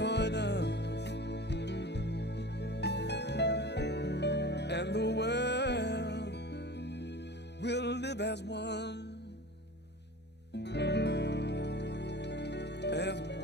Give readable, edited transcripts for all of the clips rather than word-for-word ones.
join us, and the world will live as one. As one.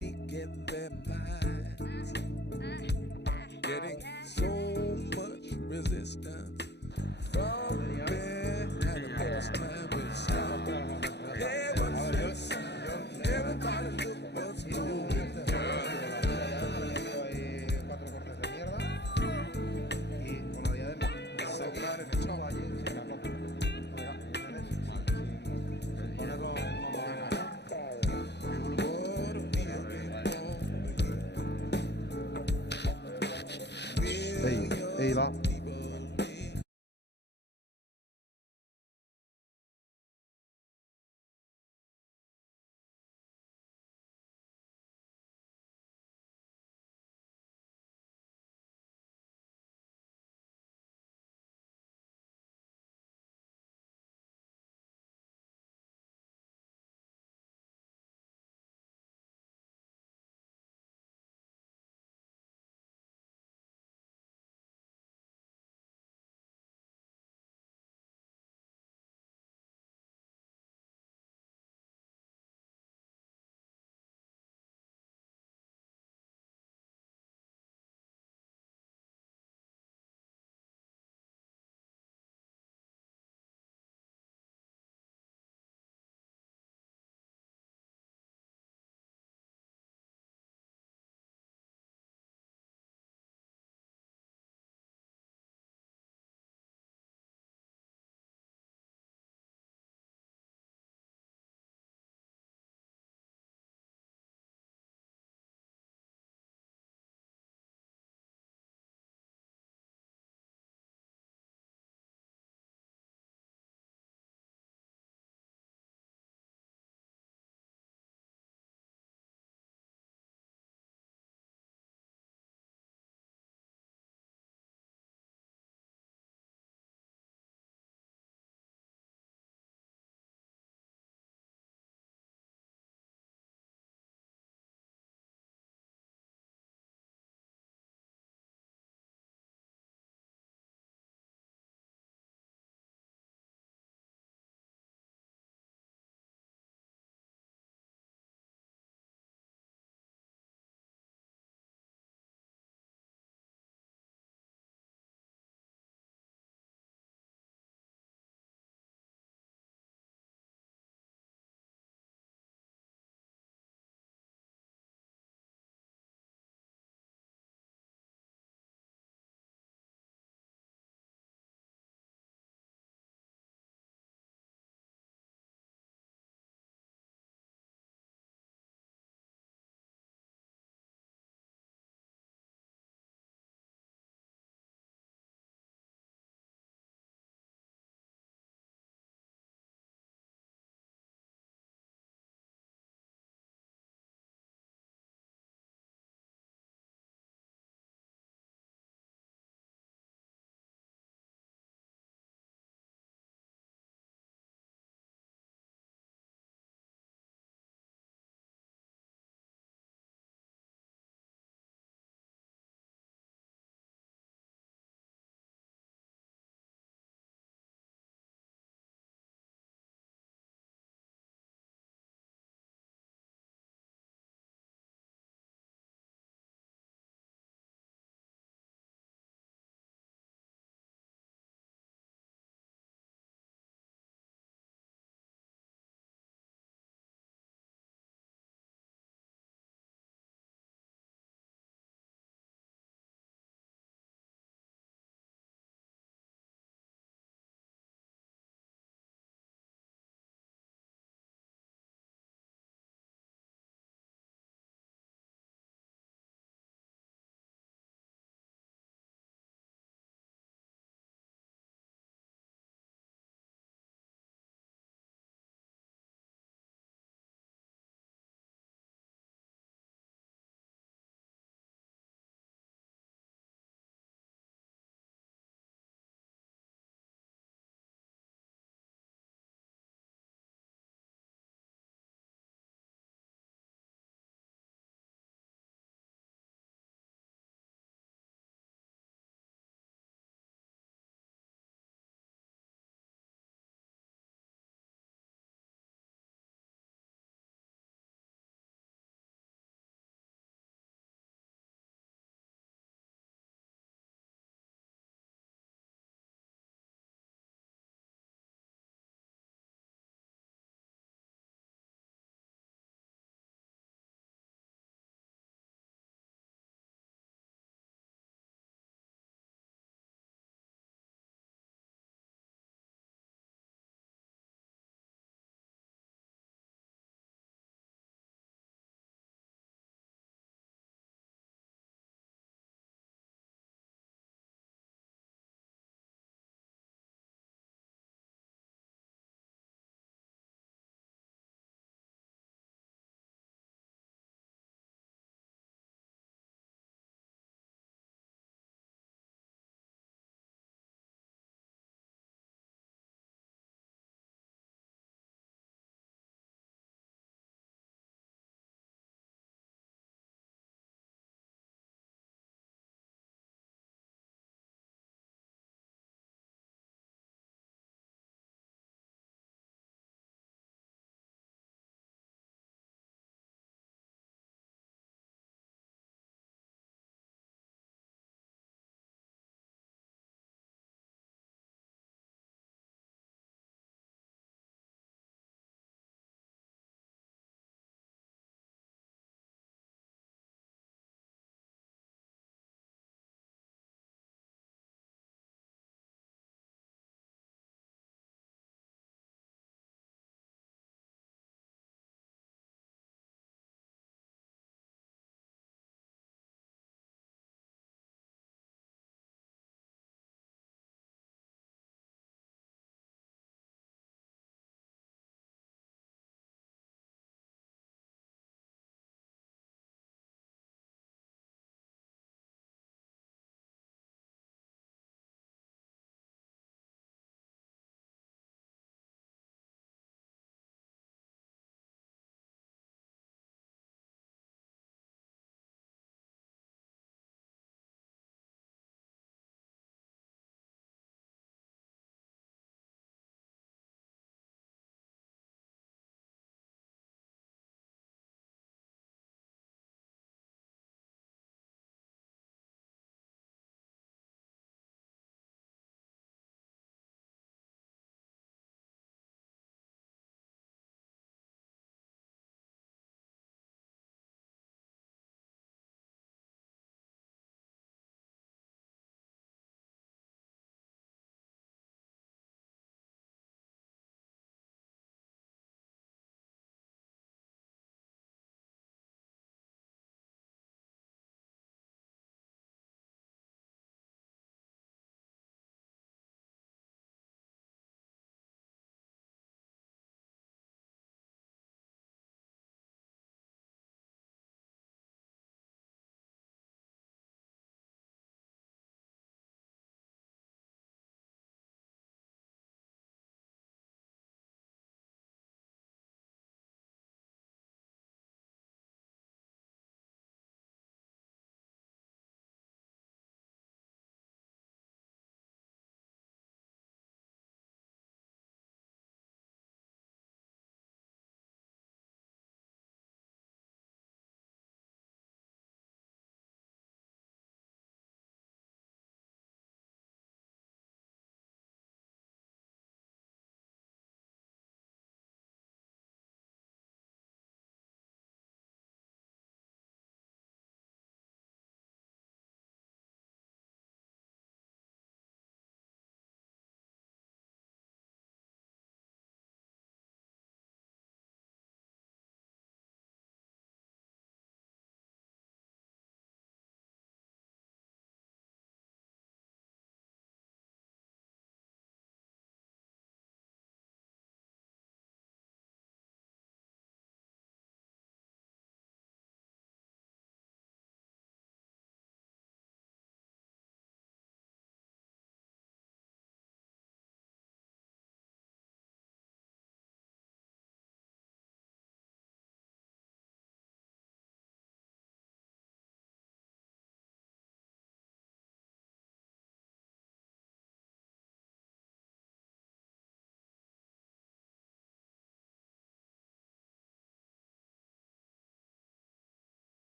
In their minds, getting so much resistance from their animals. Time will stop. Hey, what's this? Everybody look what's going Ehi là.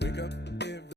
Wake up every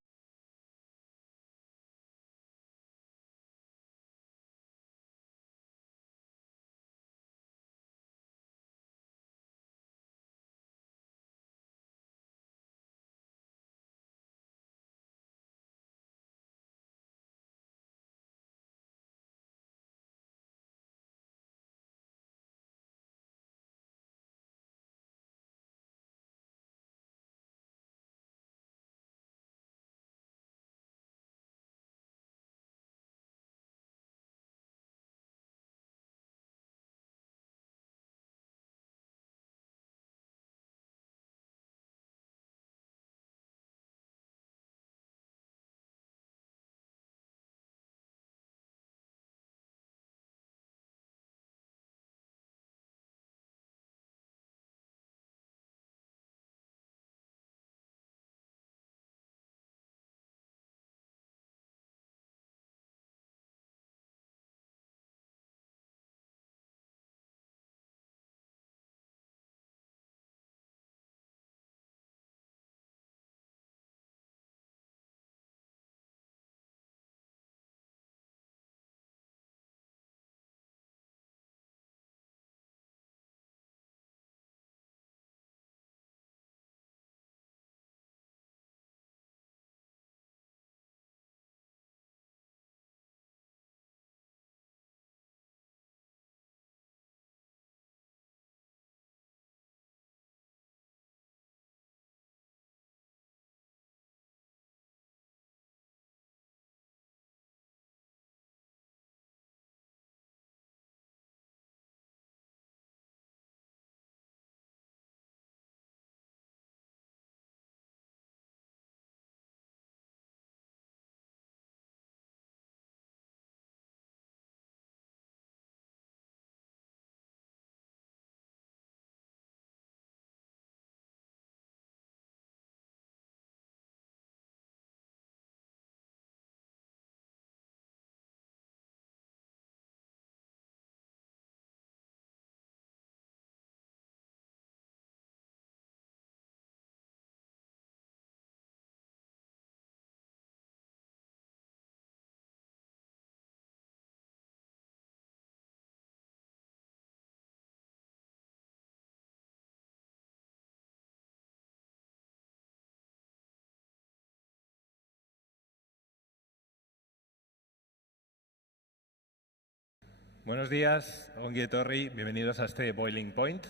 Buenos días, ongi etorri, bienvenidos a este Boiling Point.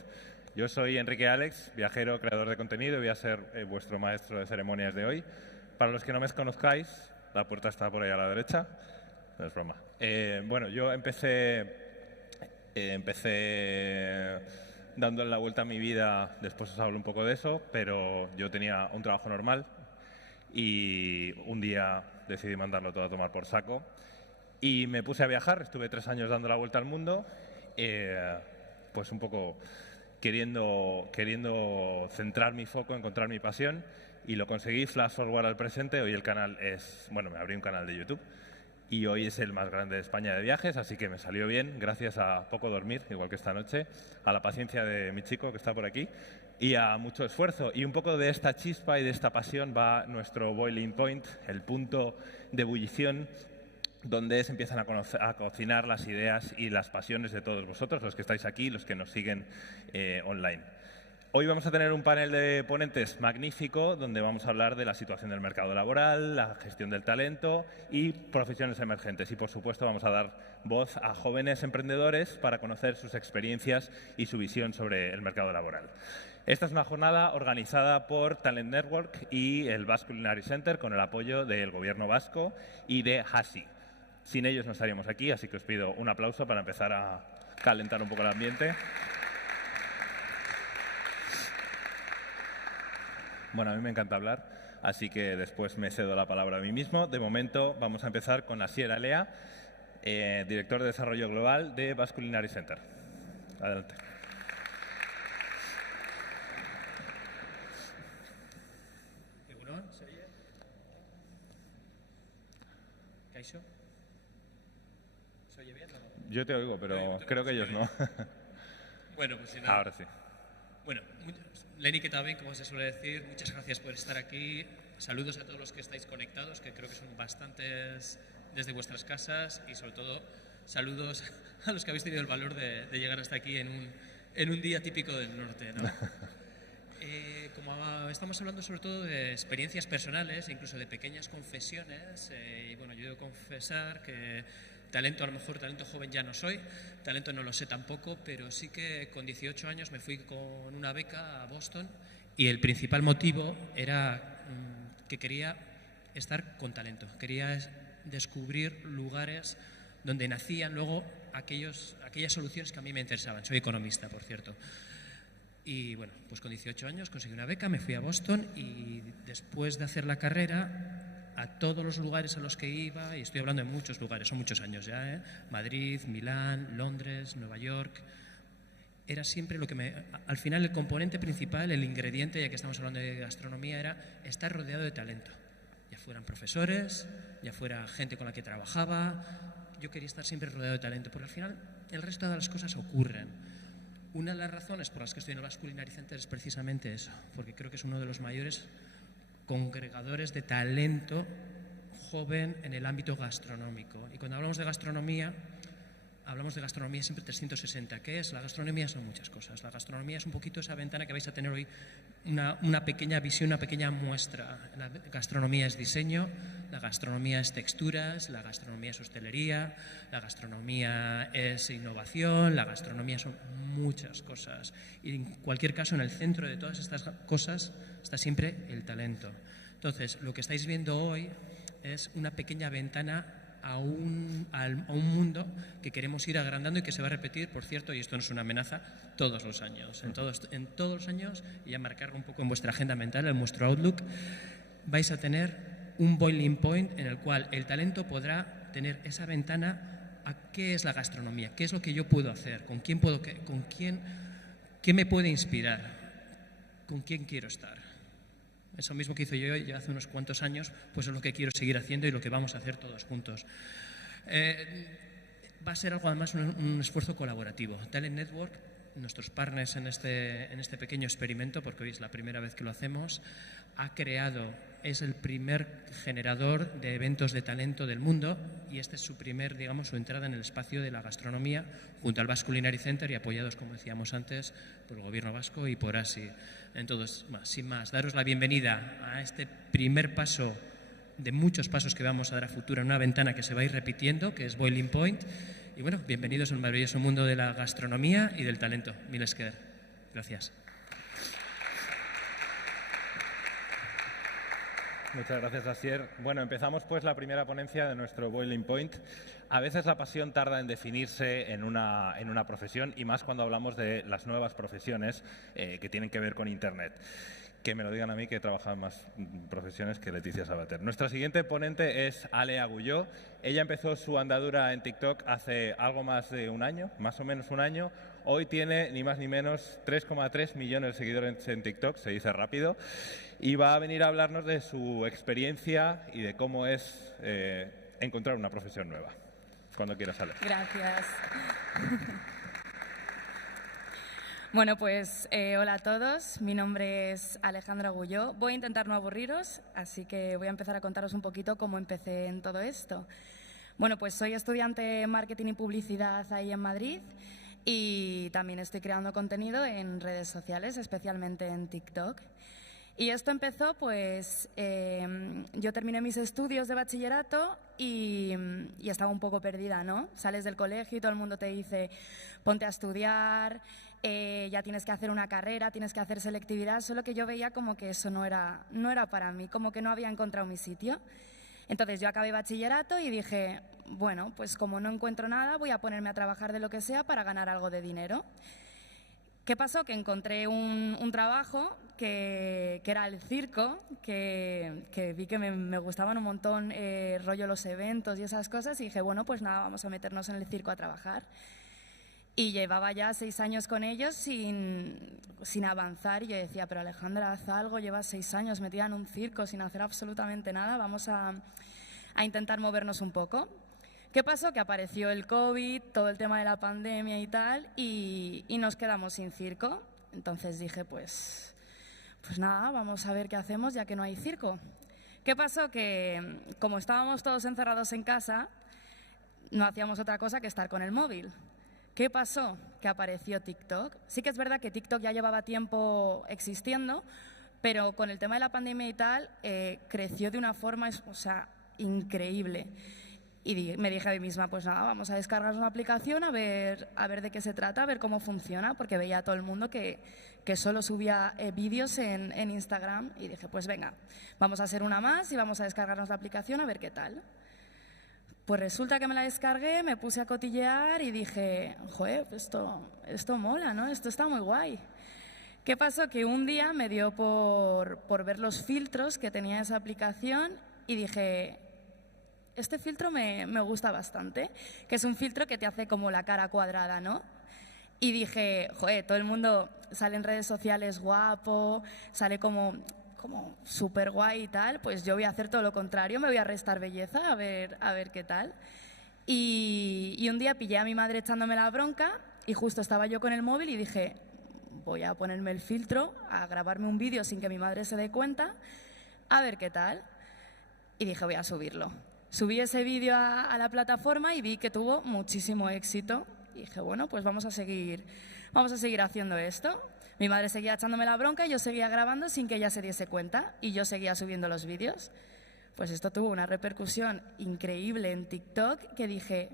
Yo soy Enrique Alex, viajero, creador de contenido y voy a ser vuestro maestro de ceremonias de hoy. Para los que no me conozcáis, la puerta está por ahí a la derecha. No es broma. Bueno, yo empecé dándole la vuelta a mi vida, después os hablo un poco de eso, pero yo tenía un trabajo normal y un día decidí mandarlo todo a tomar por saco. Y me puse a viajar, estuve 3 años dando la vuelta al mundo, pues un poco queriendo centrar mi foco, encontrar mi pasión, y lo conseguí. Flash forward al presente, hoy el canal es, bueno, me abrí un canal de YouTube y hoy es el más grande de España de viajes, así que me salió bien gracias a poco dormir, igual que esta noche, a la paciencia de mi chico que está por aquí y a mucho esfuerzo. Y un poco de esta chispa y de esta pasión va nuestro boiling point, el punto de ebullición, donde se empiezan a cocinar las ideas y las pasiones de todos vosotros, los que estáis aquí, los que nos siguen online. Hoy vamos a tener un panel de ponentes magnífico, donde vamos a hablar de la situación del mercado laboral, la gestión del talento y profesiones emergentes. Y, por supuesto, vamos a dar voz a jóvenes emprendedores para conocer sus experiencias y su visión sobre el mercado laboral. Esta es una jornada organizada por Talent Network y el Basque Culinary Center, con el apoyo del Gobierno vasco y de Hasi. Sin ellos no estaríamos aquí, así que os pido un aplauso para empezar a calentar un poco el ambiente. Bueno, a mí me encanta hablar, así que después me cedo la palabra a mí mismo. De momento vamos a empezar con Asier Alea, director de Desarrollo Global de Basque Culinary Center. Adelante. Kaixo. ¿Se oye bien? ¿No? Yo te oigo, pero creo que ellos no. Bueno, pues si no. Ahora sí. Bueno, Lehenik eta behin, como se suele decir, muchas gracias por estar aquí. Saludos a todos los que estáis conectados, que creo que son bastantes desde vuestras casas, y sobre todo saludos a los que habéis tenido el valor de llegar hasta aquí en un día típico del norte, ¿no? Como estamos hablando sobre todo de experiencias personales, incluso de pequeñas confesiones, y bueno, yo debo confesar que talento, a lo mejor talento joven ya no soy, talento no lo sé tampoco, pero sí que con 18 años me fui con una beca a Boston, y el principal motivo era que quería estar con talento, quería descubrir lugares donde nacían luego aquellas soluciones que a mí me interesaban. Soy economista, por cierto. Y bueno, pues con 18 años conseguí una beca, me fui a Boston, y después de hacer la carrera, a todos los lugares a los que iba, y estoy hablando de muchos lugares, son muchos años ya, Madrid, Milán, Londres, Nueva York, era siempre lo que al final el componente principal, el ingrediente, ya que estamos hablando de gastronomía, era estar rodeado de talento. Ya fueran profesores, ya fuera gente con la que trabajaba, yo quería estar siempre rodeado de talento, porque al final el resto de las cosas ocurren. Una de las razones por las que estoy en el Basque Culinary Center es precisamente eso, porque creo que es uno de los mayores congregadores de talento joven en el ámbito gastronómico. Y cuando hablamos de gastronomía siempre 360. ¿Qué es? La gastronomía son muchas cosas. La gastronomía es un poquito esa ventana que vais a tener hoy, una pequeña visión, una pequeña muestra. La gastronomía es diseño, la gastronomía es texturas, la gastronomía es hostelería, la gastronomía es innovación, la gastronomía son muchas cosas. Y en cualquier caso, en el centro de todas estas cosas está siempre el talento. Entonces, lo que estáis viendo hoy es una pequeña ventana a un mundo que queremos ir agrandando y que se va a repetir, por cierto, y esto no es una amenaza, todos los años. En todos los años, y a marcarlo un poco en vuestra agenda mental, en vuestro Outlook, vais a tener un boiling point en el cual el talento podrá tener esa ventana a qué es la gastronomía, qué es lo que yo puedo hacer, qué me puede inspirar, con quién quiero estar. Eso mismo que hice yo ya hace unos cuantos años, pues es lo que quiero seguir haciendo y lo que vamos a hacer todos juntos. Va a ser algo, además, un esfuerzo colaborativo. Talent Network, nuestros partners en este pequeño experimento, porque hoy es la primera vez que lo hacemos, es el primer generador de eventos de talento del mundo, y este es su entrada en el espacio de la gastronomía, junto al Basque Culinary Center y apoyados, como decíamos antes, por el Gobierno vasco y por ASI. Entonces, sin más, daros la bienvenida a este primer paso de muchos pasos que vamos a dar a futuro en una ventana que se va a ir repitiendo, que es Boiling Point. Y bueno, bienvenidos al maravilloso mundo de la gastronomía y del talento. Mil esker. Gracias. Muchas gracias, Asier. Bueno, empezamos pues la primera ponencia de nuestro Boiling Point. A veces la pasión tarda en definirse en una profesión, y más cuando hablamos de las nuevas profesiones que tienen que ver con Internet. Que me lo digan a mí, que he trabajado en más profesiones que Leticia Sabater. Nuestra siguiente ponente es Ale Agulló. Ella empezó su andadura en TikTok hace algo más de un año, más o menos un año. Hoy tiene ni más ni menos 3,3 millones de seguidores en TikTok, se dice rápido, y va a venir a hablarnos de su experiencia y de cómo es encontrar una profesión nueva. Cuando quieras, Ale. Gracias. Bueno, pues hola a todos, mi nombre es Alejandra Agulló. Voy a intentar no aburriros, así que voy a empezar a contaros un poquito cómo empecé en todo esto. Bueno, pues soy estudiante de Marketing y Publicidad ahí en Madrid, y también estoy creando contenido en redes sociales, especialmente en TikTok. Y esto empezó, pues, yo terminé mis estudios de bachillerato y estaba un poco perdida, ¿no? Sales del colegio y todo el mundo te dice, ponte a estudiar, ya tienes que hacer una carrera, tienes que hacer selectividad, solo que yo veía como que eso no era para mí, como que no había encontrado mi sitio. Entonces yo acabé bachillerato y dije, bueno, pues como no encuentro nada, voy a ponerme a trabajar de lo que sea para ganar algo de dinero. ¿Qué pasó? Que encontré un trabajo que era el circo, que vi que me gustaban un montón, rollo los eventos y esas cosas, y dije, bueno, pues nada, vamos a meternos en el circo a trabajar. Y llevaba ya 6 años con ellos sin avanzar, y yo decía, pero Alejandra, haz algo, llevas 6 años metida en un circo sin hacer absolutamente nada, vamos a a intentar movernos un poco. ¿Qué pasó? Que apareció el COVID, todo el tema de la pandemia y tal, y nos quedamos sin circo. Entonces dije, pues nada, vamos a ver qué hacemos ya que no hay circo. ¿Qué pasó? Que como estábamos todos encerrados en casa, no hacíamos otra cosa que estar con el móvil. ¿Qué pasó? Que apareció TikTok. Sí que es verdad que TikTok ya llevaba tiempo existiendo, pero con el tema de la pandemia y tal, creció de una forma, o sea, increíble. Y me dije a mí misma, pues nada, vamos a descargar una aplicación a ver de qué se trata, a ver cómo funciona, porque veía a todo el mundo que solo subía vídeos en Instagram, y dije, pues venga, vamos a hacer una más y vamos a descargarnos la aplicación a ver qué tal. Pues resulta que me la descargué, me puse a cotillear y dije, joder, esto mola, ¿no? Esto está muy guay. ¿Qué pasó? Que un día me dio por ver los filtros que tenía esa aplicación y dije, este filtro me gusta bastante, que es un filtro que te hace como la cara cuadrada, ¿no? Y dije, joder, todo el mundo sale en redes sociales guapo, sale como súper guay y tal, pues yo voy a hacer todo lo contrario, me voy a restar belleza, a ver qué tal. Y un día pillé a mi madre echándome la bronca y justo estaba yo con el móvil y dije, voy a ponerme el filtro, a grabarme un vídeo sin que mi madre se dé cuenta, a ver qué tal. Y dije, voy a subirlo. Subí ese vídeo a la plataforma y vi que tuvo muchísimo éxito. Y dije, bueno, pues vamos a seguir haciendo esto. Mi madre seguía echándome la bronca y yo seguía grabando sin que ella se diese cuenta y yo seguía subiendo los vídeos. Pues esto tuvo una repercusión increíble en TikTok que dije,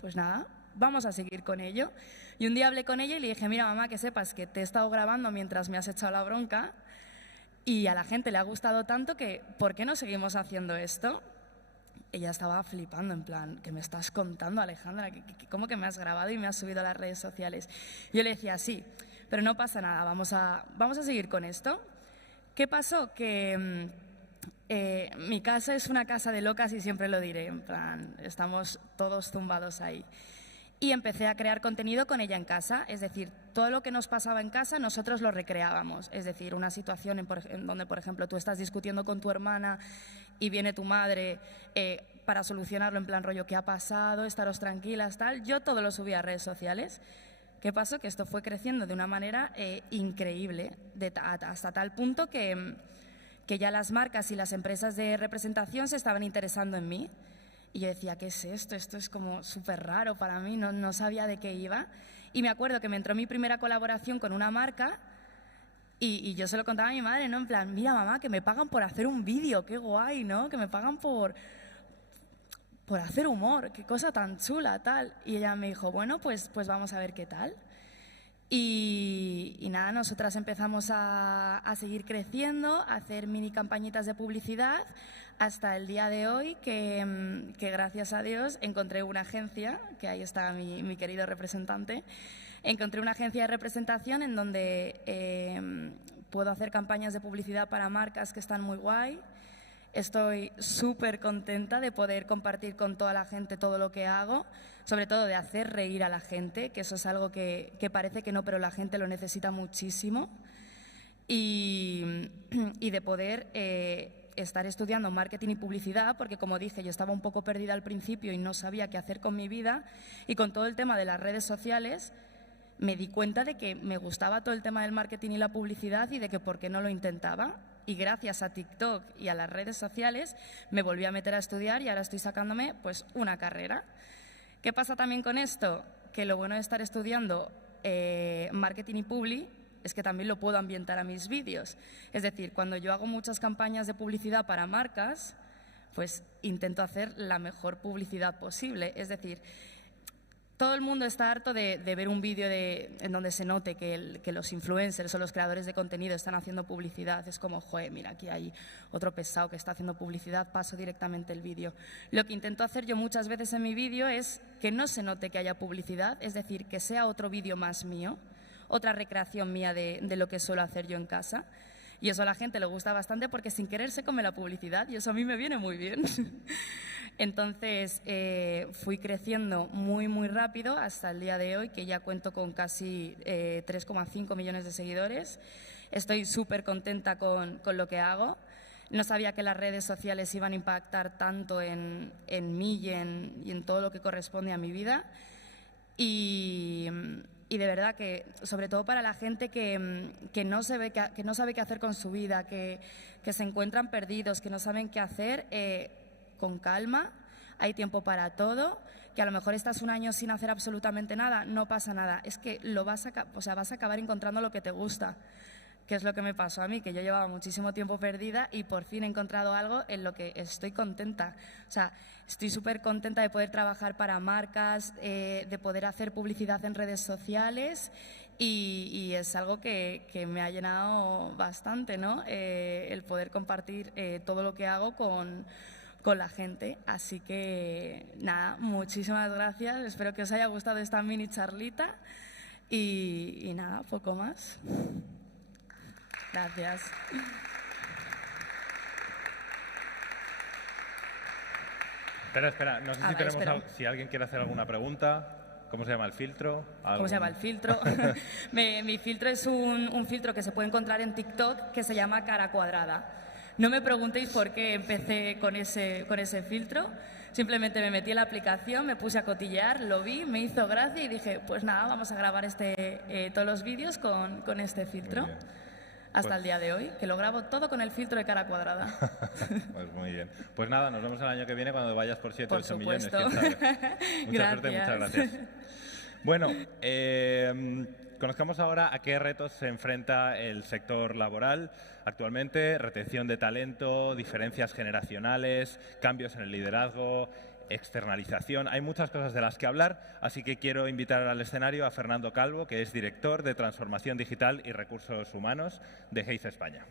pues nada, vamos a seguir con ello. Y un día hablé con ella y le dije, mira mamá, que sepas que te he estado grabando mientras me has echado la bronca y a la gente le ha gustado tanto que, ¿por qué no seguimos haciendo esto? Ella estaba flipando, en plan, ¿qué me estás contando, Alejandra? ¿Cómo que me has grabado y me has subido a las redes sociales? Yo le decía, sí, pero no pasa nada, vamos a seguir con esto. ¿Qué pasó? Que mi casa es una casa de locas y siempre lo diré, en plan, estamos todos zumbados ahí. Y empecé a crear contenido con ella en casa, es decir, todo lo que nos pasaba en casa nosotros lo recreábamos. Es decir, una situación en donde, por ejemplo, tú estás discutiendo con tu hermana y viene tu madre para solucionarlo en plan rollo, ¿qué ha pasado? Estaros tranquilas, tal. Yo todo lo subía a redes sociales. ¿Qué pasó? Que esto fue creciendo de una manera increíble, hasta tal punto que ya las marcas y las empresas de representación se estaban interesando en mí. Y yo decía, ¿qué es esto? Esto es como súper raro para mí, no sabía de qué iba. Y me acuerdo que me entró mi primera colaboración con una marca y yo se lo contaba a mi madre, ¿no? En plan, mira mamá, que me pagan por hacer un vídeo, qué guay, ¿no? Que me pagan por hacer humor, qué cosa tan chula, tal. Y ella me dijo, bueno, pues vamos a ver qué tal. Y nada, nosotras empezamos a seguir creciendo, a hacer mini campañitas de publicidad, hasta el día de hoy que gracias a Dios encontré una agencia, que ahí está mi querido representante, encontré una agencia de representación en donde puedo hacer campañas de publicidad para marcas que están muy guay. Estoy súper contenta de poder compartir con toda la gente todo lo que hago, sobre todo de hacer reír a la gente, que eso es algo que parece que no, pero la gente lo necesita muchísimo, y de poder estar estudiando marketing y publicidad, porque como dije, yo estaba un poco perdida al principio y no sabía qué hacer con mi vida, y con todo el tema de las redes sociales me di cuenta de que me gustaba todo el tema del marketing y la publicidad y de que por qué no lo intentaba. Y gracias a TikTok y a las redes sociales me volví a meter a estudiar y ahora estoy sacándome pues una carrera. ¿Qué pasa también con esto? Que lo bueno de estar estudiando marketing y publi es que también lo puedo ambientar a mis vídeos. Es decir, cuando yo hago muchas campañas de publicidad para marcas, pues intento hacer la mejor publicidad posible. Es decir, todo el mundo está harto de ver un vídeo en donde se note que los influencers o los creadores de contenido están haciendo publicidad. Es como, joder, mira, aquí hay otro pesado que está haciendo publicidad, paso directamente el vídeo. Lo que intento hacer yo muchas veces en mi vídeo es que no se note que haya publicidad, es decir, que sea otro vídeo más mío, otra recreación mía de lo que suelo hacer yo en casa. Y eso a la gente le gusta bastante porque sin querer se come la publicidad y eso a mí me viene muy bien. Entonces fui creciendo muy, muy rápido hasta el día de hoy, que ya cuento con casi 3,5 millones de seguidores. Estoy súper contenta con lo que hago. No sabía que las redes sociales iban a impactar tanto en mí y en todo lo que corresponde a mi vida. Y de verdad que, sobre todo para la gente que no sabe qué hacer con su vida, que se encuentran perdidos, que no saben qué hacer, con calma, hay tiempo para todo, que a lo mejor estás un año sin hacer absolutamente nada, no pasa nada. Es que vas a acabar encontrando lo que te gusta, que es lo que me pasó a mí, que yo llevaba muchísimo tiempo perdida y por fin he encontrado algo en lo que estoy contenta. O sea, estoy súper contenta de poder trabajar para marcas, de poder hacer publicidad en redes sociales y es algo que me ha llenado bastante, ¿no? El poder compartir todo lo que hago con la gente. Así que, nada, muchísimas gracias. Espero que os haya gustado esta mini charlita y nada, poco más. Gracias. Espera, no sé si alguien quiere hacer alguna pregunta. ¿Cómo se llama el filtro? ¿Cómo se llama el filtro? Mi filtro es un filtro que se puede encontrar en TikTok que se llama Cara Cuadrada. No me preguntéis por qué empecé con ese filtro. Simplemente me metí en la aplicación, me puse a cotillear, lo vi, me hizo gracia y dije, pues nada, vamos a grabar todos los vídeos con este filtro. Hasta el día de hoy, que lo grabo todo con el filtro de Cara Cuadrada. Pues muy bien. Pues nada, nos vemos el año que viene cuando vayas por 7 o 8 millones. Por supuesto. Mucha suerte y muchas gracias. Bueno, conozcamos ahora a qué retos se enfrenta el sector laboral actualmente: retención de talento, diferencias generacionales, cambios en el liderazgo, externalización. Hay muchas cosas de las que hablar, así que quiero invitar al escenario a Fernando Calvo, que es director de Transformación Digital y Recursos Humanos de Hays España.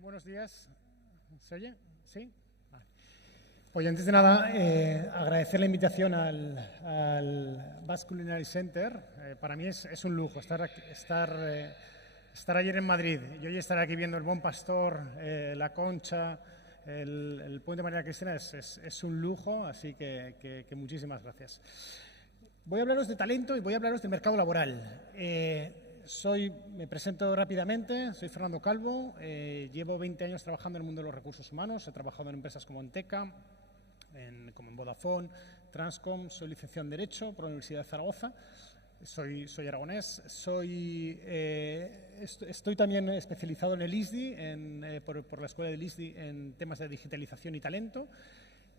Buenos días. ¿Se oye? ¿Sí? Vale. Oye, antes de nada, agradecer la invitación al Basque Culinary Center. Para mí es un lujo estar ayer en Madrid y hoy estar aquí viendo el Bon Pastor, la Concha, el Puente María Cristina es un lujo, así que muchísimas gracias. Voy a hablaros de talento y voy a hablaros del mercado laboral. Me presento rápidamente, soy Fernando Calvo, llevo 20 años trabajando en el mundo de los recursos humanos, he trabajado en empresas como Enteca, como en Vodafone, Transcom, soy licenciado en Derecho por la Universidad de Zaragoza. Soy aragonés, estoy también especializado en el ISDI, por la Escuela del ISDI en temas de digitalización y talento,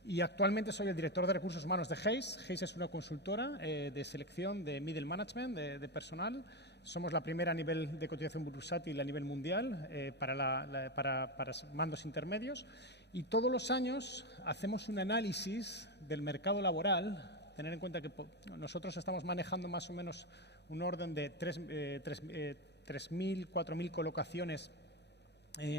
y actualmente soy el director de recursos humanos de Hays. Hays es una consultora de selección de middle management, de personal. Somos la primera a nivel de cotización bursátil a nivel mundial para mandos intermedios, y todos los años hacemos un análisis del mercado laboral. Tener en cuenta que nosotros estamos manejando más o menos un orden de 3.000, 4.000 colocaciones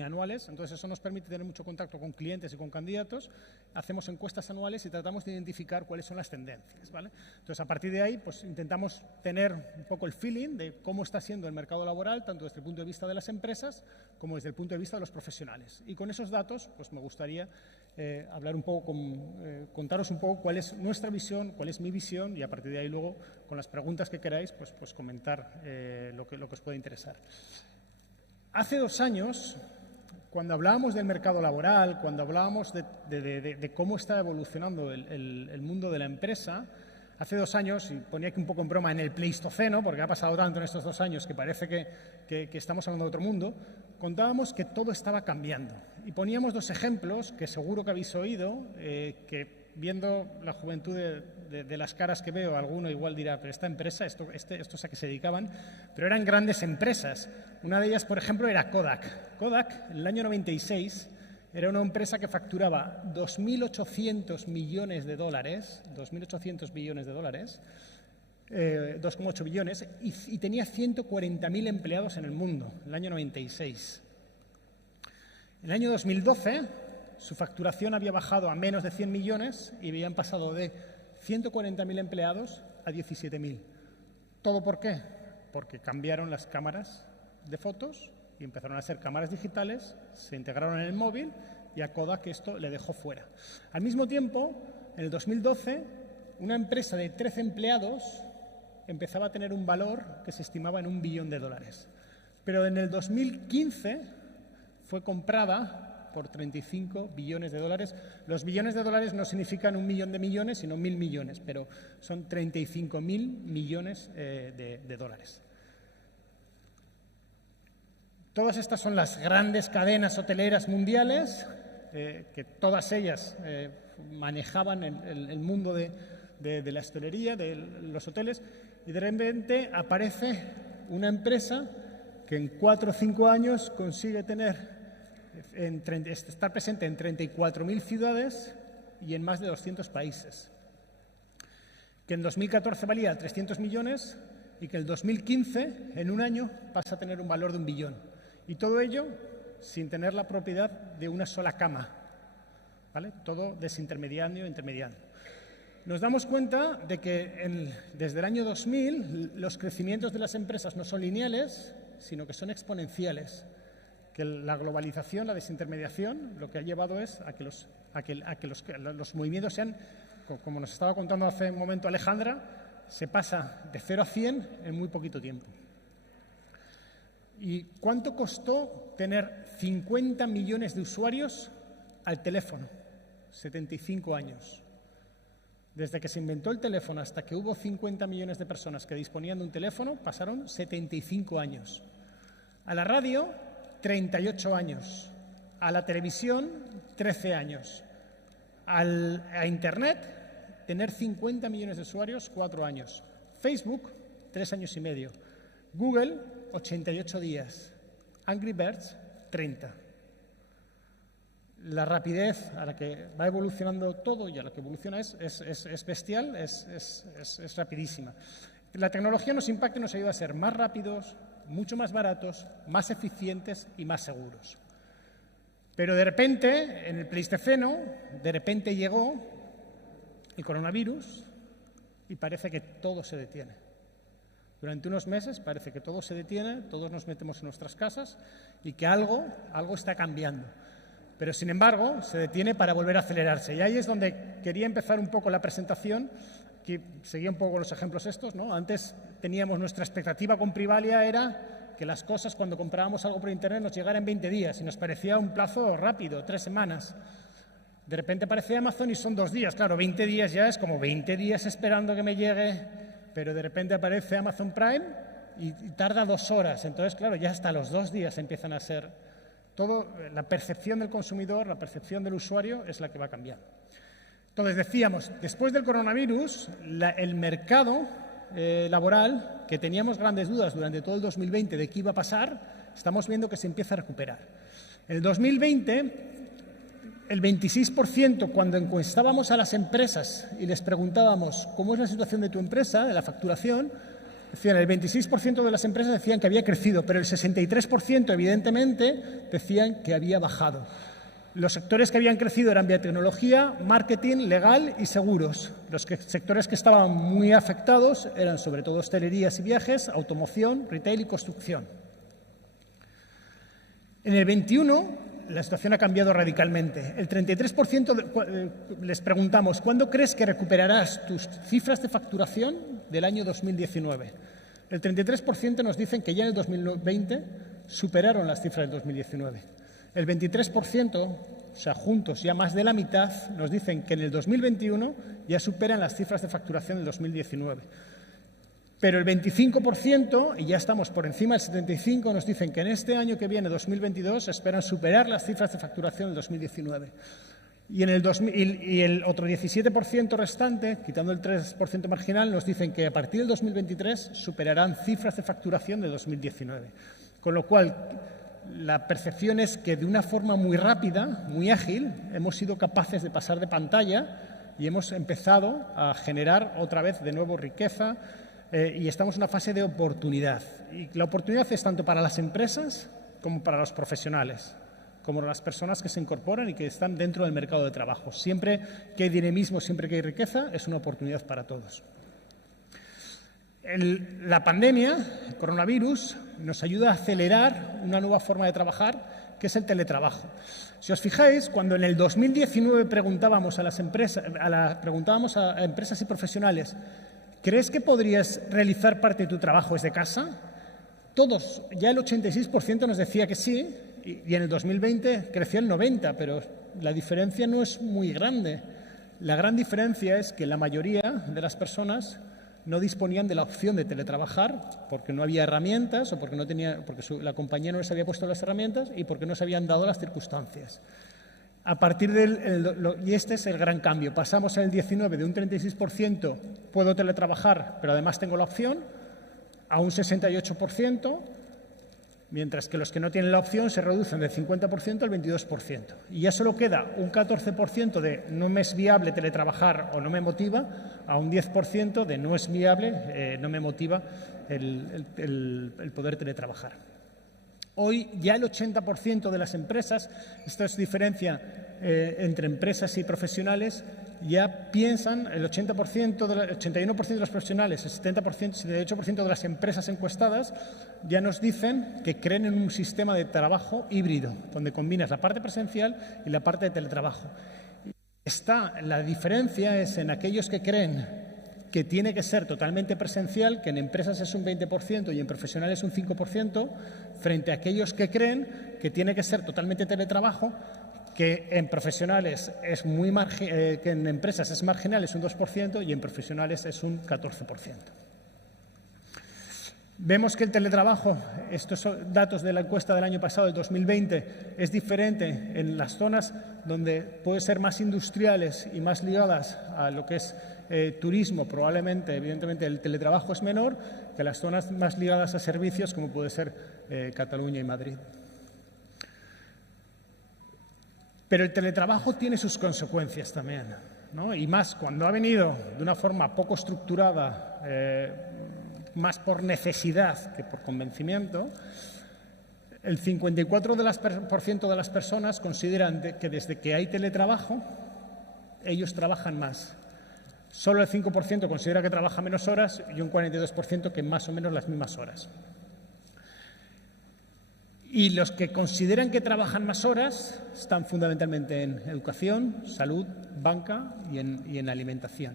anuales. Entonces eso nos permite tener mucho contacto con clientes y con candidatos. Hacemos encuestas anuales y tratamos de identificar cuáles son las tendencias, ¿vale? Entonces a partir de ahí pues intentamos tener un poco el feeling de cómo está siendo el mercado laboral, tanto desde el punto de vista de las empresas como desde el punto de vista de los profesionales. Y con esos datos pues me gustaría hablar un poco, contaros un poco cuál es nuestra visión, cuál es mi visión, y a partir de ahí luego con las preguntas que queráis pues comentar lo que os pueda interesar. Hace 2 años, cuando hablábamos del mercado laboral, cuando hablábamos de cómo está evolucionando el mundo de la empresa, hace 2 años, y ponía aquí un poco en broma, en el Pleistoceno, porque ha pasado tanto en estos 2 años que parece que estamos hablando de otro mundo, contábamos que todo estaba cambiando. Y poníamos 2 ejemplos que seguro que habéis oído, que viendo la juventud de las caras que veo, alguno igual dirá, pero esta empresa, estos a qué se dedicaban, pero eran grandes empresas. Una de ellas, por ejemplo, era Kodak. Kodak, en el año 96, era una empresa que facturaba 2.800 millones de dólares, 2,8 billones, y tenía 140.000 empleados en el mundo, en el año 96. En el año 2012, su facturación había bajado a menos de 100 millones y habían pasado de 140.000 empleados a 17.000. ¿Todo por qué? Porque cambiaron las cámaras de fotos y empezaron a ser cámaras digitales, se integraron en el móvil y a Kodak esto le dejó fuera. Al mismo tiempo, en el 2012, una empresa de 13 empleados empezaba a tener un valor que se estimaba en $1 billón. Pero en el 2015 fue comprada por $35 billones. Los billones de dólares no significan 1 millón de millones, sino 1.000 millones, pero son 35.000 millones de dólares. Todas estas son las grandes cadenas hoteleras mundiales, que todas ellas manejaban el mundo de la hostelería, de los hoteles, y de repente aparece una empresa que en 4 o 5 años consigue estar presente en 34.000 ciudades y en más de 200 países. Que en 2014 valía 300 millones y que en el 2015, en un año, pasa a tener un valor de 1 billón. Y todo ello sin tener la propiedad de una sola cama, ¿vale? Todo desintermediando. Nos damos cuenta de que desde el año 2000 los crecimientos de las empresas no son lineales, sino que son exponenciales. Que la globalización, la desintermediación, lo que ha llevado es a que los movimientos sean, como nos estaba contando hace un momento Alejandra, se pasa de 0 a 100 en muy poquito tiempo. ¿Y cuánto costó tener 50 millones de usuarios al teléfono? 75 años. Desde que se inventó el teléfono hasta que hubo 50 millones de personas que disponían de un teléfono, pasaron 75 años. A la radio, 38 años. A la televisión, 13 años. A Internet, tener 50 millones de usuarios, 4 años. Facebook, 3 años y medio. Google, 88 días. Angry Birds, 30. La rapidez a la que va evolucionando todo y a la que evoluciona es bestial, es rapidísima. La tecnología nos impacta y nos ayuda a ser más rápidos, mucho más baratos, más eficientes y más seguros. Pero de repente, en el Pleistoceno, de repente llegó el coronavirus y parece que todo se detiene. Durante unos meses parece que todo se detiene, todos nos metemos en nuestras casas y que algo está cambiando. Pero, sin embargo, se detiene para volver a acelerarse. Y ahí es donde quería empezar un poco la presentación, que seguía un poco los ejemplos estos, ¿no? Antes teníamos nuestra expectativa con Privalia era que las cosas, cuando comprábamos algo por Internet, nos llegaran en 20 días y nos parecía un plazo rápido, 3 semanas. De repente aparece Amazon y son 2 días. Claro, 20 días ya es como 20 días esperando que me llegue, pero de repente aparece Amazon Prime y tarda 2 horas. Entonces, claro, ya hasta los 2 días empiezan a ser... la percepción del consumidor, la percepción del usuario es la que va cambiando. Entonces, decíamos, después del coronavirus, el mercado laboral, que teníamos grandes dudas durante todo el 2020 de qué iba a pasar, estamos viendo que se empieza a recuperar. En el 2020, el 26%, cuando encuestábamos a las empresas y les preguntábamos cómo es la situación de tu empresa, de la facturación, decían, el 26% de las empresas decían que había crecido, pero el 63% evidentemente decían que había bajado. Los sectores que habían crecido eran biotecnología, marketing, legal y seguros. Los sectores que estaban muy afectados eran sobre todo hostelerías y viajes, automoción, retail y construcción. En el 21 la situación ha cambiado radicalmente. El 33% les preguntamos, ¿cuándo crees que recuperarás tus cifras de facturación del año 2019? El 33% nos dicen que ya en el 2020 superaron las cifras del 2019. El 23%, o sea, juntos ya más de la mitad, nos dicen que en el 2021 ya superan las cifras de facturación del 2019. Pero el 25%, y ya estamos por encima del 75%, nos dicen que en este año que viene, 2022, esperan superar las cifras de facturación del 2019. Y el otro 17% restante, quitando el 3% marginal, nos dicen que a partir del 2023 superarán cifras de facturación de 2019. Con lo cual, la percepción es que de una forma muy rápida, muy ágil, hemos sido capaces de pasar de pantalla y hemos empezado a generar otra vez de nuevo riqueza, y estamos en una fase de oportunidad. Y la oportunidad es tanto para las empresas como para los profesionales, como las personas que se incorporan y que están dentro del mercado de trabajo. Siempre que hay dinamismo, siempre que hay riqueza, es una oportunidad para todos. La pandemia, el coronavirus, nos ayuda a acelerar una nueva forma de trabajar, que es el teletrabajo. Si os fijáis, cuando en el 2019 preguntábamos a empresas y profesionales ¿Crees que podrías realizar parte de tu trabajo desde casa? Todos, ya el 86% nos decía que sí, y en el 2020 creció el 90%, pero la diferencia no es muy grande. La gran diferencia es que la mayoría de las personas no disponían de la opción de teletrabajar porque no había herramientas o porque, la compañía no les había puesto las herramientas y porque no se habían dado las circunstancias. A partir y este es el gran cambio. Pasamos en el 19 de un 36%, puedo teletrabajar, pero además tengo la opción, a un 68%, mientras que los que no tienen la opción se reducen del 50% al 22%. Y ya solo queda un 14% de no me es viable teletrabajar o no me motiva, a un 10% de no es viable, no me motiva el poder teletrabajar. Hoy ya el 80% de las empresas, esto es diferencia entre empresas y profesionales, ya piensan, el 81% de los profesionales, el 78% de las empresas encuestadas ya nos dicen que creen en un sistema de trabajo híbrido, donde combinas la parte presencial y la parte de teletrabajo. La diferencia es en aquellos que creen que tiene que ser totalmente presencial, que en empresas es un 20% y en profesionales un 5%, frente a aquellos que creen que tiene que ser totalmente teletrabajo, que en profesionales que en empresas es marginal, es un 2%, y en profesionales es un 14%. Vemos que el teletrabajo, estos son datos de la encuesta del año pasado, del 2020, es diferente en las zonas donde puede ser más industriales y más ligadas a lo que es turismo. Probablemente, evidentemente, el teletrabajo es menor que las zonas más ligadas a servicios, como puede ser Cataluña y Madrid. Pero el teletrabajo tiene sus consecuencias también, ¿no? Y más cuando ha venido de una forma poco estructurada, más por necesidad que por convencimiento. El 54% de las personas consideran que desde que hay teletrabajo, ellos trabajan más. Solo el 5% considera que trabaja menos horas y un 42% que más o menos las mismas horas. Y los que consideran que trabajan más horas están fundamentalmente en educación, salud, banca y en alimentación.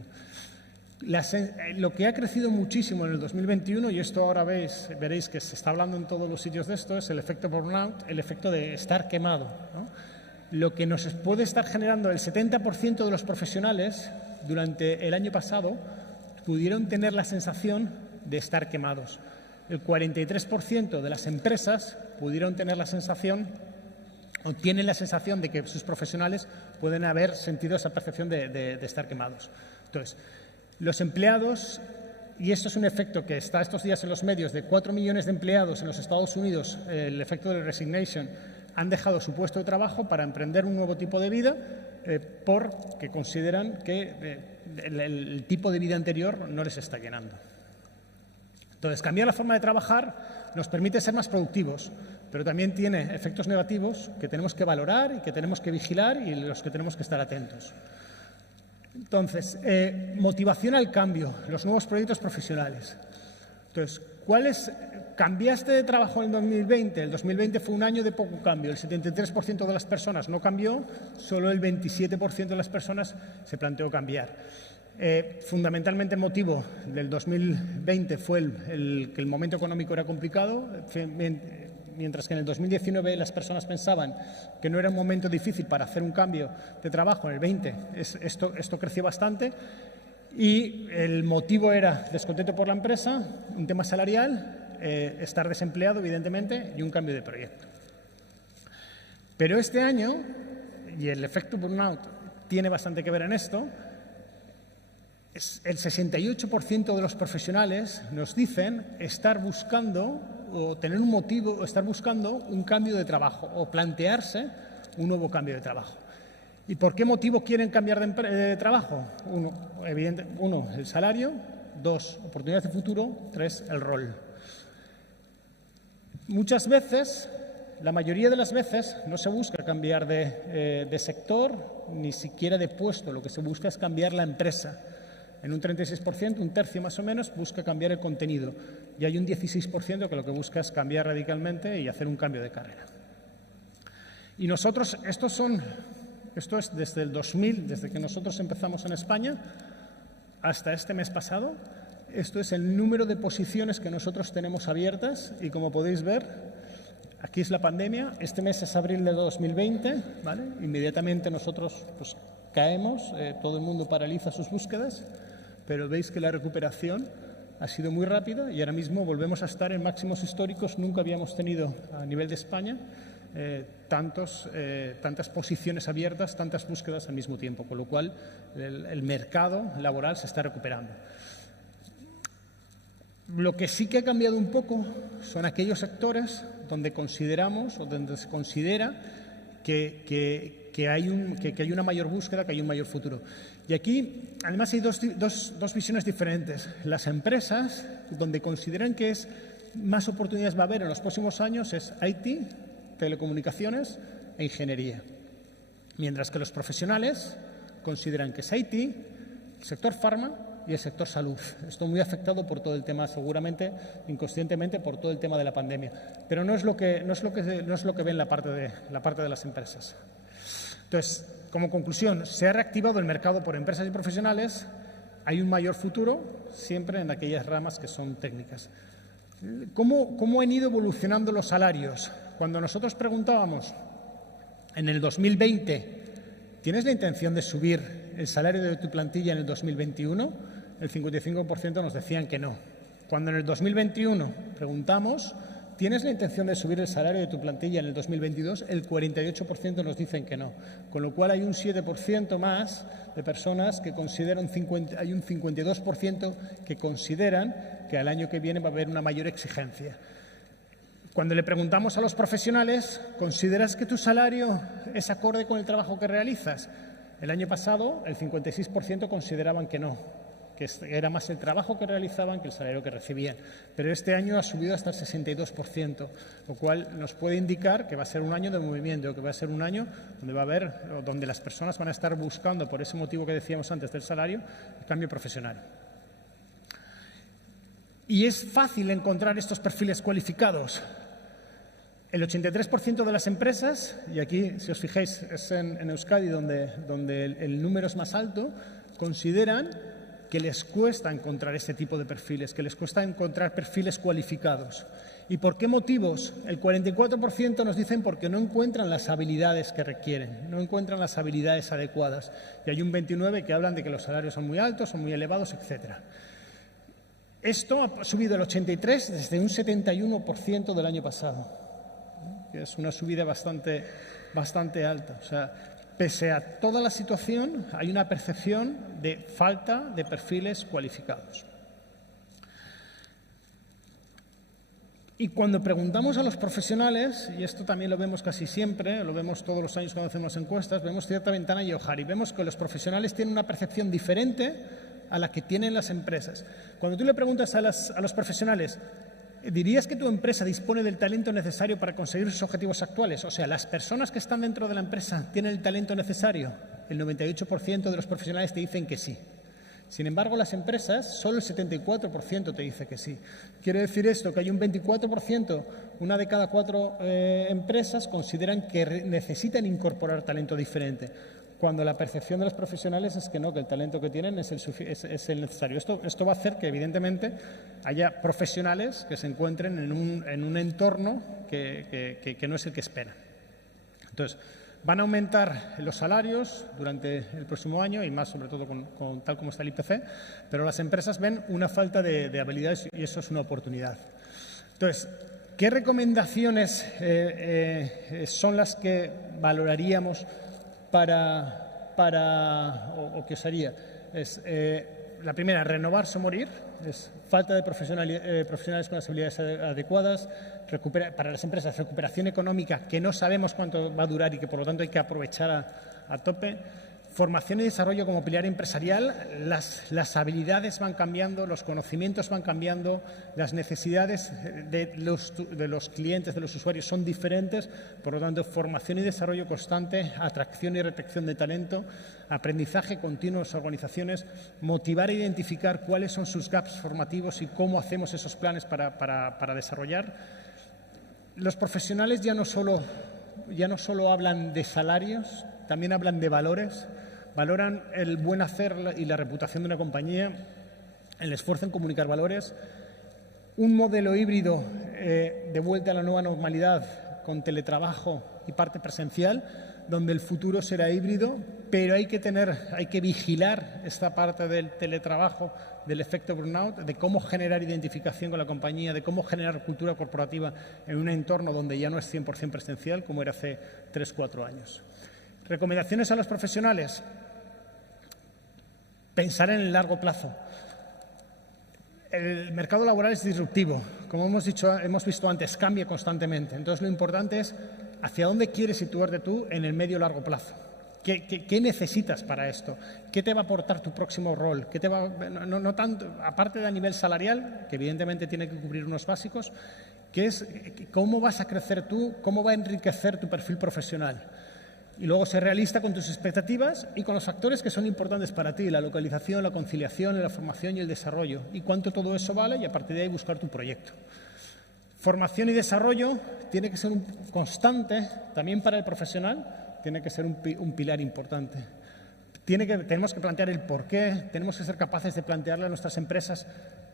Lo que ha crecido muchísimo en el 2021, y esto ahora veréis que se está hablando en todos los sitios de esto, es el efecto burnout, el efecto de estar quemado, ¿no? Lo que nos puede estar generando el 70% de los profesionales durante el año pasado pudieron tener la sensación de estar quemados. El 43% de las empresas pudieron tener la sensación o tienen la sensación de que sus profesionales pueden haber sentido esa percepción de estar quemados. Entonces, los empleados, y esto es un efecto que está estos días en los medios, de 4 millones de empleados en los Estados Unidos, el efecto de resignation, han dejado su puesto de trabajo para emprender un nuevo tipo de vida porque consideran que el tipo de vida anterior no les está llenando. Entonces, cambiar la forma de trabajar nos permite ser más productivos, pero también tiene efectos negativos que tenemos que valorar y que tenemos que vigilar y los que tenemos que estar atentos. Entonces, motivación al cambio, los nuevos proyectos profesionales. Entonces, ¿cambiaste de trabajo en el 2020? El 2020 fue un año de poco cambio. El 73% de las personas no cambió, solo el 27% de las personas se planteó cambiar. Fundamentalmente el motivo del 2020 fue que el momento económico era complicado, mientras que en el 2019 las personas pensaban que no era un momento difícil para hacer un cambio de trabajo. En el 20 esto creció bastante y el motivo era descontento por la empresa, un tema salarial, estar desempleado evidentemente y un cambio de proyecto. Pero este año, y el efecto burnout tiene bastante que ver en esto, el 68% de los profesionales nos dicen estar buscando o tener un motivo o estar buscando un cambio de trabajo o plantearse un nuevo cambio de trabajo. ¿Y por qué motivo quieren cambiar de trabajo? Uno, el salario. 2, oportunidades de futuro. 3, el rol. Muchas veces, la mayoría de las veces, no se busca cambiar de sector ni siquiera de puesto. Lo que se busca es cambiar la empresa. En un 36%, un tercio más o menos, busca cambiar el contenido. Y hay un 16% que lo que busca es cambiar radicalmente y hacer un cambio de carrera. Y nosotros, esto es desde el 2000, desde que nosotros empezamos en España, hasta este mes pasado, Esto es el número de posiciones que nosotros tenemos abiertas y como podéis ver, aquí es la pandemia. Este mes es abril de 2020, ¿vale? Inmediatamente nosotros pues, caemos, todo el mundo paraliza sus búsquedas, pero veis que la recuperación ha sido muy rápida y ahora mismo volvemos a estar en máximos históricos. Nunca habíamos tenido a nivel de España tantas posiciones abiertas, tantas búsquedas al mismo tiempo, con lo cual el mercado laboral se está recuperando. Lo que sí que ha cambiado un poco son aquellos sectores donde consideramos o donde se considera que hay una mayor búsqueda, que hay un mayor futuro. Y aquí, además, hay dos visiones diferentes. Las empresas, donde consideran que más oportunidades va a haber en los próximos años, es IT, telecomunicaciones e ingeniería. Mientras que los profesionales consideran que es IT, el sector farma y el sector salud. Esto muy afectado por todo el tema, seguramente, inconscientemente, por todo el tema de la pandemia. Pero no es lo que ven la parte de las empresas. Entonces, como conclusión, se ha reactivado el mercado por empresas y profesionales. Hay un mayor futuro siempre en aquellas ramas que son técnicas. ¿Cómo han ido evolucionando los salarios? Cuando nosotros preguntábamos en el 2020, ¿tienes la intención de subir el salario de tu plantilla en el 2021? El 55% nos decían que no. Cuando en el 2021 preguntamos, ¿tienes la intención de subir el salario de tu plantilla en el 2022? El 48% nos dicen que no. Con lo cual hay un 7% más de personas que consideran, hay un 52% que consideran que al año que viene va a haber una mayor exigencia. Cuando le preguntamos a los profesionales, ¿consideras que tu salario es acorde con el trabajo que realizas? El año pasado el 56% consideraban que no, que era más el trabajo que realizaban que el salario que recibían. Pero este año ha subido hasta el 62%, lo cual nos puede indicar que va a ser un año de movimiento, que va a ser un año donde las personas van a estar buscando, por ese motivo que decíamos antes del salario, el cambio profesional. Y es fácil encontrar estos perfiles cualificados. El 83% de las empresas, y aquí, si os fijáis, es en Euskadi donde el número es más alto, consideran que les cuesta encontrar este tipo de perfiles, que les cuesta encontrar perfiles cualificados. ¿Y por qué motivos? El 44% nos dicen porque no encuentran las habilidades que requieren, no encuentran las habilidades adecuadas. Y hay un 29% que hablan de que los salarios son muy altos, son muy elevados, etc. Esto ha subido el 83% desde un 71% del año pasado. Es una subida bastante alta. O sea, pese a toda la situación, hay una percepción de falta de perfiles cualificados. Y cuando preguntamos a los profesionales, y esto también lo vemos casi siempre, lo vemos todos los años cuando hacemos encuestas, vemos cierta ventana y Johari, vemos que los profesionales tienen una percepción diferente a la que tienen las empresas. Cuando tú le preguntas a los profesionales, ¿dirías que tu empresa dispone del talento necesario para conseguir sus objetivos actuales? O sea, ¿las personas que están dentro de la empresa tienen el talento necesario? El 98% de los profesionales te dicen que sí. Sin embargo, las empresas, solo el 74% te dice que sí. Quiere decir esto, que hay un 24%, una de cada 4 empresas consideran que necesitan incorporar talento diferente, cuando la percepción de los profesionales es que no, que el talento que tienen es el necesario. Esto va a hacer que, evidentemente, haya profesionales que se encuentren en un entorno que no es el que esperan. Entonces, van a aumentar los salarios durante el próximo año y más, sobre todo, tal como está el IPC, pero las empresas ven una falta de habilidades y eso es una oportunidad. Entonces, ¿qué recomendaciones son las que valoraríamos o que os haría? La primera, renovarse o morir. Es falta de profesionales con las habilidades adecuadas. Para las empresas, recuperación económica, que no sabemos cuánto va a durar y que por lo tanto hay que aprovechar a tope. Formación y desarrollo como pilar empresarial. Las habilidades van cambiando, los conocimientos van cambiando, las necesidades de los clientes, de los usuarios son diferentes. Por lo tanto, formación y desarrollo constante, atracción y retención de talento, aprendizaje continuo en las organizaciones, motivar e identificar cuáles son sus gaps formativos y cómo hacemos esos planes para desarrollar. Los profesionales ya no solo hablan de salarios, también hablan de valores, valoran el buen hacer y la reputación de una compañía el esfuerzo en comunicar valores, un modelo híbrido de vuelta a la nueva normalidad con teletrabajo y parte presencial, donde el futuro será híbrido, pero hay que vigilar esta parte del teletrabajo, del efecto burnout, de cómo generar identificación con la compañía, de cómo generar cultura corporativa en un entorno donde ya no es 100% presencial, como era hace 3-4 años. Recomendaciones a los profesionales. Pensar en el largo plazo. El mercado laboral es disruptivo. Como hemos visto antes, cambia constantemente. Entonces, lo importante es hacia dónde quieres situarte tú en el medio y largo plazo. ¿Qué necesitas para esto? ¿Qué te va a aportar tu próximo rol? No tanto, aparte de a nivel salarial, que evidentemente tiene que cubrir unos básicos, que es cómo vas a crecer tú, cómo va a enriquecer tu perfil profesional. Y luego ser realista con tus expectativas y con los factores que son importantes para ti, la localización, la conciliación, la formación y el desarrollo. Y cuánto todo eso vale y a partir de ahí buscar tu proyecto. Formación y desarrollo tiene que ser un constante también para el profesional, tiene que ser un pilar importante. Tenemos que plantear el por qué, tenemos que ser capaces de plantearle a nuestras empresas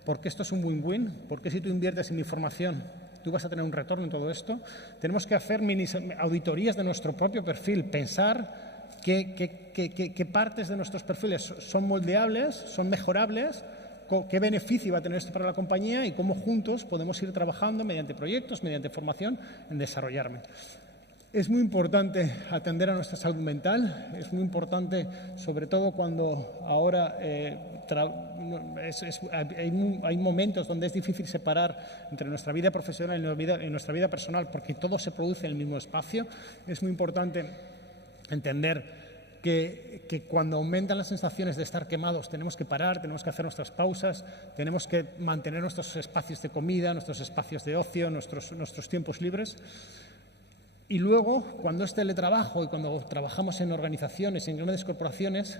por qué esto es un win-win, por qué si tú inviertes en mi formación tú vas a tener un retorno en todo esto. Tenemos que hacer auditorías de nuestro propio perfil, pensar qué partes de nuestros perfiles son moldeables, son mejorables, qué beneficio va a tener esto para la compañía y cómo juntos podemos ir trabajando mediante proyectos, mediante formación, en desarrollarme. Es muy importante atender a nuestra salud mental, es muy importante, sobre todo cuando ahora hay momentos donde es difícil separar entre nuestra vida profesional y nuestra vida personal porque todo se produce en el mismo espacio. Es muy importante entender que cuando aumentan las sensaciones de estar quemados tenemos que parar, tenemos que hacer nuestras pausas, tenemos que mantener nuestros espacios de comida, nuestros espacios de ocio, nuestros tiempos libres. Y luego, cuando es teletrabajo y cuando trabajamos en organizaciones y en grandes corporaciones,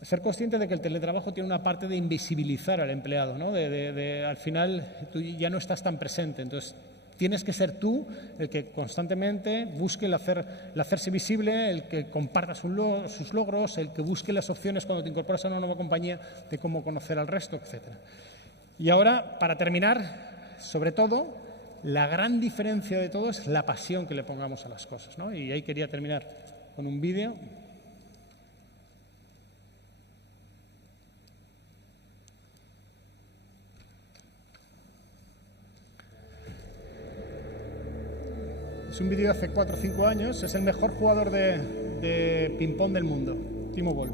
ser consciente de que el teletrabajo tiene una parte de invisibilizar al empleado, ¿no? Al final, tú ya no estás tan presente. Entonces, tienes que ser tú el que constantemente busque el hacerse visible, el que comparta sus logros, el que busque las opciones cuando te incorporas a una nueva compañía de cómo conocer al resto, etc. Y ahora, para terminar, sobre todo, la gran diferencia de todo es la pasión que le pongamos a las cosas, ¿no? Y ahí quería terminar con un vídeo. Es un vídeo de hace 4 o 5 años. Es el mejor jugador de ping-pong del mundo, Timo Boll.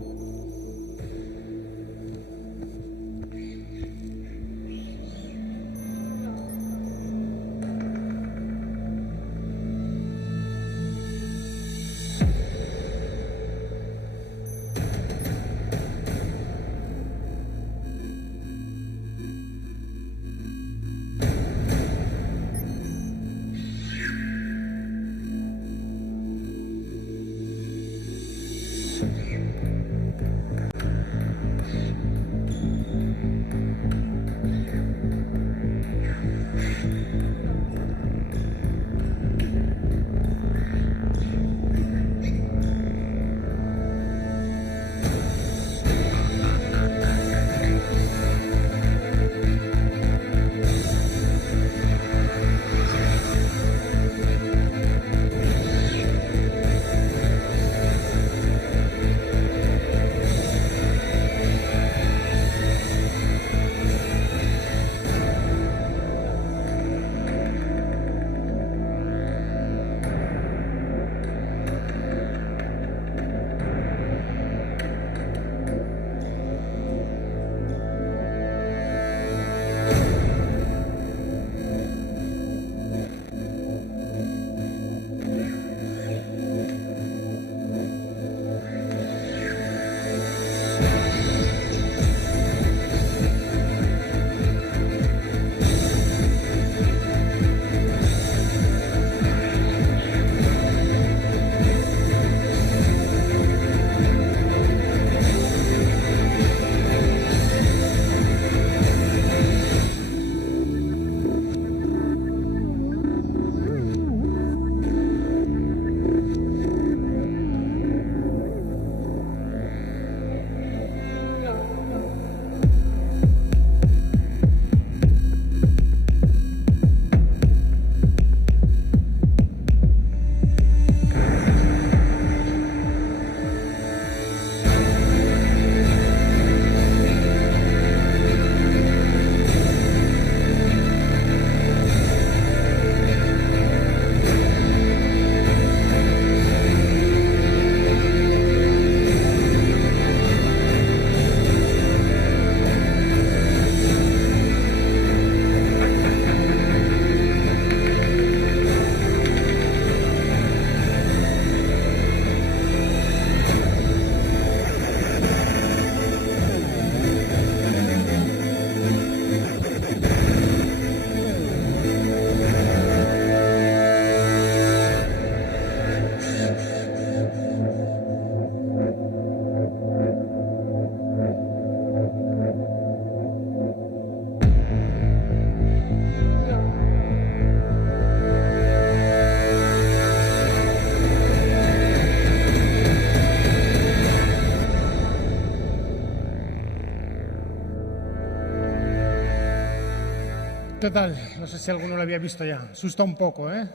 ¿Qué tal? No sé si alguno lo había visto ya. Asusta un poco, ¿eh?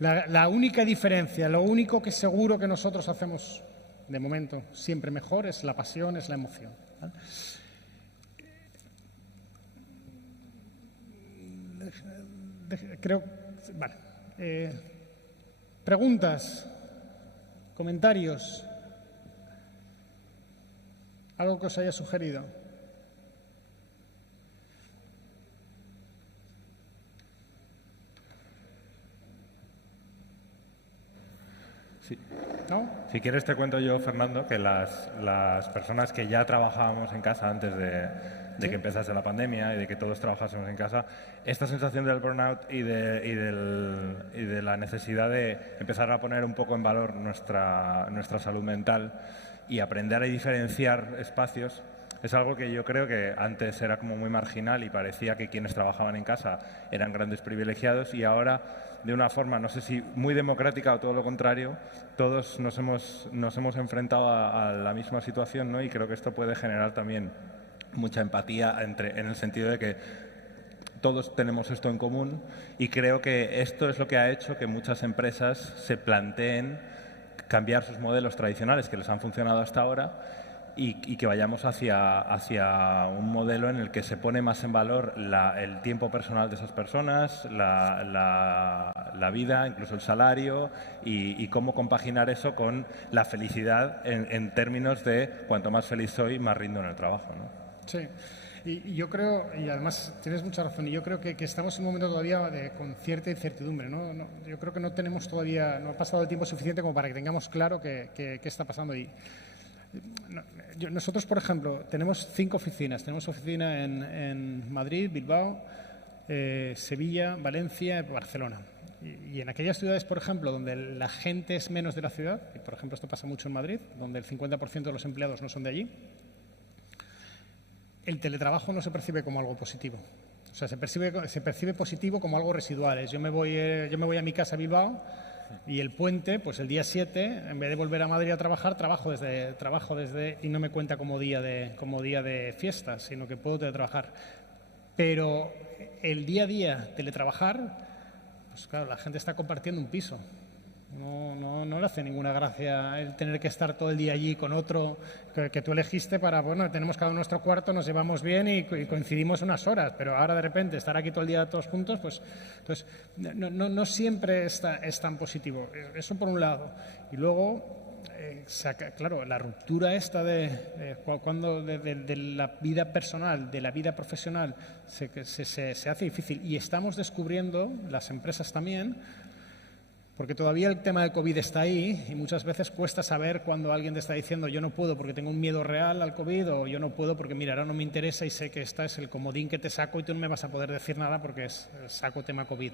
La única diferencia, lo único que seguro que nosotros hacemos, de momento, siempre mejor, es la pasión, es la emoción, ¿vale? Creo... Vale. ¿Preguntas? ¿Comentarios? ¿Algo que os haya sugerido? Sí. ¿No? Si quieres te cuento yo, Fernando, que las personas que ya trabajábamos en casa antes de que empezase la pandemia y de que todos trabajásemos en casa, esta sensación del burnout y de la necesidad de empezar a poner un poco en valor nuestra salud mental y aprender a diferenciar espacios, es algo que yo creo que antes era como muy marginal y parecía que quienes trabajaban en casa eran grandes privilegiados, y ahora, de una forma, no sé si muy democrática o todo lo contrario, todos nos hemos enfrentado a la misma situación, ¿no? Y creo que esto puede generar también mucha empatía en el sentido de que todos tenemos esto en común, y creo que esto es lo que ha hecho que muchas empresas se planteen cambiar sus modelos tradicionales que les han funcionado hasta ahora y que vayamos hacia un modelo en el que se pone más en valor el tiempo personal de esas personas, la vida, incluso el salario, y cómo compaginar eso con la felicidad en términos de cuanto más feliz soy, más rindo en el trabajo, ¿no? Sí, y yo creo, y además tienes mucha razón, y yo creo que estamos en un momento todavía con cierta incertidumbre, ¿no? Yo creo que no tenemos todavía, no ha pasado el tiempo suficiente como para que tengamos claro qué está pasando. Y nosotros, por ejemplo, tenemos 5 oficinas. Tenemos oficina en Madrid, Bilbao, Sevilla, Valencia y Barcelona. Y en aquellas ciudades, por ejemplo, donde la gente es menos de la ciudad, y por ejemplo esto pasa mucho en Madrid, donde el 50% de los empleados no son de allí, el teletrabajo no se percibe como algo positivo. O sea, se percibe positivo como algo residual. Yo me voy a mi casa a Bilbao y el puente, pues el día 7, en vez de volver a Madrid a trabajar, trabajo desde y no me cuenta como día de fiesta, sino que puedo teletrabajar. Pero el día a día teletrabajar, pues claro, la gente está compartiendo un piso. No le hace ninguna gracia el tener que estar todo el día allí con otro que tú elegiste para, bueno, tenemos cada uno nuestro cuarto, nos llevamos bien y coincidimos unas horas, pero ahora de repente estar aquí todo el día todos juntos, pues entonces no siempre es tan positivo. Eso por un lado. Y luego, claro, la ruptura esta de la vida personal, de la vida profesional, se hace difícil, y estamos descubriendo, las empresas también, porque todavía el tema del COVID está ahí y muchas veces cuesta saber cuando alguien te está diciendo yo no puedo porque tengo un miedo real al COVID, o yo no puedo porque mira, ahora no me interesa y sé que esta es el comodín que te saco y tú no me vas a poder decir nada porque saco tema COVID.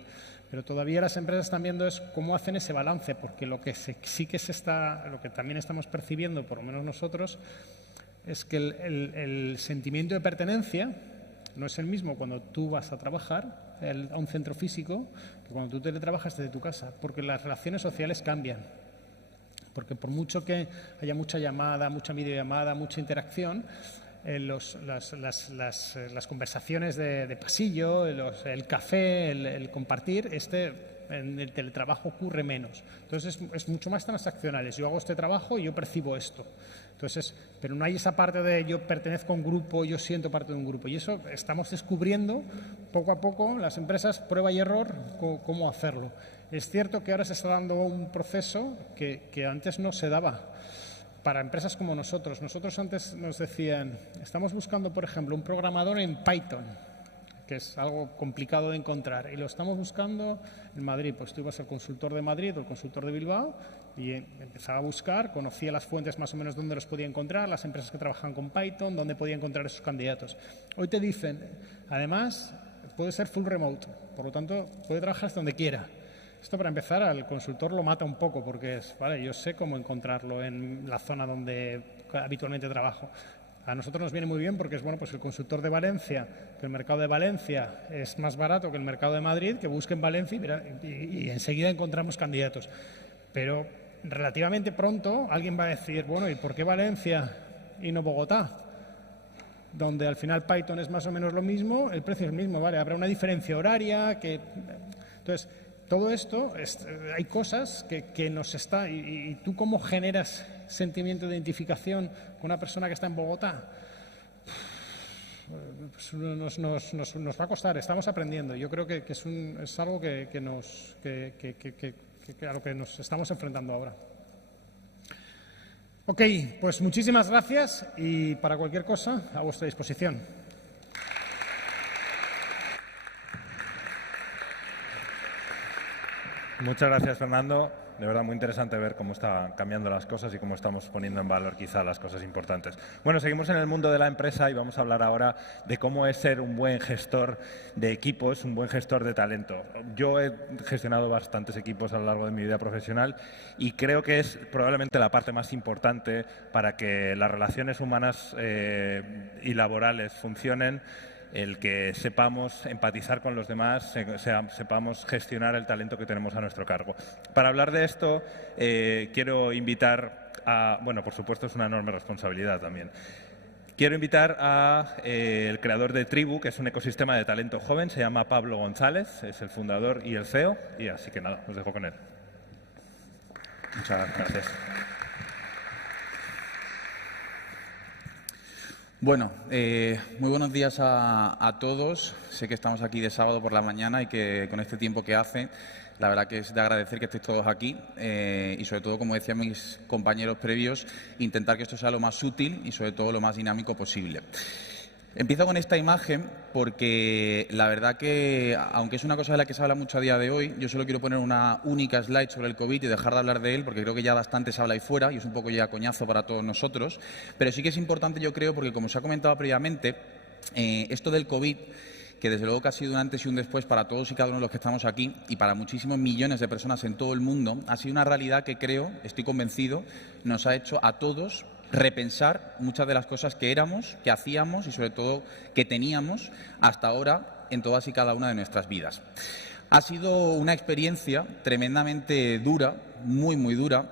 Pero todavía las empresas están viendo es cómo hacen ese balance, porque lo que lo que también estamos percibiendo, por lo menos nosotros, es que el sentimiento de pertenencia no es el mismo cuando tú vas a trabajar a un centro físico que cuando tú teletrabajas desde tu casa, porque las relaciones sociales cambian. Porque por mucho que haya mucha llamada, mucha videollamada, mucha interacción, las conversaciones de pasillo, el café, el compartir, en el teletrabajo ocurre menos. Entonces es mucho más transaccional. Yo hago este trabajo y yo percibo esto. Entonces, pero no hay esa parte de yo pertenezco a un grupo, yo siento parte de un grupo. Y eso estamos descubriendo poco a poco, las empresas, prueba y error, cómo hacerlo. Es cierto que ahora se está dando un proceso que antes no se daba para empresas como nosotros. Nosotros antes nos decían, estamos buscando, por ejemplo, un programador en Python, que es algo complicado de encontrar, y lo estamos buscando en Madrid. Pues tú ibas al consultor de Madrid o el consultor de Bilbao y empezaba a buscar, conocía las fuentes más o menos donde los podía encontrar, las empresas que trabajan con Python, dónde podía encontrar esos candidatos. Hoy te dicen, además, puede ser full remote, por lo tanto, puede trabajar hasta donde quiera. Esto, para empezar, al consultor lo mata un poco, porque vale, yo sé cómo encontrarlo en la zona donde habitualmente trabajo. A nosotros nos viene muy bien porque es bueno, pues el consultor de Valencia, que el mercado de Valencia es más barato que el mercado de Madrid, que busque en Valencia y enseguida encontramos candidatos. Pero relativamente pronto alguien va a decir, bueno, ¿y por qué Valencia y no Bogotá? donde al final Python es más o menos lo mismo, el precio es el mismo, ¿vale? Habrá una diferencia horaria que... Entonces, todo esto, hay cosas que nos está... Y tú cómo generas sentimiento de identificación con una persona que está en Bogotá, pues nos va a costar, estamos aprendiendo. Yo creo que es algo que a lo que nos estamos enfrentando ahora. Ok, pues muchísimas gracias y para cualquier cosa a vuestra disposición. Muchas gracias, Fernando. De verdad, muy interesante ver cómo están cambiando las cosas y cómo estamos poniendo en valor quizá las cosas importantes. Bueno, seguimos en el mundo de la empresa y vamos a hablar ahora de cómo es ser un buen gestor de equipos, un buen gestor de talento. Yo he gestionado bastantes equipos a lo largo de mi vida profesional y creo que es probablemente la parte más importante para que las relaciones humanas y laborales funcionen, el que sepamos empatizar con los demás, sepamos gestionar el talento que tenemos a nuestro cargo. Para hablar de esto, quiero invitar a... Bueno, por supuesto, es una enorme responsabilidad también. Quiero invitar al creador de Tribu, que es un ecosistema de talento joven, se llama Pablo González, es el fundador y el CEO, y así que nada, os dejo con él. Muchas gracias. Bueno, muy buenos días a todos. Sé que estamos aquí de sábado por la mañana y que con este tiempo que hace, la verdad que es de agradecer que estéis todos aquí y sobre todo, como decían mis compañeros previos, intentar que esto sea lo más útil y sobre todo lo más dinámico posible. Empiezo con esta imagen porque la verdad que, aunque es una cosa de la que se habla mucho a día de hoy, yo solo quiero poner una única slide sobre el COVID y dejar de hablar de él porque creo que ya bastante se habla ahí fuera y es un poco ya coñazo para todos nosotros. Pero sí que es importante, yo creo, porque como se ha comentado previamente, esto del COVID, que desde luego que ha sido un antes y un después para todos y cada uno de los que estamos aquí y para muchísimos millones de personas en todo el mundo, ha sido una realidad que creo, estoy convencido, nos ha hecho a todos repensar muchas de las cosas que éramos, que hacíamos y sobre todo que teníamos hasta ahora en todas y cada una de nuestras vidas. Ha sido una experiencia tremendamente dura, muy dura,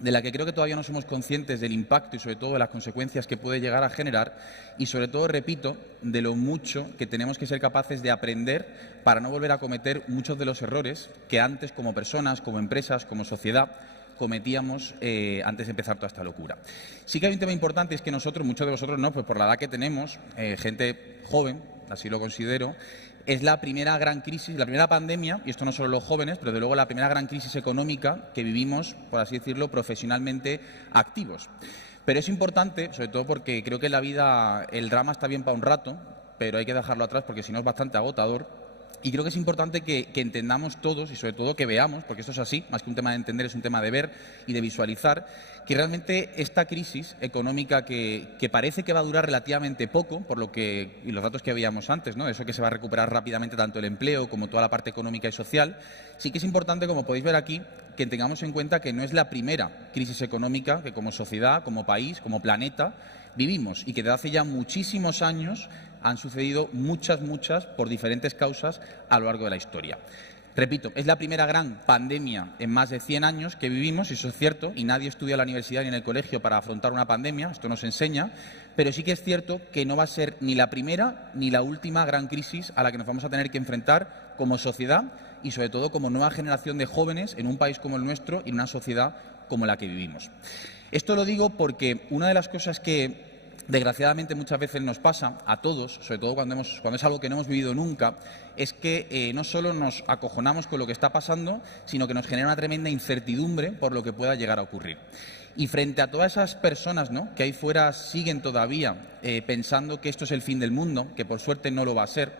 de la que creo que todavía no somos conscientes del impacto y sobre todo de las consecuencias que puede llegar a generar y sobre todo, repito, de lo mucho que tenemos que ser capaces de aprender para no volver a cometer muchos de los errores que antes como personas, como empresas, como sociedad cometíamos antes de empezar toda esta locura. Sí que hay un tema importante, es que nosotros, muchos de vosotros no, pues por la edad que tenemos, gente joven, así lo considero, es la primera gran crisis, la primera pandemia, y esto no solo los jóvenes, pero de luego la primera gran crisis económica que vivimos, por así decirlo, profesionalmente activos. Pero es importante, sobre todo porque creo que en la vida el drama está bien para un rato, pero hay que dejarlo atrás porque si no es bastante agotador. Y creo que es importante que entendamos todos y sobre todo que veamos, porque esto es así, más que un tema de entender, es un tema de ver y de visualizar, que realmente esta crisis económica que parece que va a durar relativamente poco, por lo que, y los datos que veíamos antes, ¿no? Eso que se va a recuperar rápidamente tanto el empleo como toda la parte económica y social, sí que es importante, como podéis ver aquí, que tengamos en cuenta que no es la primera crisis económica que como sociedad, como país, como planeta, vivimos y que desde hace ya muchísimos años han sucedido muchas, por diferentes causas a lo largo de la historia. Repito, es la primera gran pandemia en más de 100 años que vivimos, y eso es cierto, y nadie estudia en la universidad ni en el colegio para afrontar una pandemia, esto nos enseña, pero sí que es cierto que no va a ser ni la primera ni la última gran crisis a la que nos vamos a tener que enfrentar como sociedad y sobre todo como nueva generación de jóvenes en un país como el nuestro y en una sociedad como la que vivimos. Esto lo digo porque una de las cosas que desgraciadamente muchas veces nos pasa a todos, sobre todo cuando es algo que no hemos vivido nunca, es que no solo nos acojonamos con lo que está pasando, sino que nos genera una tremenda incertidumbre por lo que pueda llegar a ocurrir. Y frente a todas esas personas, ¿no?, que ahí fuera siguen todavía pensando que esto es el fin del mundo, que por suerte no lo va a ser,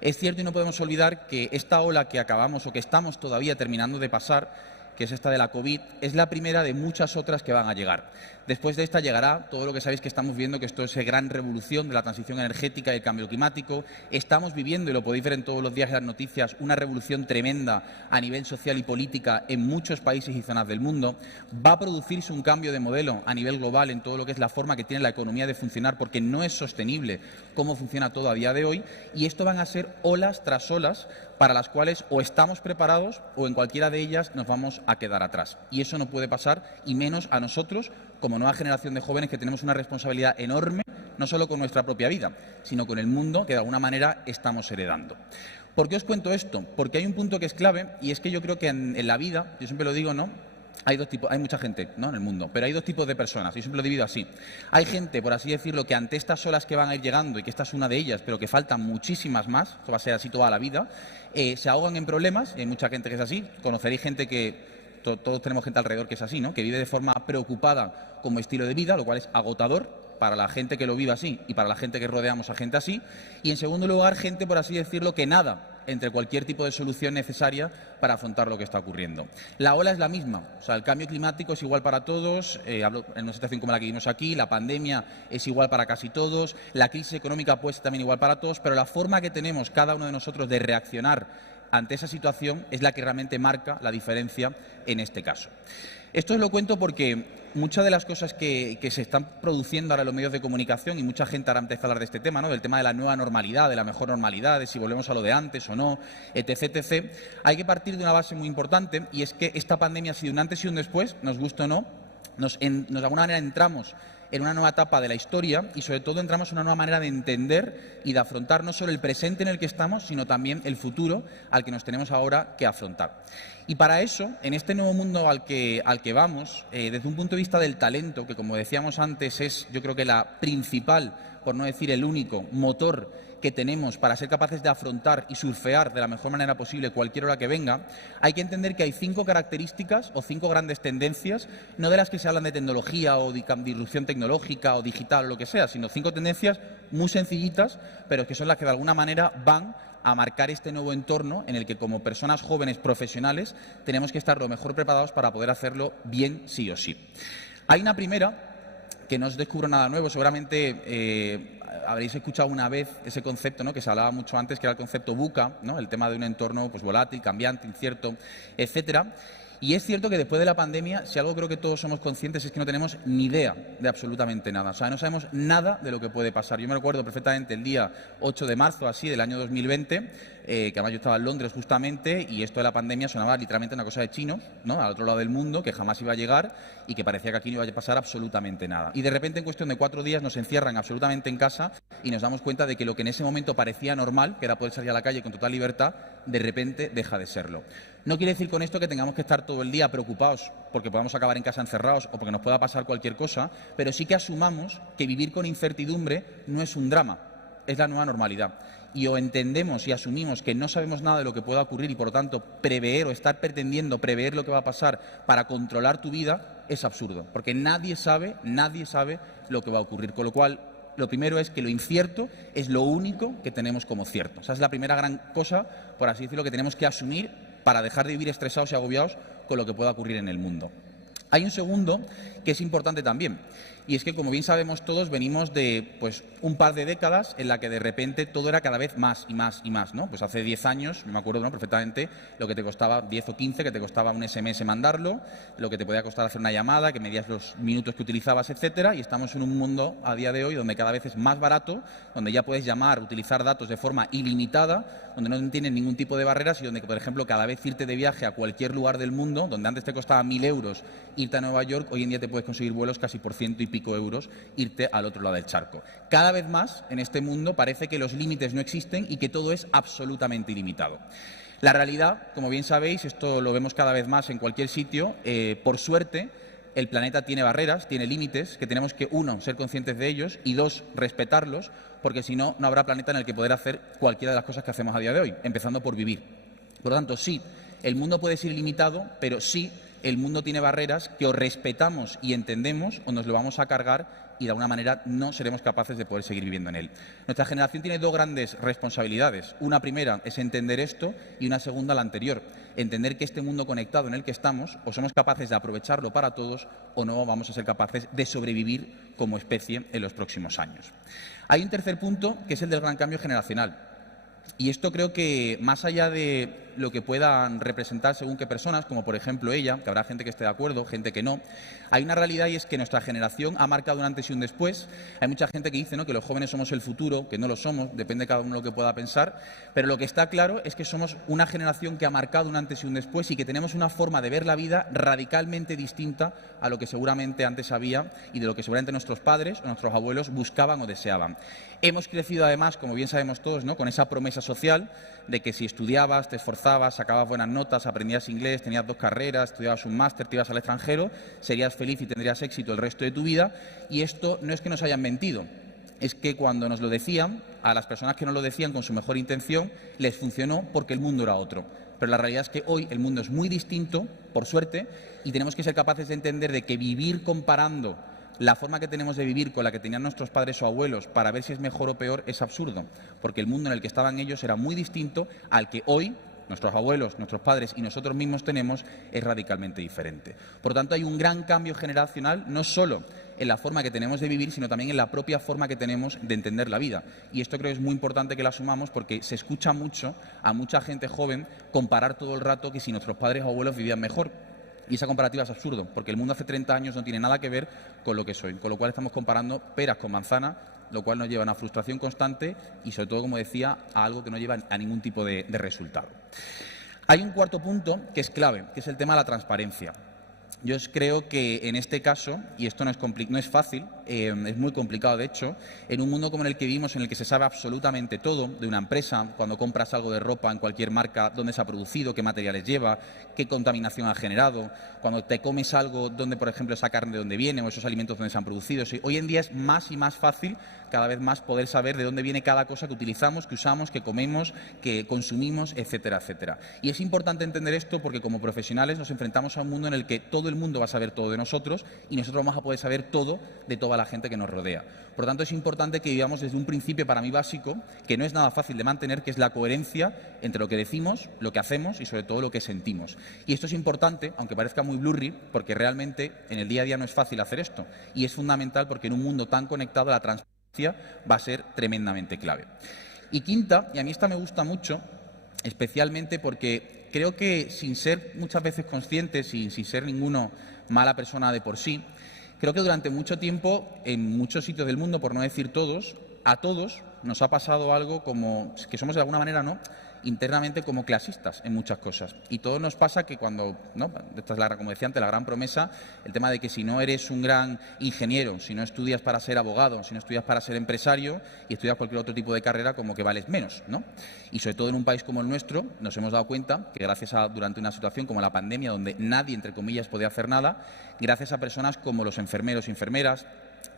es cierto y no podemos olvidar que esta ola que acabamos o que estamos todavía terminando de pasar, que es esta de la COVID, es la primera de muchas otras que van a llegar. Después de esta llegará todo lo que sabéis que estamos viendo, que esto es gran revolución de la transición energética y el cambio climático. Estamos viviendo, y lo podéis ver en todos los días en las noticias, una revolución tremenda a nivel social y política en muchos países y zonas del mundo. Va a producirse un cambio de modelo a nivel global en todo lo que es la forma que tiene la economía de funcionar, porque no es sostenible cómo funciona todo a día de hoy, y esto van a ser olas tras olas para las cuales o estamos preparados o en cualquiera de ellas nos vamos a quedar atrás. Y eso no puede pasar, y menos a nosotros como nueva generación de jóvenes que tenemos una responsabilidad enorme no solo con nuestra propia vida, sino con el mundo que de alguna manera estamos heredando. ¿Por qué os cuento esto? Porque hay un punto que es clave y es que yo creo que en la vida, yo siempre lo digo, ¿no? Hay dos tipos, hay mucha gente, ¿no?, en el mundo, pero hay dos tipos de personas, yo siempre lo divido así. Hay gente, por así decirlo, que ante estas olas que van a ir llegando, y que esta es una de ellas, pero que faltan muchísimas más, esto va a ser así toda la vida, se ahogan en problemas, y hay mucha gente que es así. Conoceréis gente que, todos tenemos gente alrededor que es así, ¿no?, que vive de forma preocupada como estilo de vida, lo cual es agotador para la gente que lo vive así y para la gente que rodeamos a gente así. Y en segundo lugar, gente, por así decirlo, que nada entre cualquier tipo de solución necesaria para afrontar lo que está ocurriendo. La ola es la misma, o sea, el cambio climático es igual para todos, hablo en una situación como la que vivimos aquí, la pandemia es igual para casi todos, la crisis económica puede ser también igual para todos, pero la forma que tenemos cada uno de nosotros de reaccionar ante esa situación es la que realmente marca la diferencia en este caso. Esto os lo cuento porque muchas de las cosas que se están produciendo ahora en los medios de comunicación, y mucha gente ahora empieza a hablar de este tema, ¿no?, del tema de la nueva normalidad, de la mejor normalidad, de si volvemos a lo de antes o no, etc., etc., hay que partir de una base muy importante, y es que esta pandemia ha sido un antes y un después, nos guste o no, de alguna manera entramos en una nueva etapa de la historia y sobre todo entramos en una nueva manera de entender y de afrontar no solo el presente en el que estamos, sino también el futuro al que nos tenemos ahora que afrontar. Y para eso, en este nuevo mundo al que vamos, desde un punto de vista del talento, que como decíamos antes es, yo creo que la principal, por no decir el único, motor que tenemos para ser capaces de afrontar y surfear de la mejor manera posible cualquier hora que venga, hay que entender que hay 5 características o 5 grandes tendencias, no de las que se hablan de tecnología o de disrupción tecnológica o digital o lo que sea, sino 5 tendencias muy sencillitas, pero que son las que de alguna manera van a marcar este nuevo entorno en el que como personas jóvenes profesionales tenemos que estar lo mejor preparados para poder hacerlo bien sí o sí. Hay una primera que no os descubro nada nuevo, seguramente habréis escuchado una vez ese concepto, ¿no?, que se hablaba mucho antes, que era el concepto VUCA, ¿no?, el tema de un entorno pues volátil, cambiante, incierto, etcétera. Y es cierto que después de la pandemia, si algo creo que todos somos conscientes es que no tenemos ni idea de absolutamente nada. O sea, no sabemos nada de lo que puede pasar. Yo me recuerdo perfectamente el día 8 de marzo, así, del año 2020, que además yo estaba en Londres justamente, y esto de la pandemia sonaba literalmente una cosa de chino, ¿no?, al otro lado del mundo, que jamás iba a llegar y que parecía que aquí no iba a pasar absolutamente nada. Y de repente, en cuestión de 4 días, nos encierran absolutamente en casa y nos damos cuenta de que lo que en ese momento parecía normal, que era poder salir a la calle con total libertad, de repente deja de serlo. No quiere decir con esto que tengamos que estar todo el día preocupados porque podamos acabar en casa encerrados o porque nos pueda pasar cualquier cosa, pero sí que asumamos que vivir con incertidumbre no es un drama, es la nueva normalidad. Y o entendemos y asumimos que no sabemos nada de lo que pueda ocurrir y, por lo tanto, prever o estar pretendiendo prever lo que va a pasar para controlar tu vida es absurdo, porque nadie sabe lo que va a ocurrir. Con lo cual, lo primero es que lo incierto es lo único que tenemos como cierto. O sea, es la primera gran cosa, por así decirlo, que tenemos que asumir para dejar de vivir estresados y agobiados con lo que pueda ocurrir en el mundo. Hay un segundo que es importante también, y es que, como bien sabemos todos, venimos de pues un par de décadas en la que de repente todo era cada vez más y más y más, ¿no? Pues hace 10 años, me acuerdo, ¿no?, perfectamente lo que te costaba 10 o 15, que te costaba un SMS mandarlo, lo que te podía costar hacer una llamada, que medías los minutos que utilizabas, etcétera, y estamos en un mundo a día de hoy donde cada vez es más barato, donde ya puedes llamar, utilizar datos de forma ilimitada, donde no tienes ningún tipo de barreras y donde, por ejemplo, cada vez irte de viaje a cualquier lugar del mundo, donde antes te costaba 1.000 euros irte a Nueva York, hoy en día te puedes conseguir vuelos casi por 100 y pico euros irte al otro lado del charco. Cada vez más en este mundo parece que los límites no existen y que todo es absolutamente ilimitado. La realidad, como bien sabéis, esto lo vemos cada vez más en cualquier sitio, por suerte el planeta tiene barreras, tiene límites, que tenemos que, 1, ser conscientes de ellos y 2, respetarlos, porque si no, no habrá planeta en el que poder hacer cualquiera de las cosas que hacemos a día de hoy, empezando por vivir. Por lo tanto, sí, el mundo puede ser ilimitado, pero sí, el mundo tiene barreras que o respetamos y entendemos o nos lo vamos a cargar y de alguna manera no seremos capaces de poder seguir viviendo en él. Nuestra generación tiene 2 grandes responsabilidades. Una primera es entender esto y una segunda la anterior. Entender que este mundo conectado en el que estamos o somos capaces de aprovecharlo para todos o no vamos a ser capaces de sobrevivir como especie en los próximos años. Hay un tercer punto que es el del gran cambio generacional. Y esto creo que, más allá de lo que puedan representar según qué personas, como por ejemplo ella, que habrá gente que esté de acuerdo, gente que no, hay una realidad y es que nuestra generación ha marcado un antes y un después. Hay mucha gente que dice, ¿no?, que los jóvenes somos el futuro, que no lo somos, depende de cada uno lo que pueda pensar, pero lo que está claro es que somos una generación que ha marcado un antes y un después y que tenemos una forma de ver la vida radicalmente distinta a lo que seguramente antes había y de lo que seguramente nuestros padres o nuestros abuelos buscaban o deseaban. Hemos crecido además, como bien sabemos todos, ¿no?, con esa promesa social de que si estudiabas, te esforzabas, sacabas buenas notas, aprendías inglés, tenías 2 carreras, estudiabas un máster, te ibas al extranjero, serías feliz y tendrías éxito el resto de tu vida. Y esto no es que nos hayan mentido, es que cuando nos lo decían, a las personas que nos lo decían con su mejor intención, les funcionó porque el mundo era otro. Pero la realidad es que hoy el mundo es muy distinto, por suerte, y tenemos que ser capaces de entender de que vivir comparando la forma que tenemos de vivir con la que tenían nuestros padres o abuelos para ver si es mejor o peor es absurdo, porque el mundo en el que estaban ellos era muy distinto al que hoy nuestros abuelos, nuestros padres y nosotros mismos tenemos, es radicalmente diferente. Por tanto, hay un gran cambio generacional, no solo en la forma que tenemos de vivir, sino también en la propia forma que tenemos de entender la vida. Y esto creo que es muy importante que lo asumamos porque se escucha mucho a mucha gente joven comparar todo el rato que si nuestros padres o abuelos vivían mejor. Y esa comparativa es absurdo, porque el mundo hace 30 años no tiene nada que ver con lo que soy, con lo cual estamos comparando peras con manzanas, lo cual nos lleva a una frustración constante y, sobre todo, como decía, a algo que no lleva a ningún tipo de resultado. Hay un cuarto punto que es clave, que es el tema de la transparencia. Yo creo que en este caso, y esto no es fácil, es muy complicado de hecho, en un mundo como el que vivimos, en el que se sabe absolutamente todo de una empresa, cuando compras algo de ropa en cualquier marca, dónde se ha producido, qué materiales lleva, qué contaminación ha generado, cuando te comes algo, dónde, por ejemplo, esa carne de dónde viene o esos alimentos dónde se han producido. Hoy en día es más y más fácil, cada vez más, poder saber de dónde viene cada cosa que utilizamos, que usamos, que comemos, que consumimos, etcétera, etcétera. Y es importante entender esto porque como profesionales nos enfrentamos a un mundo en el que todo el mundo va a saber todo de nosotros y nosotros vamos a poder saber todo de toda la gente que nos rodea. Por lo tanto, es importante que vivamos desde un principio, para mí básico, que no es nada fácil de mantener, que es la coherencia entre lo que decimos, lo que hacemos y sobre todo lo que sentimos. Y esto es importante, aunque parezca muy blurry, porque realmente en el día a día no es fácil hacer esto. Y es fundamental porque en un mundo tan conectado la transparencia va a ser tremendamente clave. Y quinta, y a mí esta me gusta mucho, especialmente porque creo que sin ser muchas veces conscientes y sin ser ninguno mala persona de por sí, creo que durante mucho tiempo, en muchos sitios del mundo, por no decir todos, a todos nos ha pasado algo como que somos de alguna manera, ¿no?, internamente como clasistas en muchas cosas. Y todo nos pasa que cuando, ¿no?, esta es como decía antes, la gran promesa, el tema de que si no eres un gran ingeniero, si no estudias para ser abogado, si no estudias para ser empresario y estudias cualquier otro tipo de carrera, como que vales menos, ¿no? Y sobre todo en un país como el nuestro, nos hemos dado cuenta que gracias a, durante una situación como la pandemia, donde nadie, entre comillas, podía hacer nada, gracias a personas como los enfermeros y enfermeras,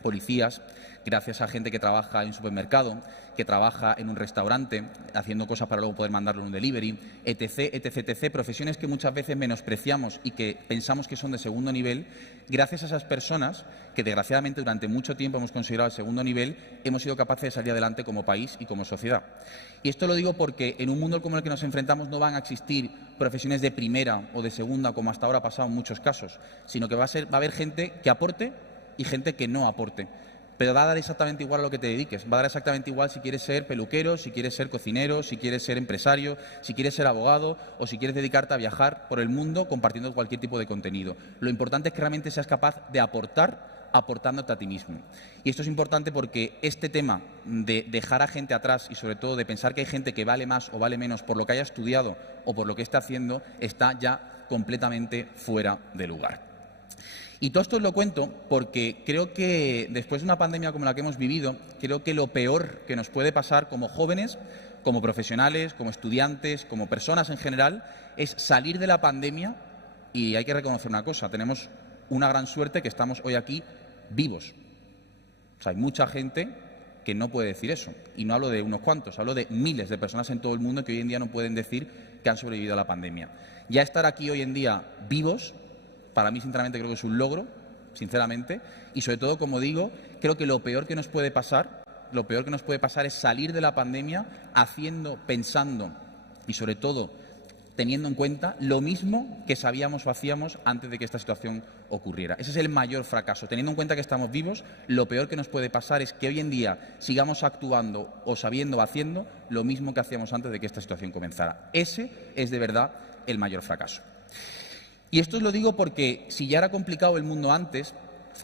policías, gracias a gente que trabaja en un supermercado, que trabaja en un restaurante, haciendo cosas para luego poder mandarlo en un delivery, etc., etc., etc., profesiones que muchas veces menospreciamos y que pensamos que son de segundo nivel. Gracias a esas personas, que desgraciadamente durante mucho tiempo hemos considerado el segundo nivel, hemos sido capaces de salir adelante como país y como sociedad. Y esto lo digo porque en un mundo como el que nos enfrentamos no van a existir profesiones de primera o de segunda, como hasta ahora ha pasado en muchos casos, sino que va a haber gente que aporte y gente que no aporte. Pero va a dar exactamente igual a lo que te dediques. Va a dar exactamente igual si quieres ser peluquero, si quieres ser cocinero, si quieres ser empresario, si quieres ser abogado o si quieres dedicarte a viajar por el mundo compartiendo cualquier tipo de contenido. Lo importante es que realmente seas capaz de aportar, aportándote a ti mismo. Y esto es importante porque este tema de dejar a gente atrás y sobre todo de pensar que hay gente que vale más o vale menos por lo que haya estudiado o por lo que esté haciendo está ya completamente fuera de lugar. Y todo esto os lo cuento porque creo que después de una pandemia como la que hemos vivido, creo que lo peor que nos puede pasar como jóvenes, como profesionales, como estudiantes, como personas en general, es salir de la pandemia. Y hay que reconocer una cosa, tenemos una gran suerte que estamos hoy aquí vivos. O sea, hay mucha gente que no puede decir eso. Y no hablo de unos cuantos, hablo de miles de personas en todo el mundo que hoy en día no pueden decir que han sobrevivido a la pandemia. Ya estar aquí hoy en día vivos, para mí, sinceramente, creo que es un logro, sinceramente, y sobre todo, como digo, creo que lo peor que nos puede pasar es salir de la pandemia haciendo, pensando y sobre todo teniendo en cuenta lo mismo que sabíamos o hacíamos antes de que esta situación ocurriera. Ese es el mayor fracaso. Teniendo en cuenta que estamos vivos, lo peor que nos puede pasar es que hoy en día sigamos actuando o sabiendo o haciendo lo mismo que hacíamos antes de que esta situación comenzara. Ese es de verdad el mayor fracaso. Y esto os lo digo porque si ya era complicado el mundo antes,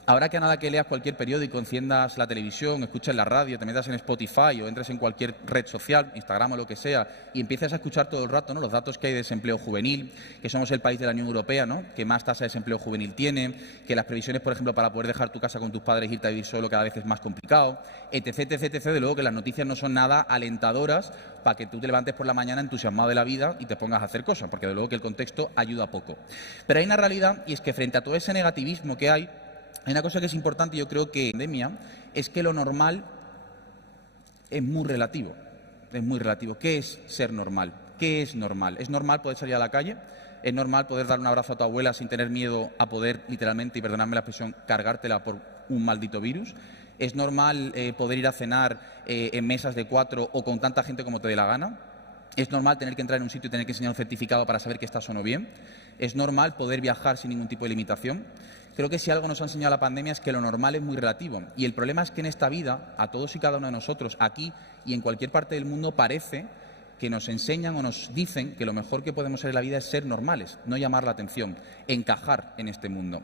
ahora que a nada que leas cualquier periódico, enciendas la televisión, escuches la radio, te metas en Spotify o entres en cualquier red social, Instagram o lo que sea, y empiezas a escuchar todo el rato, ¿no?, los datos que hay de desempleo juvenil, que somos el país de la Unión Europea, ¿no?, que más tasa de desempleo juvenil tiene, que las previsiones, por ejemplo, para poder dejar tu casa con tus padres e irte a vivir solo cada vez es más complicado, etc, etc, etc. De luego que las noticias no son nada alentadoras para que tú te levantes por la mañana entusiasmado de la vida y te pongas a hacer cosas, porque de luego que el contexto ayuda poco. Pero hay una realidad, y es que frente a todo ese negativismo que hay una cosa que es importante, yo creo que en la pandemia, es que lo normal es muy relativo. Es muy relativo. ¿Qué es ser normal? ¿Qué es normal? ¿Es normal poder salir a la calle? ¿Es normal poder dar un abrazo a tu abuela sin tener miedo a poder, literalmente, y perdonadme la expresión, cargártela por un maldito virus? ¿Es normal poder ir a cenar en mesas de 4 o con tanta gente como te dé la gana? ¿Es normal tener que entrar en un sitio y tener que enseñar un certificado para saber que estás o no bien? ¿Es normal poder viajar sin ningún tipo de limitación? Creo que si algo nos ha enseñado la pandemia es que lo normal es muy relativo. Y el problema es que en esta vida, a todos y cada uno de nosotros, aquí y en cualquier parte del mundo, parece que nos enseñan o nos dicen que lo mejor que podemos ser en la vida es ser normales, no llamar la atención, encajar en este mundo.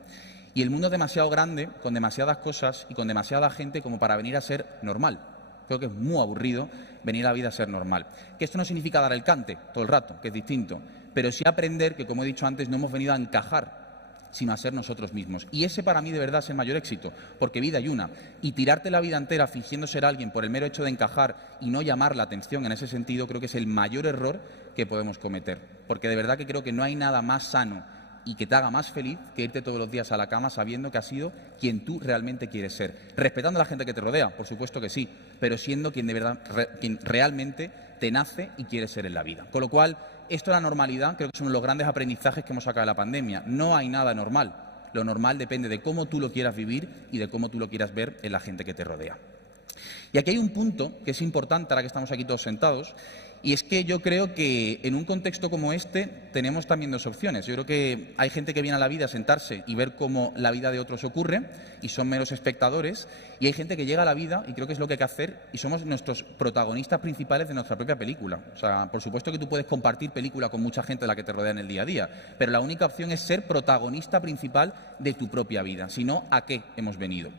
Y el mundo es demasiado grande, con demasiadas cosas y con demasiada gente como para venir a ser normal. Creo que es muy aburrido venir a la vida a ser normal. Que esto no significa dar el cante todo el rato, que es distinto, pero sí aprender que, como he dicho antes, no hemos venido a encajar, sino a ser nosotros mismos. Y ese para mí de verdad es el mayor éxito, porque vida hay una. Y tirarte la vida entera fingiendo ser alguien por el mero hecho de encajar y no llamar la atención en ese sentido, creo que es el mayor error que podemos cometer. Porque de verdad que creo que no hay nada más sano y que te haga más feliz que irte todos los días a la cama sabiendo que has sido quien tú realmente quieres ser. Respetando a la gente que te rodea, por supuesto que sí, pero siendo quien de verdad, quien realmente te nace y quieres ser en la vida. Con lo cual, esto de la normalidad creo que son los grandes aprendizajes que hemos sacado de la pandemia. No hay nada normal. Lo normal depende de cómo tú lo quieras vivir y de cómo tú lo quieras ver en la gente que te rodea. Y aquí hay un punto que es importante, ahora que estamos aquí todos sentados, y es que yo creo que en un contexto como este tenemos también dos opciones. Yo creo que hay gente que viene a la vida a sentarse y ver cómo la vida de otros ocurre y son meros espectadores, y hay gente que llega a la vida y creo que es lo que hay que hacer y somos nuestros protagonistas principales de nuestra propia película. O sea, por supuesto que tú puedes compartir película con mucha gente de la que te rodea en el día a día, pero la única opción es ser protagonista principal de tu propia vida, si no, ¿a qué hemos venido?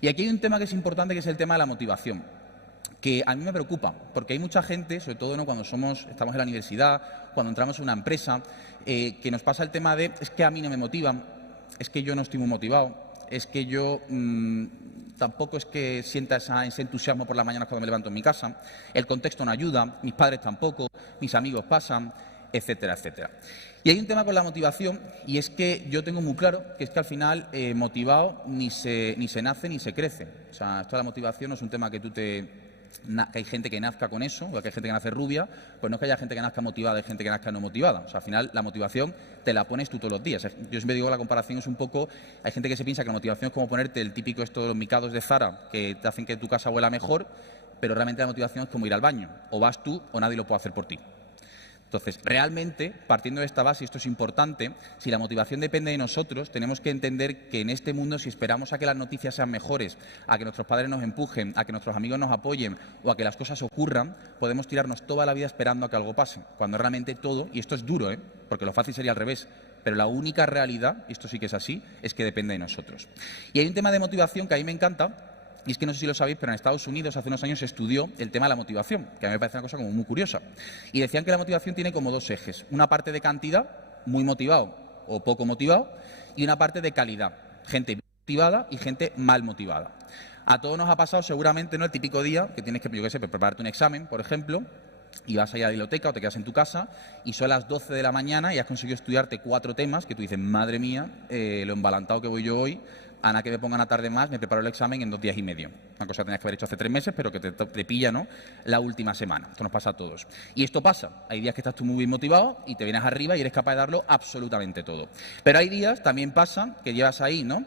Y aquí hay un tema que es importante, que es el tema de la motivación, que a mí me preocupa, porque hay mucha gente, sobre todo, ¿no?, cuando estamos en la universidad, cuando entramos en una empresa, que nos pasa el tema de es que a mí no me motivan, es que yo no estoy muy motivado, es que yo tampoco es que sienta ese entusiasmo por la mañana cuando me levanto en mi casa, el contexto no ayuda, mis padres tampoco, mis amigos pasan, etcétera, etcétera. Y hay un tema con la motivación, y es que yo tengo muy claro que es que al final motivado ni se nace ni se crece. O sea, esto de la motivación no es un tema que que hay gente que nazca con eso, o que hay gente que nace rubia, pues no es que haya gente que nazca motivada y gente que nazca no motivada. O sea, al final la motivación te la pones tú todos los días. Yo siempre digo que la comparación es un poco, hay gente que se piensa que la motivación es como ponerte el típico esto de los micados de Zara, que te hacen que tu casa huela mejor, pero realmente la motivación es como ir al baño. O vas tú o nadie lo puede hacer por ti. Entonces, realmente, partiendo de esta base, y esto es importante, si la motivación depende de nosotros, tenemos que entender que en este mundo, si esperamos a que las noticias sean mejores, a que nuestros padres nos empujen, a que nuestros amigos nos apoyen o a que las cosas ocurran, podemos tirarnos toda la vida esperando a que algo pase, cuando realmente todo, y esto es duro, porque lo fácil sería al revés, pero la única realidad, y esto sí que es así, es que depende de nosotros. Y hay un tema de motivación que a mí me encanta, y es que no sé si lo sabéis, pero en Estados Unidos hace unos años se estudió el tema de la motivación, que a mí me parece una cosa como muy curiosa. Y decían que la motivación tiene como dos ejes. Una parte de cantidad, muy motivado o poco motivado, y una parte de calidad, gente motivada y gente mal motivada. A todos nos ha pasado seguramente, ¿no?, el típico día que tienes que, yo qué sé, prepararte un examen, por ejemplo, y vas a ir a la biblioteca o te quedas en tu casa y son las 12 de la mañana y has conseguido estudiarte 4 temas que tú dices, madre mía, lo embalantado que voy yo hoy, Ana, que me pongan a tarde más, me preparo el examen en 2 días y medio. Una cosa que tenías que haber hecho hace 3 meses, pero que te pilla, ¿no?, la última semana. Esto nos pasa a todos. Y esto pasa. Hay días que estás tú muy bien motivado y te vienes arriba y eres capaz de darlo absolutamente todo. Pero hay días, también pasa, que llevas ahí, ¿no?,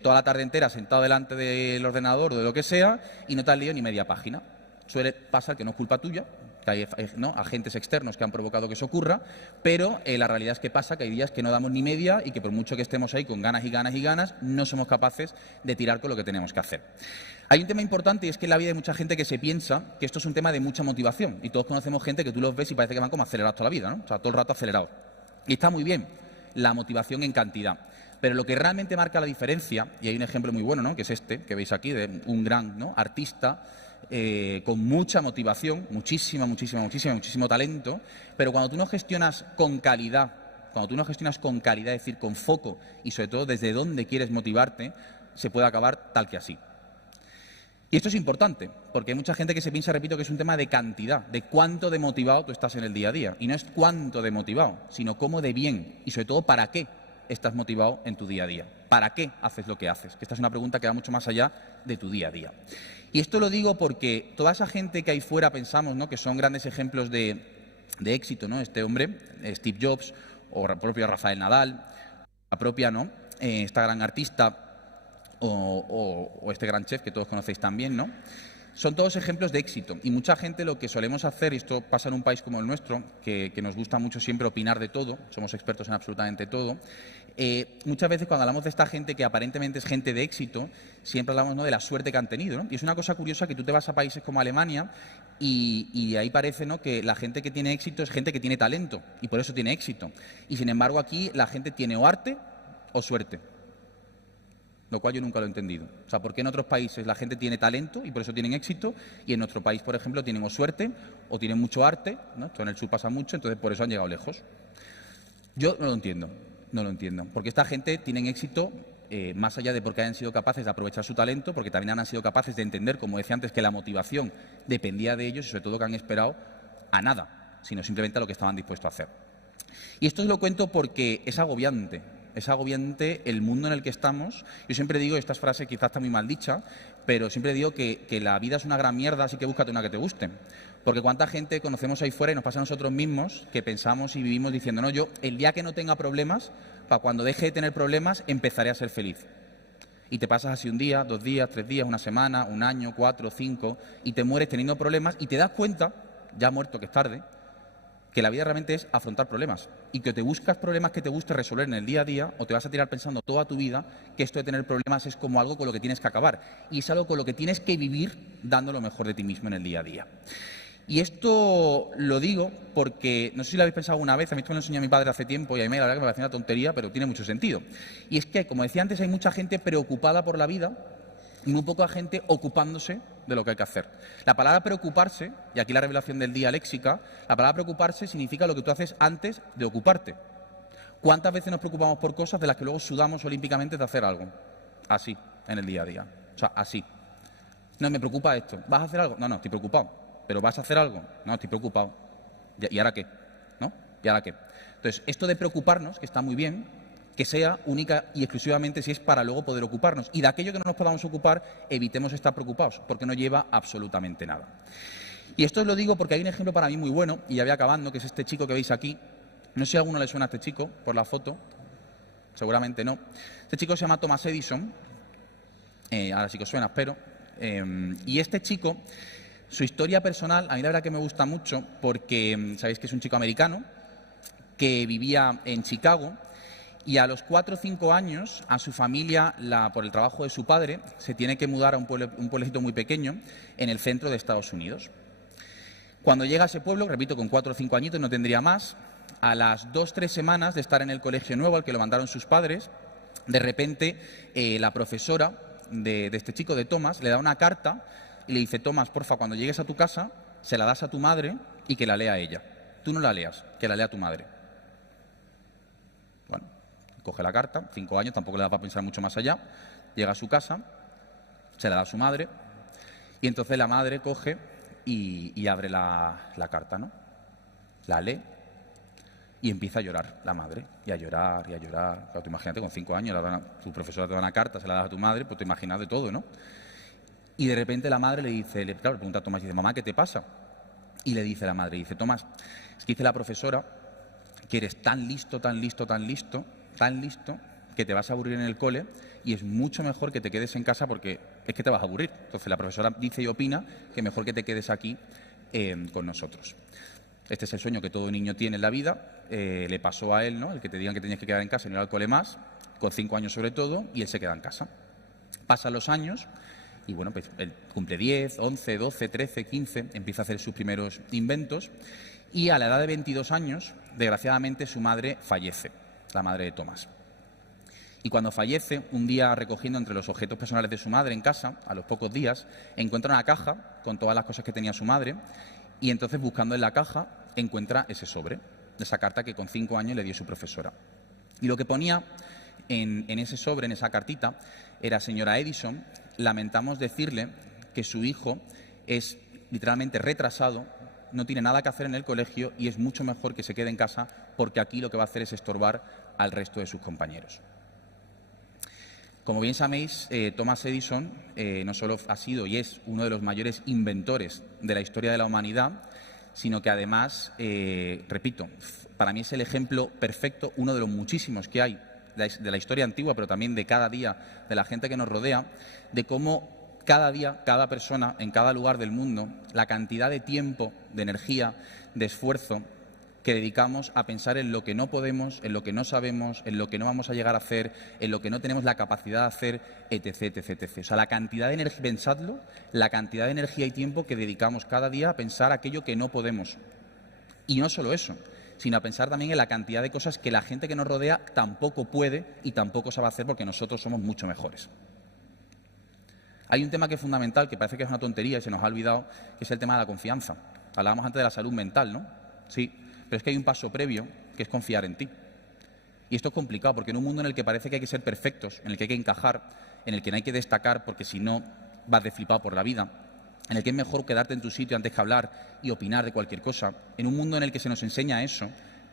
toda la tarde entera sentado delante del ordenador o de lo que sea y no te has leído ni media página. suele pasar que no es culpa tuya, que hay ¿no? agentes externos que han provocado que eso ocurra, pero la realidad es que pasa que hay días que no damos ni media y que por mucho que estemos ahí con ganas y ganas y ganas, no somos capaces de tirar con lo que tenemos que hacer. Hay un tema importante y es que en la vida hay mucha gente que se piensa que esto es un tema de mucha motivación y todos conocemos gente que tú los ves y parece que van como acelerados toda la vida, ¿no? O sea, todo el rato acelerados. Y está muy bien la motivación en cantidad. Pero lo que realmente marca la diferencia, y hay un ejemplo muy bueno, ¿no? Que es este, que veis aquí, de un gran, ¿no? artista con mucha motivación, muchísimo talento, pero cuando tú no gestionas con calidad, es decir, con foco y sobre todo desde dónde quieres motivarte, se puede acabar tal que así. Y esto es importante, porque hay mucha gente que se piensa, repito, que es un tema de cantidad, de cuánto de motivado tú estás en el día a día. Y no es cuánto de motivado, sino cómo de bien y sobre todo para qué estás motivado en tu día a día. ¿Para qué haces lo que haces? Que esta es una pregunta que va mucho más allá de tu día a día. Y esto lo digo porque toda esa gente que ahí fuera pensamos, ¿no? que son grandes ejemplos de éxito, ¿no? Este hombre, Steve Jobs, o el propio Rafael Nadal, la propia, ¿no? Esta gran artista o este gran chef que todos conocéis también, ¿no? Son todos ejemplos de éxito y mucha gente lo que solemos hacer, y esto pasa en un país como el nuestro, que nos gusta mucho siempre opinar de todo, somos expertos en absolutamente todo, muchas veces cuando hablamos de esta gente que aparentemente es gente de éxito, siempre hablamos, ¿no? de la suerte que han tenido, ¿no? Y es una cosa curiosa que tú te vas a países como Alemania y ahí parece, ¿no? que la gente que tiene éxito es gente que tiene talento y por eso tiene éxito. Y sin embargo aquí la gente tiene o arte o suerte. Lo cual yo nunca lo he entendido. O sea, ¿por qué en otros países la gente tiene talento y por eso tienen éxito? Y en nuestro país, por ejemplo, tienen o suerte o tienen mucho arte, ¿no? Esto en el sur pasa mucho, entonces por eso han llegado lejos. Yo no lo entiendo. Porque esta gente tiene éxito más allá de porque hayan sido capaces de aprovechar su talento, porque también han sido capaces de entender, como decía antes, que la motivación dependía de ellos y sobre todo que han esperado a nada, sino simplemente a lo que estaban dispuestos a hacer. Y esto os lo cuento porque es agobiante. Es agobiante el mundo en el que estamos. Yo siempre digo, esta frase quizás está muy mal dicha, pero siempre digo que la vida es una gran mierda, así que búscate una que te guste. Porque cuánta gente conocemos ahí fuera y nos pasa a nosotros mismos que pensamos y vivimos diciendo, no, yo el día que no tenga problemas, para cuando deje de tener problemas, empezaré a ser feliz. Y te pasas así un día, 2 días, 3 días, una semana, un año, 4, 5, y te mueres teniendo problemas y te das cuenta, ya muerto que es tarde, que la vida realmente es afrontar problemas y que te buscas problemas que te guste resolver en el día a día o te vas a tirar pensando toda tu vida que esto de tener problemas es como algo con lo que tienes que acabar y es algo con lo que tienes que vivir dando lo mejor de ti mismo en el día a día. Y esto lo digo porque, no sé si lo habéis pensado alguna vez, a mí esto me lo enseñó mi padre hace tiempo y a mí la verdad que me parece una tontería, pero tiene mucho sentido. Y es que, como decía antes, hay mucha gente preocupada por la vida y muy poca gente ocupándose de lo que hay que hacer. La palabra preocuparse, y aquí la revelación del día léxica, la palabra preocuparse significa lo que tú haces antes de ocuparte. ¿Cuántas veces nos preocupamos por cosas de las que luego sudamos olímpicamente de hacer algo? Así, en el día a día. O sea, así. No, me preocupa esto. ¿Vas a hacer algo? No, estoy preocupado. ¿Pero vas a hacer algo? No, estoy preocupado. ¿Y ahora qué? ¿No? ¿Y ahora qué? Entonces, esto de preocuparnos, que está muy bien, que sea única y exclusivamente si es para luego poder ocuparnos. Y de aquello que no nos podamos ocupar, evitemos estar preocupados, porque no lleva absolutamente nada. Y esto os lo digo porque hay un ejemplo para mí muy bueno, y ya voy acabando, que es este chico que veis aquí. No sé si a alguno le suena a este chico por la foto, seguramente no. Este chico se llama Thomas Edison, ahora sí que os suena, espero. Y este chico, su historia personal, a mí la verdad que me gusta mucho porque sabéis que es un chico americano que vivía en Chicago. Y a los 4 o 5 años, a su familia, por el trabajo de su padre, se tiene que mudar a un pueblecito muy pequeño en el centro de Estados Unidos. Cuando llega a ese pueblo, repito, con 4 o 5 añitos, no tendría más, a las 2 o 3 semanas de estar en el colegio nuevo al que lo mandaron sus padres, de repente la profesora de este chico, de Thomas, le da una carta y le dice, Thomas, porfa, cuando llegues a tu casa, se la das a tu madre y que la lea ella. Tú no la leas, que la lea tu madre. Bueno, coge la carta, 5 años, tampoco le da para pensar mucho más allá, llega a su casa, se la da a su madre y entonces la madre coge y abre la carta, ¿no? La lee y empieza a llorar la madre, y a llorar, y a llorar. Claro, tú imagínate, con 5 años, tu profesora te da una carta, se la das a tu madre, pues te imaginas de todo, ¿no? Y de repente la madre le dice, le pregunta a Tomás, y dice, mamá, ¿qué te pasa? Y le dice la madre, dice, Tomás, es que dice la profesora que eres tan listo, que te vas a aburrir en el cole y es mucho mejor que te quedes en casa porque es que te vas a aburrir. Entonces la profesora dice y opina que mejor que te quedes aquí con nosotros. Este es el sueño que todo niño tiene en la vida. Le pasó a él, ¿no? El que te digan que tenías que quedar en casa y no ir al cole más, con 5 años sobre todo, y él se queda en casa. Pasan los años y bueno, pues él cumple 10, 11, 12, 13, 15, empieza a hacer sus primeros inventos y a la edad de 22 años, desgraciadamente, su madre fallece, la madre de Tomás. Y cuando fallece, un día recogiendo entre los objetos personales de su madre en casa, a los pocos días, encuentra una caja con todas las cosas que tenía su madre y entonces, buscando en la caja, encuentra ese sobre, esa carta que con 5 años le dio su profesora. Y lo que ponía en ese sobre, en esa cartita, era: señora Edison, lamentamos decirle que su hijo es literalmente retrasado, no tiene nada que hacer en el colegio y es mucho mejor que se quede en casa porque aquí lo que va a hacer es estorbar al resto de sus compañeros. Como bien sabéis, Thomas Edison no solo ha sido y es uno de los mayores inventores de la historia de la humanidad, sino que además, repito, para mí es el ejemplo perfecto, uno de los muchísimos que hay de la historia antigua, pero también de cada día, de la gente que nos rodea, de cómo cada día, cada persona, en cada lugar del mundo, la cantidad de tiempo, de energía, de esfuerzo que dedicamos a pensar en lo que no podemos, en lo que no sabemos, en lo que no vamos a llegar a hacer, en lo que no tenemos la capacidad de hacer, etc., etc., etc. O sea, la cantidad de energía, pensadlo, la cantidad de energía y tiempo que dedicamos cada día a pensar aquello que no podemos. Y no solo eso, sino a pensar también en la cantidad de cosas que la gente que nos rodea tampoco puede y tampoco sabe hacer porque nosotros somos mucho mejores. Hay un tema que es fundamental, que parece que es una tontería y se nos ha olvidado, que es el tema de la confianza. Hablábamos antes de la salud mental, ¿no? Sí, pero es que hay un paso previo, que es confiar en ti. Y esto es complicado, porque en un mundo en el que parece que hay que ser perfectos, en el que hay que encajar, en el que no hay que destacar porque si no vas de flipado por la vida, en el que es mejor quedarte en tu sitio antes que hablar y opinar de cualquier cosa, en un mundo en el que se nos enseña eso,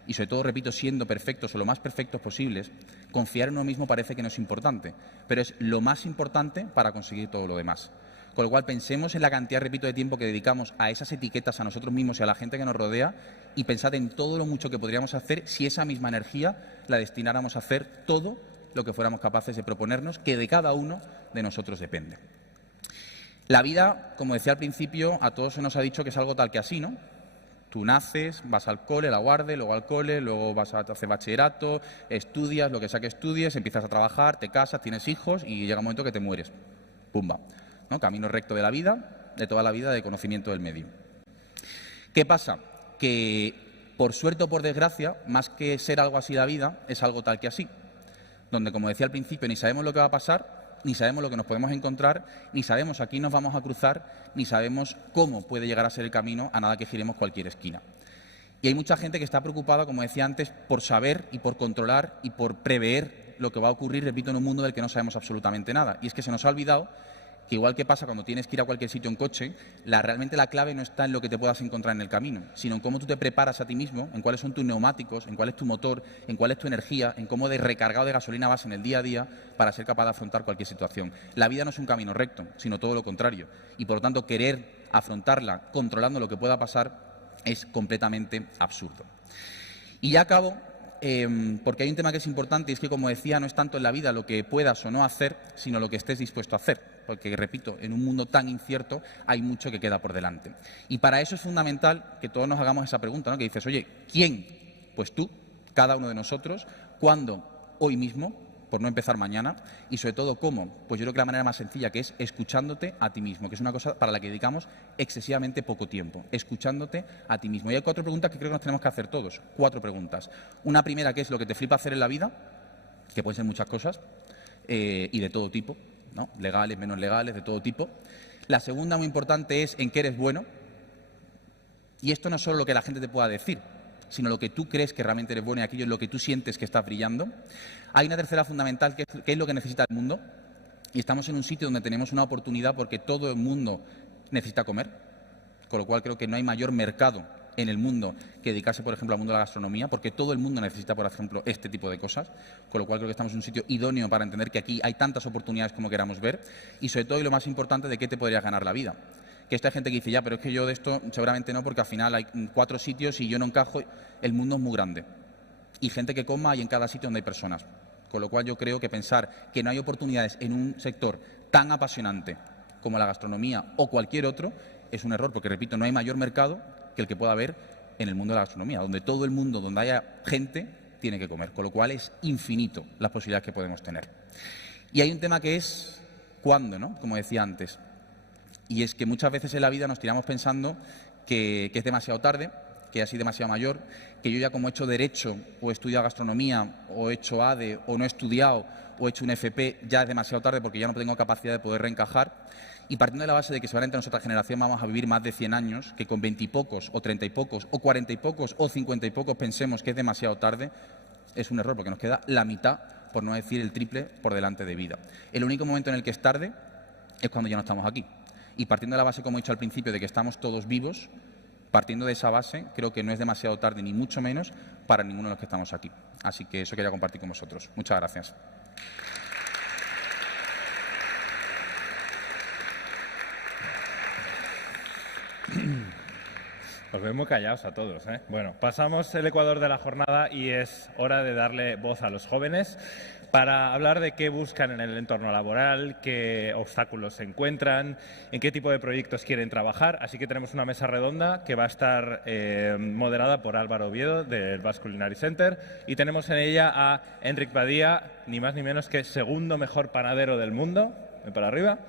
y sobre todo, repito, siendo perfectos o lo más perfectos posibles, confiar en uno mismo parece que no es importante, pero es lo más importante para conseguir todo lo demás. Con lo cual, pensemos en la cantidad, repito, de tiempo que dedicamos a esas etiquetas, a nosotros mismos y a la gente que nos rodea, y pensad en todo lo mucho que podríamos hacer si esa misma energía la destináramos a hacer todo lo que fuéramos capaces de proponernos, que de cada uno de nosotros depende. La vida, como decía al principio, a todos se nos ha dicho que es algo tal que así, ¿no? Tú naces, vas al cole, la guarde, luego al cole, luego vas a hacer bachillerato, estudias, lo que sea que estudies, empiezas a trabajar, te casas, tienes hijos y llega un momento que te mueres. ¡Pumba! ¿No? Camino recto de la vida, de toda la vida, de conocimiento del medio. ¿Qué pasa? Que, por suerte o por desgracia, más que ser algo así la vida, es algo tal que así. Donde, como decía al principio, ni sabemos lo que va a pasar, ni sabemos lo que nos podemos encontrar, ni sabemos a quién nos vamos a cruzar, ni sabemos cómo puede llegar a ser el camino a nada que giremos cualquier esquina. Y hay mucha gente que está preocupada, como decía antes, por saber y por controlar y por prever lo que va a ocurrir, repito, en un mundo del que no sabemos absolutamente nada. Y es que se nos ha olvidado que, igual que pasa cuando tienes que ir a cualquier sitio en coche, realmente la clave no está en lo que te puedas encontrar en el camino, sino en cómo tú te preparas a ti mismo, en cuáles son tus neumáticos, en cuál es tu motor, en cuál es tu energía, en cómo de recargado de gasolina vas en el día a día para ser capaz de afrontar cualquier situación. La vida no es un camino recto, sino todo lo contrario. Y, por lo tanto, querer afrontarla controlando lo que pueda pasar es completamente absurdo. Y ya acabo, porque hay un tema que es importante y es que, como decía, no es tanto en la vida lo que puedas o no hacer, sino lo que estés dispuesto a hacer. Porque, repito, en un mundo tan incierto hay mucho que queda por delante. Y para eso es fundamental que todos nos hagamos esa pregunta, ¿no? Que dices, oye, ¿quién? Pues tú, cada uno de nosotros. ¿Cuándo? Hoy mismo, por no empezar mañana. Y sobre todo, ¿cómo? Pues yo creo que la manera más sencilla, que es escuchándote a ti mismo, que es una cosa para la que dedicamos excesivamente poco tiempo. Escuchándote a ti mismo. Y hay 4 preguntas que creo que nos tenemos que hacer todos. 4 preguntas. Una primera, que es lo que te flipa hacer en la vida, que pueden ser muchas cosas, y de todo tipo, ¿no? Legales, menos legales, de todo tipo. La segunda, muy importante, es en qué eres bueno. Y esto no es solo lo que la gente te pueda decir, sino lo que tú crees que realmente eres bueno y aquello en lo que tú sientes que estás brillando. Hay una tercera fundamental, que es lo que necesita el mundo. Y estamos en un sitio donde tenemos una oportunidad porque todo el mundo necesita comer, con lo cual creo que no hay mayor mercado en el mundo que dedicarse, por ejemplo, al mundo de la gastronomía, porque todo el mundo necesita, por ejemplo, este tipo de cosas, con lo cual creo que estamos en un sitio idóneo para entender que aquí hay tantas oportunidades como queramos ver, y sobre todo, y lo más importante, de qué te podrías ganar la vida. Que esta gente que dice, ya, pero es que yo de esto seguramente no, porque al final hay 4 sitios y yo no encajo. El mundo es muy grande, y gente que coma hay en cada sitio donde hay personas. Con lo cual yo creo que pensar que no hay oportunidades en un sector tan apasionante como la gastronomía o cualquier otro es un error, porque, repito, no hay mayor mercado que el que pueda haber en el mundo de la gastronomía, donde todo el mundo, donde haya gente, tiene que comer, con lo cual es infinito las posibilidades que podemos tener. Y hay un tema que es cuándo, ¿no? Como decía antes, y es que muchas veces en la vida nos tiramos pensando que es demasiado tarde, que ya soy demasiado mayor, que yo ya como he hecho Derecho o he estudiado Gastronomía o he hecho ADE o no he estudiado o he hecho un FP, ya es demasiado tarde porque ya no tengo capacidad de poder reencajar. Y partiendo de la base de que seguramente nuestra generación vamos a vivir más de 100 años, que con 20 y pocos o 30 y pocos o 40 y pocos o 50 y pocos pensemos que es demasiado tarde, es un error porque nos queda la mitad, por no decir el triple, por delante de vida. El único momento en el que es tarde es cuando ya no estamos aquí. Y partiendo de la base, como he dicho al principio, de que estamos todos vivos, partiendo de esa base, creo que no es demasiado tarde, ni mucho menos, para ninguno de los que estamos aquí. Así que eso quería compartir con vosotros. Muchas gracias. Os veo muy callados a todos, ¿eh? Bueno, pasamos el ecuador de la jornada y es hora de darle voz a los jóvenes para hablar de qué buscan en el entorno laboral, qué obstáculos se encuentran, en qué tipo de proyectos quieren trabajar. Así que tenemos una mesa redonda que va a estar moderada por Álvaro Oviedo del Basque Culinary Center y tenemos en ella a Enric Badía, ni más ni menos que segundo mejor panadero del mundo, ven para arriba,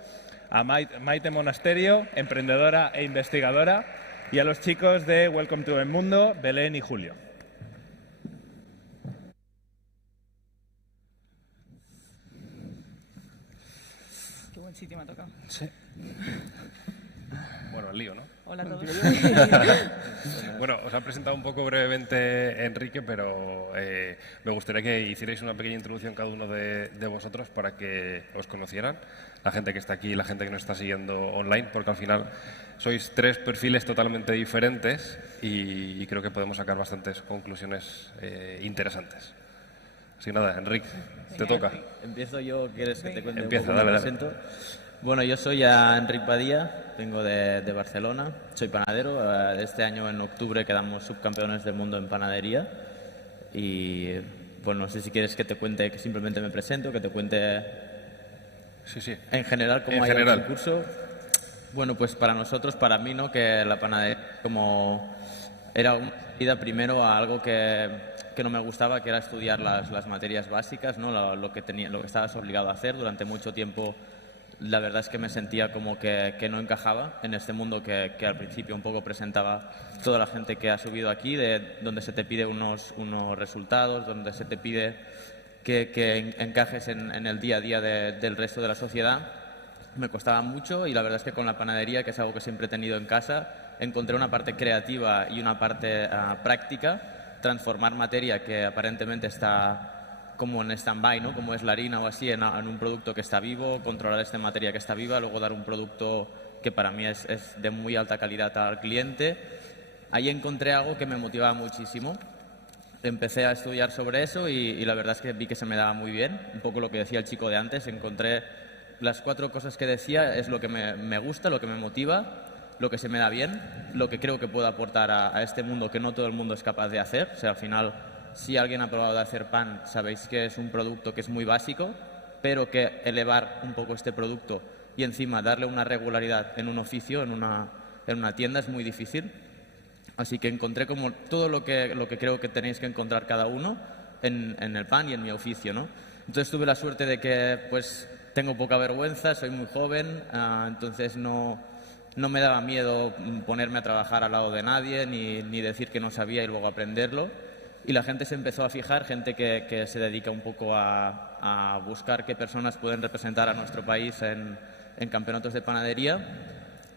a Maite Monasterio, emprendedora e investigadora, y a los chicos de Welcome to el Mundo, Belén y Julio. Qué buen sitio me ha tocado. Sí. Bueno, el lío, ¿no? Hola a todos. Bueno, os ha presentado un poco brevemente Enrique, pero me gustaría que hicierais una pequeña introducción cada uno de vosotros para que os conocieran, la gente que está aquí y la gente que nos está siguiendo online, porque al final sois tres perfiles totalmente diferentes y creo que podemos sacar bastantes conclusiones interesantes. Así que nada, Enrique, te toca. Empiezo yo, ¿quieres que te cuente Empieza, un poco? dale, Me dale. presento. Bueno, yo soy Enric Badía, vengo de Barcelona, soy panadero. Este año en octubre quedamos subcampeones del mundo en panadería y bueno, no sé si quieres que te cuente, que simplemente me presento, que te cuente Sí. en general cómo En ha ido el general. concurso. Bueno, pues para nosotros, para mí, ¿no? Que la panadería como era una salida primero a algo que no me gustaba, que era estudiar las materias básicas, ¿no? Lo que estabas obligado a hacer durante mucho tiempo. La verdad es que me sentía como que no encajaba en este mundo que al principio un poco presentaba toda la gente que ha subido aquí, donde se te pide unos resultados, donde se te pide que encajes en el día a día del resto de la sociedad. Me costaba mucho y la verdad es que con la panadería, que es algo que siempre he tenido en casa, encontré una parte creativa y una parte práctica, transformar materia que aparentemente está como en stand-by, ¿no? Como es la harina o así, en un producto que está vivo, controlar esta materia que está viva, luego dar un producto que para mí es de muy alta calidad al cliente. Ahí encontré algo que me motivaba muchísimo. Empecé a estudiar sobre eso y la verdad es que vi que se me daba muy bien. Un poco lo que decía el chico de antes, encontré las 4 cosas que decía, es lo que me gusta, lo que me motiva, lo que se me da bien, lo que creo que puedo aportar a este mundo que no todo el mundo es capaz de hacer. O sea, al final, si alguien ha probado de hacer pan, sabéis que es un producto que es muy básico, pero que elevar un poco este producto y encima darle una regularidad en un oficio, en una tienda, es muy difícil. Así que encontré como todo lo que creo que tenéis que encontrar cada uno en el pan y en mi oficio, ¿no? Entonces tuve la suerte de que pues tengo poca vergüenza, soy muy joven, entonces no me daba miedo ponerme a trabajar al lado de nadie ni decir que no sabía y luego aprenderlo. Y la gente se empezó a fijar, gente que se dedica un poco a buscar qué personas pueden representar a nuestro país en campeonatos de panadería.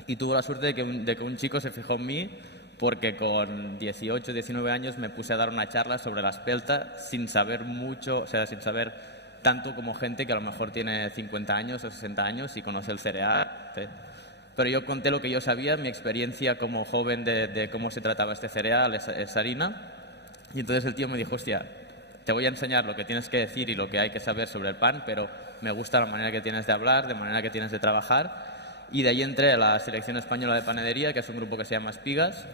Y tuvo la suerte de que un chico se fijó en mí porque con 18, 19 años me puse a dar una charla sobre la espelta sin saber mucho, o sea, sin saber tanto como gente que a lo mejor tiene 50 años o 60 años y conoce el cereal. ¿Sí? Pero yo conté lo que yo sabía, mi experiencia como joven de cómo se trataba este cereal, esa harina. Y entonces el tío me dijo, hostia, te voy a enseñar lo que tienes que decir y lo que hay que saber sobre el pan, pero me gusta la manera que tienes de hablar, de manera que tienes de trabajar. Y de ahí entré a la Selección Española de Panadería, que es un grupo que se llama Espigas.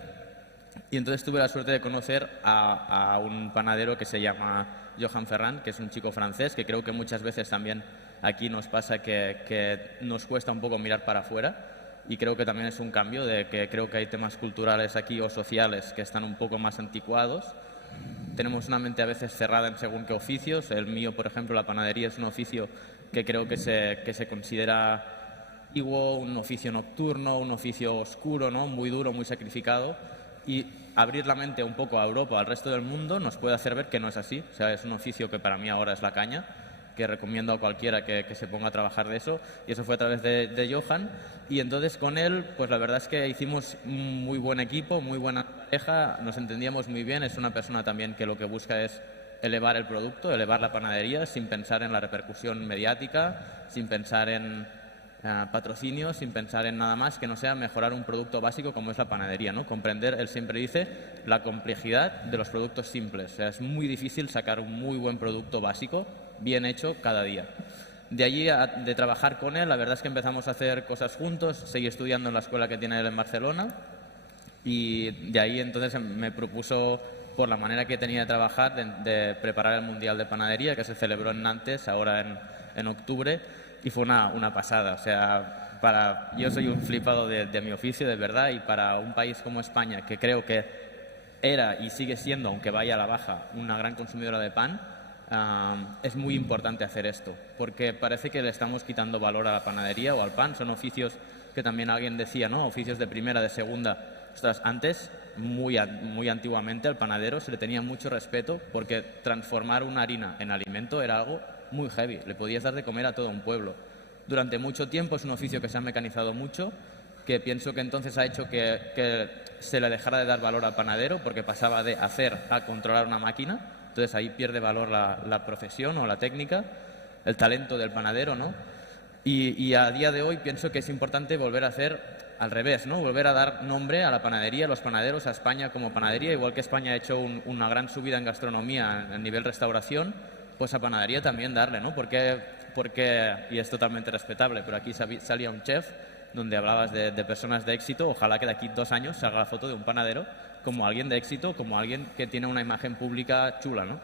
Y entonces tuve la suerte de conocer a un panadero que se llama Johan Ferran, que es un chico francés, que creo que muchas veces también aquí nos pasa que nos cuesta un poco mirar para afuera. Y creo que también es un cambio de que creo que hay temas culturales aquí o sociales que están un poco más anticuados. Tenemos una mente a veces cerrada en según qué oficios. El mío, por ejemplo, la panadería es un oficio que creo que se considera antiguo, un oficio nocturno, un oficio oscuro, ¿no? Muy duro, muy sacrificado. Y abrir la mente un poco a Europa, al resto del mundo, nos puede hacer ver que no es así. O sea, es un oficio que para mí ahora es la caña, que recomiendo a cualquiera que se ponga a trabajar de eso, y eso fue a través de Johan, y entonces con él, pues la verdad es que hicimos un muy buen equipo, muy buena pareja, nos entendíamos muy bien, es una persona también que lo que busca es elevar el producto, elevar la panadería, sin pensar en la repercusión mediática, sin pensar en patrocinio, sin pensar en nada más que no sea mejorar un producto básico como es la panadería, ¿no? Comprender, él siempre dice, la complejidad de los productos simples, o sea, es muy difícil sacar un muy buen producto básico bien hecho cada día. De allí, de trabajar con él, la verdad es que empezamos a hacer cosas juntos, seguí estudiando en la escuela que tiene él en Barcelona y de ahí entonces me propuso, por la manera que tenía de trabajar, de preparar el Mundial de Panadería, que se celebró en Nantes ahora en octubre, y fue una pasada. O sea, yo soy un flipado de mi oficio, de verdad, y para un país como España, que creo que era y sigue siendo, aunque vaya a la baja, una gran consumidora de pan, es muy importante hacer esto, porque parece que le estamos quitando valor a la panadería o al pan. Son oficios que también alguien decía, ¿no? Oficios de primera, de segunda. Ostras, antes, muy antiguamente, al panadero se le tenía mucho respeto porque transformar una harina en alimento era algo muy heavy. Le podías dar de comer a todo un pueblo. Durante mucho tiempo es un oficio que se ha mecanizado mucho, que pienso que entonces ha hecho que se le dejara de dar valor al panadero porque pasaba de hacer a controlar una máquina. Entonces ahí pierde valor la profesión o la técnica, el talento del panadero, ¿no? Y a día de hoy pienso que es importante volver a hacer al revés, ¿no? Volver a dar nombre a la panadería, a los panaderos, a España como panadería, igual que España ha hecho una gran subida en gastronomía a nivel restauración, pues a panadería también darle, ¿no? Porque, y es totalmente respetable, pero aquí salía un chef donde hablabas de personas de éxito. Ojalá que de aquí 2 años se haga la foto de un panadero como alguien de éxito, como alguien que tiene una imagen pública chula, ¿no?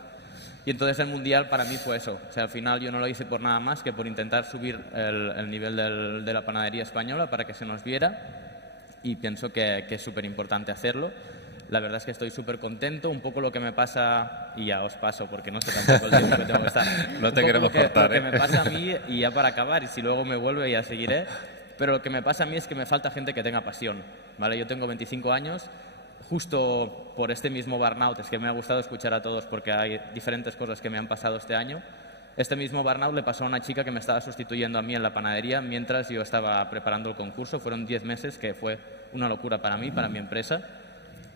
Y entonces el Mundial para mí fue eso. O sea, al final yo no lo hice por nada más que por intentar subir el nivel de la panadería española para que se nos viera, y pienso que es súper importante hacerlo. La verdad es que estoy súper contento. Un poco lo que me pasa, y ya os paso porque no sé tampoco el tiempo que tengo que estar. No te queremos cortar, Lo que me pasa a mí, y ya para acabar, y si luego me vuelve ya seguiré, pero lo que me pasa a mí es que me falta gente que tenga pasión, ¿vale? Yo tengo 25 años, justo por este mismo burnout, es que me ha gustado escuchar a todos porque hay diferentes cosas que me han pasado este año. Este mismo burnout le pasó a una chica que me estaba sustituyendo a mí en la panadería mientras yo estaba preparando el concurso. Fueron 10 meses que fue una locura para mí, para mi empresa,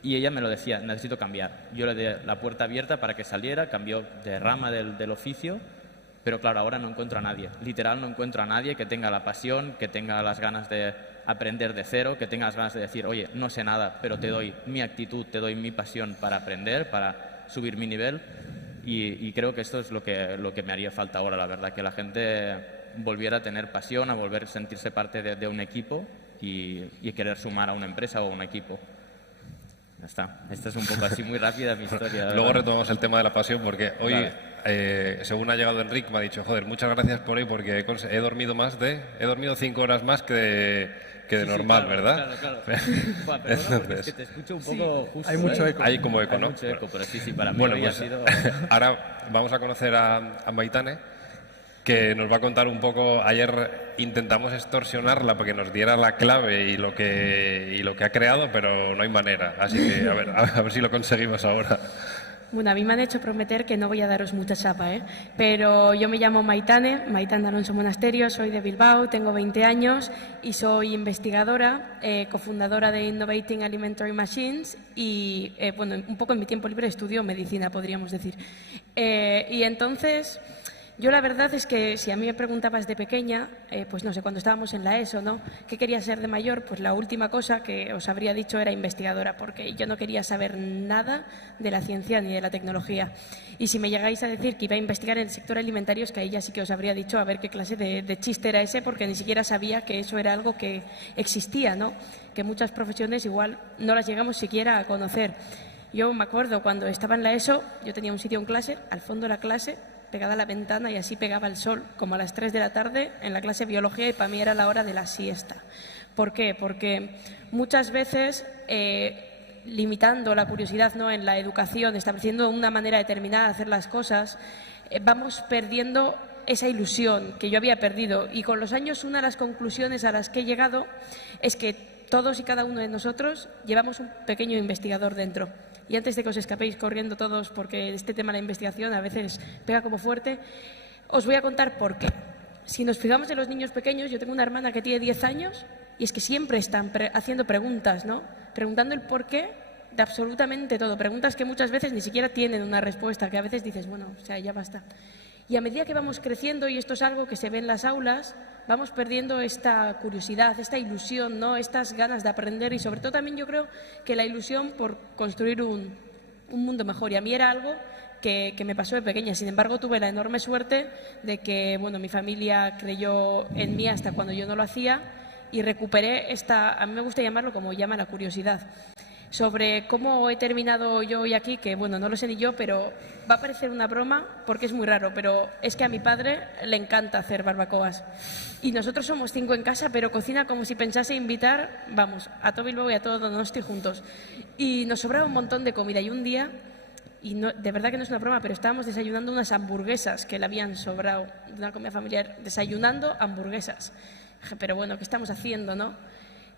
y ella me lo decía, necesito cambiar. Yo le di la puerta abierta para que saliera, cambió de rama del oficio, pero claro, ahora no encuentro a nadie. Literal, no encuentro a nadie que tenga la pasión, que tenga las ganas de aprender de cero, que tenga las ganas de decir, oye, no sé nada, pero te doy mi actitud, te doy mi pasión para aprender, para subir mi nivel. Y creo que esto es lo que me haría falta ahora, la verdad, que la gente volviera a tener pasión, a volver a sentirse parte de un equipo y querer sumar a una empresa o a un equipo. Ya está. Esta es un poco así muy rápida mi historia. Luego retomamos el tema de la pasión porque hoy, según ha llegado Enric, me ha dicho, joder, muchas gracias por hoy porque he dormido 5 horas más que de normal, claro, ¿verdad? Claro. Bueno, perdona, es que te escucho un poco justo. Hay mucho eco. Hay como eco, Hay ¿no? mucho eco, pero sí, para mí bueno, hoy pues, ha sido... Ahora vamos a conocer a Maitane, que nos va a contar un poco. Ayer intentamos extorsionarla para que nos diera la clave y lo que ha creado, pero no hay manera. Así que a ver si lo conseguimos ahora. Bueno, a mí me han hecho prometer que no voy a daros mucha chapa, pero yo me llamo Maitane Alonso Monasterio, soy de Bilbao, tengo 20 años y soy investigadora, cofundadora de Innovating Alimentary Machines y, bueno, un poco en mi tiempo libre estudio medicina, podríamos decir. Y entonces, Yo la verdad es que si a mí me preguntabas de pequeña, pues no sé, cuando estábamos en la ESO, ¿no? ¿Qué quería ser de mayor? Pues la última cosa que os habría dicho era investigadora, porque yo no quería saber nada de la ciencia ni de la tecnología. Y si me llegáis a decir que iba a investigar en el sector alimentario, es que ahí ya sí que os habría dicho a ver qué clase de chiste era ese, porque ni siquiera sabía que eso era algo que existía, ¿no? Que muchas profesiones igual no las llegamos siquiera a conocer. Yo me acuerdo cuando estaba en la ESO, yo tenía un sitio en clase, al fondo de la clase, pegada a la ventana, y así pegaba el sol, como a las 3 de la tarde en la clase de biología, y para mí era la hora de la siesta. ¿Por qué? Porque muchas veces, limitando la curiosidad, ¿no?, en la educación, estableciendo una manera determinada de hacer las cosas, vamos perdiendo esa ilusión que yo había perdido. Y con los años, una de las conclusiones a las que he llegado es que todos y cada uno de nosotros llevamos un pequeño investigador dentro. Y antes de que os escapéis corriendo todos, porque este tema de la investigación a veces pega como fuerte, os voy a contar por qué. Si nos fijamos en los niños pequeños, yo tengo una hermana que tiene 10 años y es que siempre están haciendo preguntas, ¿no? Preguntando el por qué de absolutamente todo. Preguntas que muchas veces ni siquiera tienen una respuesta, que a veces dices, bueno, o sea, ya basta. Y a medida que vamos creciendo, y esto es algo que se ve en las aulas, vamos perdiendo esta curiosidad, esta ilusión, ¿no?, estas ganas de aprender, y sobre todo también yo creo que la ilusión por construir un mundo mejor. Y a mí era algo que me pasó de pequeña. Sin embargo, tuve la enorme suerte de que, bueno, mi familia creyó en mí hasta cuando yo no lo hacía, y recuperé a mí me gusta llamarlo como llama la curiosidad. Sobre cómo he terminado yo hoy aquí, que bueno, no lo sé ni yo, pero va a parecer una broma porque es muy raro, pero es que a mi padre le encanta hacer barbacoas. Y nosotros somos 5 en casa, pero cocina como si pensase invitar, vamos, a todo Bilbao y a todo Donosti juntos. Y nos sobraba un montón de comida, y un día, y no, de verdad que no es una broma, pero estábamos desayunando unas hamburguesas que le habían sobrado de una comida familiar, desayunando hamburguesas. Dije, pero bueno, ¿qué estamos haciendo, no?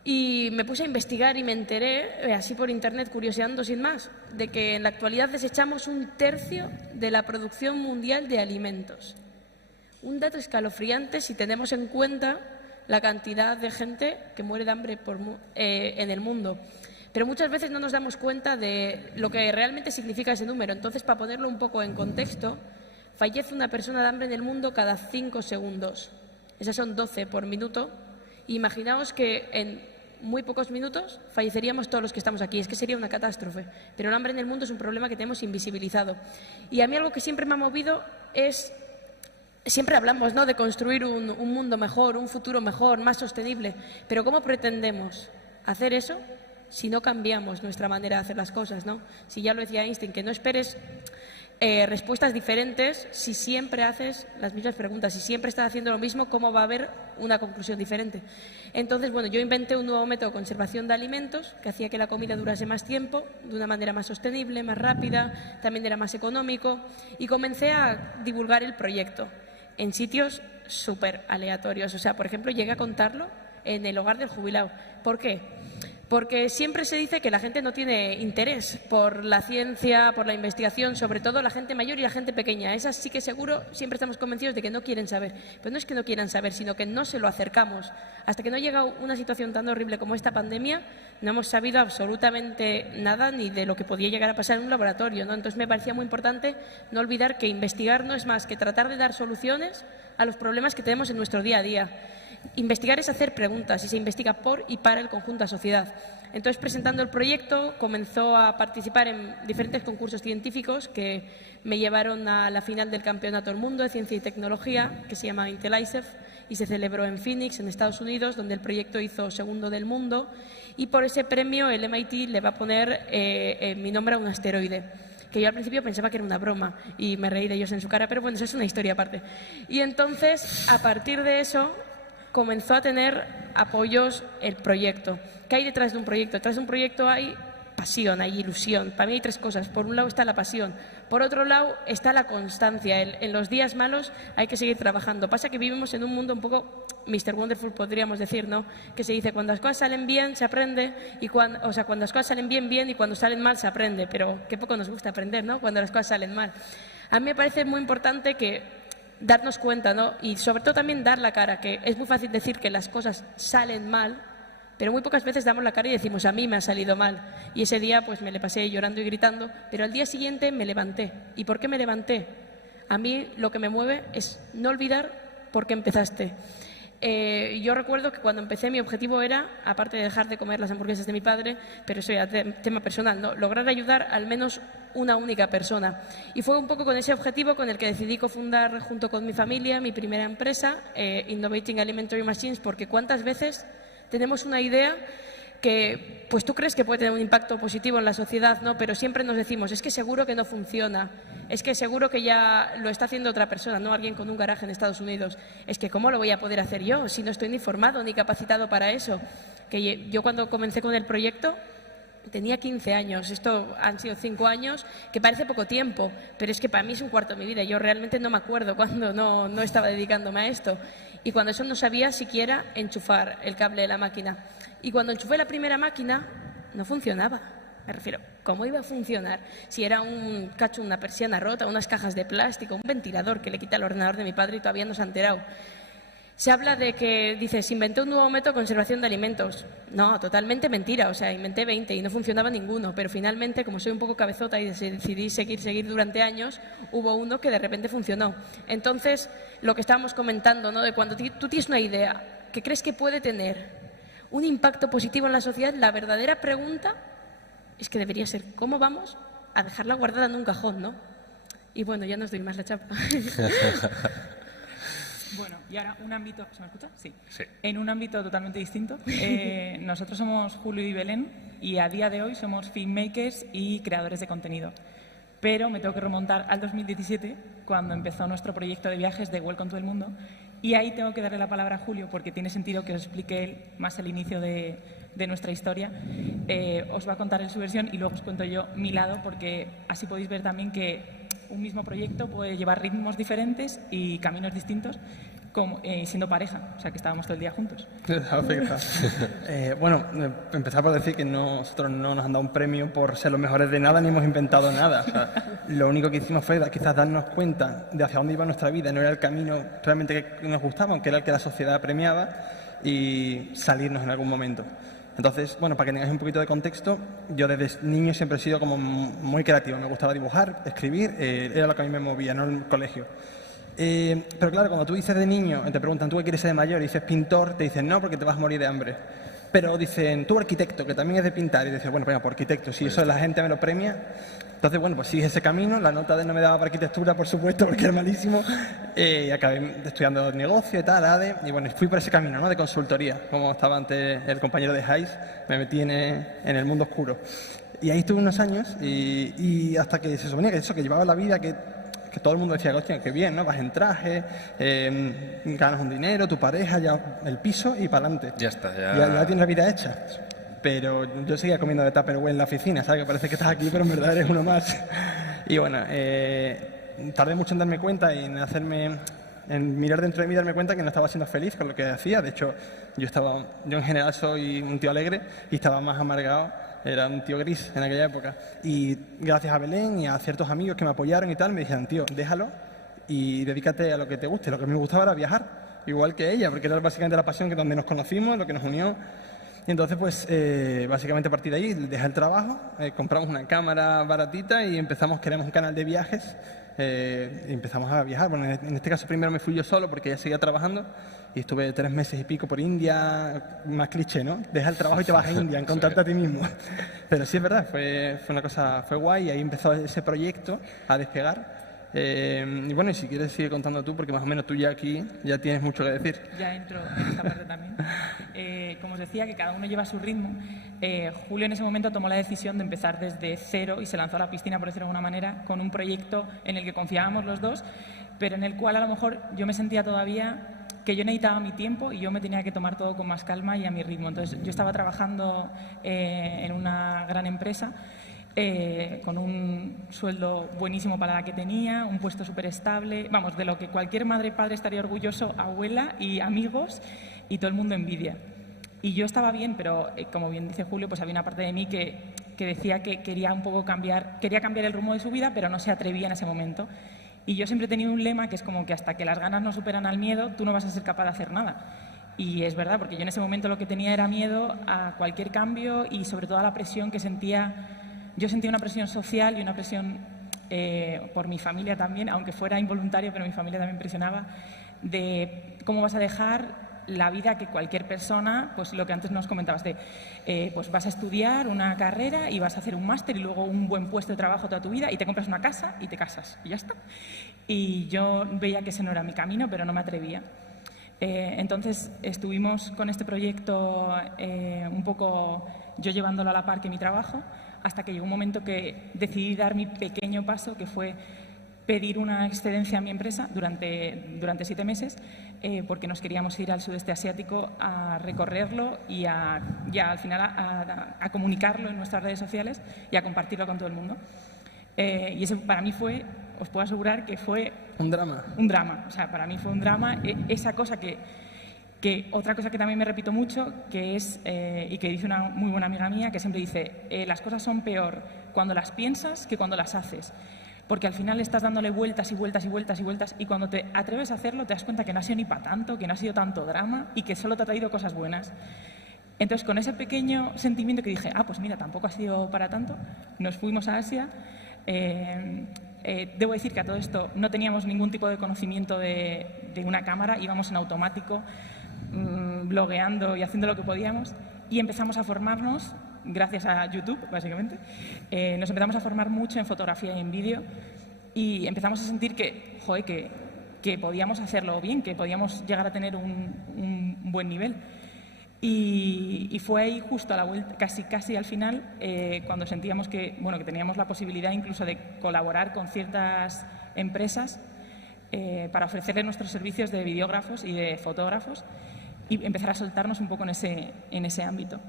Y me puse a investigar y me enteré, así por internet, curioseando sin más, de que en la actualidad desechamos 1/3 de la producción mundial de alimentos. Un dato escalofriante si tenemos en cuenta la cantidad de gente que muere de hambre en el mundo. Pero muchas veces no nos damos cuenta de lo que realmente significa ese número. Entonces, para ponerlo un poco en contexto, fallece una persona de hambre en el mundo cada 5 segundos. Esas son 12 por minuto. Imaginaos que en muy pocos minutos falleceríamos todos los que estamos aquí. Es que sería una catástrofe. Pero el hambre en el mundo es un problema que tenemos invisibilizado. Y a mí algo que siempre me ha movido es... Siempre hablamos, ¿no?, de construir un mundo mejor, un futuro mejor, más sostenible. Pero ¿cómo pretendemos hacer eso si no cambiamos nuestra manera de hacer las cosas, ¿no? Si ya lo decía Einstein, que no esperes respuestas diferentes si siempre haces las mismas preguntas. Si siempre estás haciendo lo mismo, ¿cómo va a haber una conclusión diferente? Entonces, bueno, yo inventé un nuevo método de conservación de alimentos que hacía que la comida durase más tiempo, de una manera más sostenible, más rápida, también era más económico, y comencé a divulgar el proyecto en sitios súper aleatorios. O sea, por ejemplo, llegué a contarlo en el hogar del jubilado. ¿Por qué? Porque siempre se dice que la gente no tiene interés por la ciencia, por la investigación, sobre todo la gente mayor y la gente pequeña. Esas sí que seguro siempre estamos convencidos de que no quieren saber. Pero no es que no quieran saber, sino que no se lo acercamos. Hasta que no llega una situación tan horrible como esta pandemia, no hemos sabido absolutamente nada ni de lo que podía llegar a pasar en un laboratorio, ¿no? Entonces me parecía muy importante no olvidar que investigar no es más que tratar de dar soluciones a los problemas que tenemos en nuestro día a día. Investigar es hacer preguntas, y se investiga por y para el conjunto de la sociedad. Entonces, presentando el proyecto, comenzó a participar en diferentes concursos científicos que me llevaron a la final del Campeonato del Mundo de Ciencia y Tecnología, que se llama IntelliCEF, y se celebró en Phoenix, en Estados Unidos, donde el proyecto hizo segundo del mundo, y por ese premio el MIT le va a poner mi nombre a un asteroide, que yo al principio pensaba que era una broma y me reí de ellos en su cara, pero bueno, eso es una historia aparte. Y entonces, a partir de eso, comenzó a tener apoyos el proyecto. ¿Qué hay detrás de un proyecto? Detrás de un proyecto hay pasión, hay ilusión. Para mí hay 3 cosas. Por un lado está la pasión. Por otro lado está la constancia. En los días malos hay que seguir trabajando. Pasa que vivimos en un mundo un poco Mr. Wonderful, podríamos decir, ¿no? Que se dice, cuando las cosas salen bien se aprende, y cuando las cosas salen bien, bien, y cuando salen mal se aprende. Pero qué poco nos gusta aprender, ¿no?, cuando las cosas salen mal. A mí me parece muy importante que darnos cuenta, ¿no?, y sobre todo también dar la cara, que es muy fácil decir que las cosas salen mal, pero muy pocas veces damos la cara y decimos, a mí me ha salido mal. Y ese día pues me le pasé llorando y gritando, pero al día siguiente me levanté. ¿Y por qué me levanté? A mí lo que me mueve es no olvidar por qué empezaste. Yo recuerdo que cuando empecé mi objetivo era, aparte de dejar de comer las hamburguesas de mi padre, pero eso ya es tema personal, ¿no? Lograr ayudar al menos una única persona. Y fue un poco con ese objetivo con el que decidí cofundar junto con mi familia mi primera empresa, Innovating Alimentary Machines, porque cuántas veces tenemos una idea que pues tú crees que puede tener un impacto positivo en la sociedad, ¿no? Pero siempre nos decimos, es que seguro que no funciona, es que seguro que ya lo está haciendo otra persona, no alguien con un garaje en Estados Unidos. Es que ¿cómo lo voy a poder hacer yo si no estoy ni formado ni capacitado para eso? Que yo cuando comencé con el proyecto tenía 15 años, esto han sido 5 años, que parece poco tiempo, pero es que para mí es un cuarto de mi vida. Yo realmente no me acuerdo cuando no estaba dedicándome a esto. Y cuando eso no sabía siquiera enchufar el cable de la máquina. Y cuando enchufé la primera máquina, no funcionaba. Me refiero, ¿cómo iba a funcionar? Si era un cacho, una persiana rota, unas cajas de plástico, un ventilador que le quita el ordenador de mi padre y todavía no se ha enterado. Se habla de que, dices, inventé un nuevo método de conservación de alimentos. No, totalmente mentira. O sea, inventé 20 y no funcionaba ninguno. Pero finalmente, como soy un poco cabezota y decidí seguir durante años, hubo uno que de repente funcionó. Entonces, lo que estábamos comentando, ¿no? De cuando tú tienes una idea que crees que puede tener un impacto positivo en la sociedad, la verdadera pregunta es que debería ser, ¿cómo vamos a dejarla guardada en un cajón, no? Y bueno, ya no os doy más la chapa. Bueno, y ahora un ámbito... ¿Se me escucha? Sí. Sí. En un ámbito totalmente distinto. Nosotros somos Julio y Belén y a día de hoy somos filmmakers y creadores de contenido. Pero me tengo que remontar al 2017, cuando empezó nuestro proyecto de viajes de Welcome to el Mundo. Y ahí tengo que darle la palabra a Julio, porque tiene sentido que os explique él más el inicio de nuestra historia. Os va a contar él su versión y luego os cuento yo mi lado, porque así podéis ver también que un mismo proyecto puede llevar ritmos diferentes y caminos distintos, como, siendo pareja, o sea que estábamos todo el día juntos. Bueno, empezar por decir que nosotros no nos han dado un premio por ser los mejores de nada ni hemos inventado nada. O sea, lo único que hicimos fue quizás darnos cuenta de hacia dónde iba nuestra vida, no era el camino realmente que nos gustaba, aunque era el que la sociedad premiaba, y salirnos en algún momento. Entonces, bueno, para que tengáis un poquito de contexto, yo desde niño siempre he sido como muy creativo, me gustaba dibujar, escribir, era lo que a mí me movía, no el colegio. Pero claro, cuando tú dices de niño, te preguntan, ¿tú qué quieres ser de mayor? Y dices pintor, te dicen no, porque te vas a morir de hambre. Pero dicen, tú arquitecto, que también es de pintar, y dices, bueno, venga, por arquitecto, si eso la gente me lo premia. Entonces, bueno, pues sigue ese camino, la nota no me daba para arquitectura, por supuesto, porque era malísimo, y acabé estudiando negocio y tal, ADE, y bueno, fui por ese camino, ¿no?, de consultoría, como estaba antes el compañero de Hayes, me metí en el mundo oscuro. Y ahí estuve unos años, y hasta que se suponía que eso, que llevaba la vida, que todo el mundo decía, hostia, qué bien, ¿no? Vas en traje, ganas un dinero, tu pareja, ya el piso y para adelante. Ya está, ya tienes la vida hecha. Pero yo seguía comiendo de Tupperware en la oficina, ¿sabes? Que parece que estás aquí, pero en verdad eres uno más. Y bueno, tardé mucho en darme cuenta y en mirar dentro de mí y darme cuenta que no estaba siendo feliz con lo que hacía. De hecho, yo en general soy un tío alegre y estaba más amargado. Era un tío gris en aquella época. Y gracias a Belén y a ciertos amigos que me apoyaron y tal, me dijeron, tío, déjalo y dedícate a lo que te guste. Lo que a mí me gustaba era viajar, igual que ella, porque era básicamente la pasión que donde nos conocimos, lo que nos unió. Y entonces, pues, básicamente a partir de ahí dejé el trabajo, compramos una cámara baratita y queremos un canal de viajes y empezamos a viajar. Bueno, en este caso primero me fui yo solo porque ella seguía trabajando y estuve 3 meses y pico por India, más cliché, ¿no? Deja el trabajo y te vas a India, encontrarte a ti mismo. Pero sí es verdad, fue una cosa, fue guay y ahí empezó ese proyecto a despegar. Y bueno, y si quieres sigue contando tú, porque más o menos tú ya aquí ya tienes mucho que decir. Ya entro en esta parte también. Como os decía, que cada uno lleva su ritmo. Julio en ese momento tomó la decisión de empezar desde cero y se lanzó a la piscina, por decirlo de alguna manera, con un proyecto en el que confiábamos los dos, pero en el cual a lo mejor yo me sentía todavía que yo necesitaba mi tiempo y yo me tenía que tomar todo con más calma y a mi ritmo. Entonces yo estaba trabajando en una gran empresa con un sueldo buenísimo para la que tenía, un puesto súper estable, vamos, de lo que cualquier madre y padre estaría orgulloso, abuela y amigos, y todo el mundo envidia. Y yo estaba bien, pero como bien dice Julio, pues había una parte de mí que decía que quería cambiar el rumbo de su vida, pero no se atrevía en ese momento. Y yo siempre he tenido un lema que es como que hasta que las ganas no superan al miedo, tú no vas a ser capaz de hacer nada. Y es verdad, porque yo en ese momento lo que tenía era miedo a cualquier cambio y sobre todo a la presión que sentía. Yo sentía una presión social y una presión por mi familia también, aunque fuera involuntario, pero mi familia también presionaba, de cómo vas a dejar la vida que cualquier persona, pues lo que antes nos comentabas de, pues vas a estudiar una carrera y vas a hacer un máster y luego un buen puesto de trabajo toda tu vida y te compras una casa y te casas y ya está. Y yo veía que ese no era mi camino, pero no me atrevía. Entonces estuvimos con este proyecto un poco yo llevándolo a la par que mi trabajo, hasta que llegó un momento que decidí dar mi pequeño paso, que fue pedir una excedencia a mi empresa durante 7 meses, porque nos queríamos ir al sudeste asiático a recorrerlo y al final a comunicarlo en nuestras redes sociales y a compartirlo con todo el mundo. Y eso para mí fue, os puedo asegurar que fue... Un drama. Un drama. O sea, para mí fue un drama. Esa cosa otra cosa que también me repito mucho, que es, y que dice una muy buena amiga mía, que siempre dice, las cosas son peor cuando las piensas que cuando las haces. Porque al final estás dándole vueltas y vueltas y vueltas y vueltas y cuando te atreves a hacerlo te das cuenta que no ha sido ni para tanto, que no ha sido tanto drama y que solo te ha traído cosas buenas. Entonces, con ese pequeño sentimiento que dije, pues mira, tampoco ha sido para tanto, nos fuimos a Asia. Debo decir que a todo esto no teníamos ningún tipo de conocimiento de una cámara, íbamos en automático, blogueando y haciendo lo que podíamos y empezamos a formarnos. Gracias a YouTube, básicamente, nos empezamos a formar mucho en fotografía y en vídeo y empezamos a sentir que podíamos hacerlo bien, que podíamos llegar a tener un buen nivel. Y fue ahí justo a la vuelta, casi al final, cuando sentíamos que teníamos la posibilidad incluso de colaborar con ciertas empresas para ofrecerles nuestros servicios de videógrafos y de fotógrafos y empezar a soltarnos un poco en ese ámbito.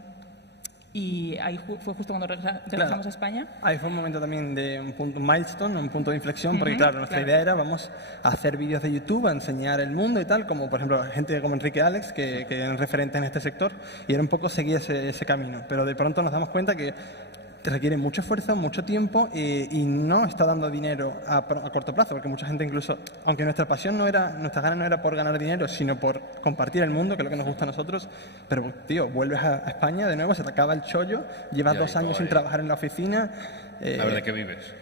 Y ahí fue justo cuando regresamos a España. Ahí fue un momento también de un milestone, un punto de inflexión, porque claro, nuestra idea era vamos a hacer vídeos de YouTube, a enseñar el mundo y tal, como por ejemplo gente como Enrique Alex, que eran referentes en este sector, y era un poco seguir ese camino. Pero de pronto nos damos cuenta que requiere mucho esfuerzo, mucho tiempo y no está dando dinero a corto plazo, porque mucha gente incluso, aunque nuestra gana no era por ganar dinero, sino por compartir el mundo, que es lo que nos gusta a nosotros, pero tío, vuelves a España de nuevo, se te acaba el chollo, llevas 2 años sin trabajar en la oficina. A ver de qué vives.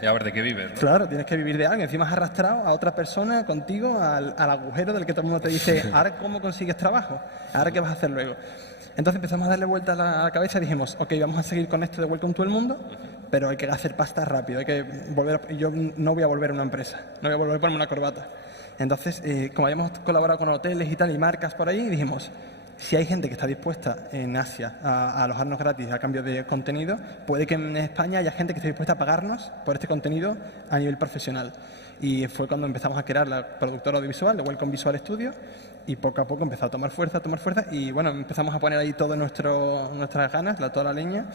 Y a ver de qué vives, ¿no? Claro, tienes que vivir de algo. Encima has arrastrado a otra persona contigo al agujero del que todo el mundo te dice, ahora cómo consigues trabajo, ahora qué vas a hacer luego. Entonces empezamos a darle vuelta a la cabeza y dijimos, ok, vamos a seguir con esto de Welcome to el Mundo, pero hay que hacer pasta rápido, hay que yo no voy a volver a una empresa, no voy a volver a ponerme una corbata. Entonces, como habíamos colaborado con hoteles y tal y marcas por ahí, dijimos, si hay gente que está dispuesta en Asia a alojarnos gratis a cambio de contenido, puede que en España haya gente que esté dispuesta a pagarnos por este contenido a nivel profesional. Y fue cuando empezamos a crear la productora audiovisual de Welcome Visual Studio y poco a poco empezó a tomar fuerza y bueno, empezamos a poner ahí todas nuestras ganas, toda la leña.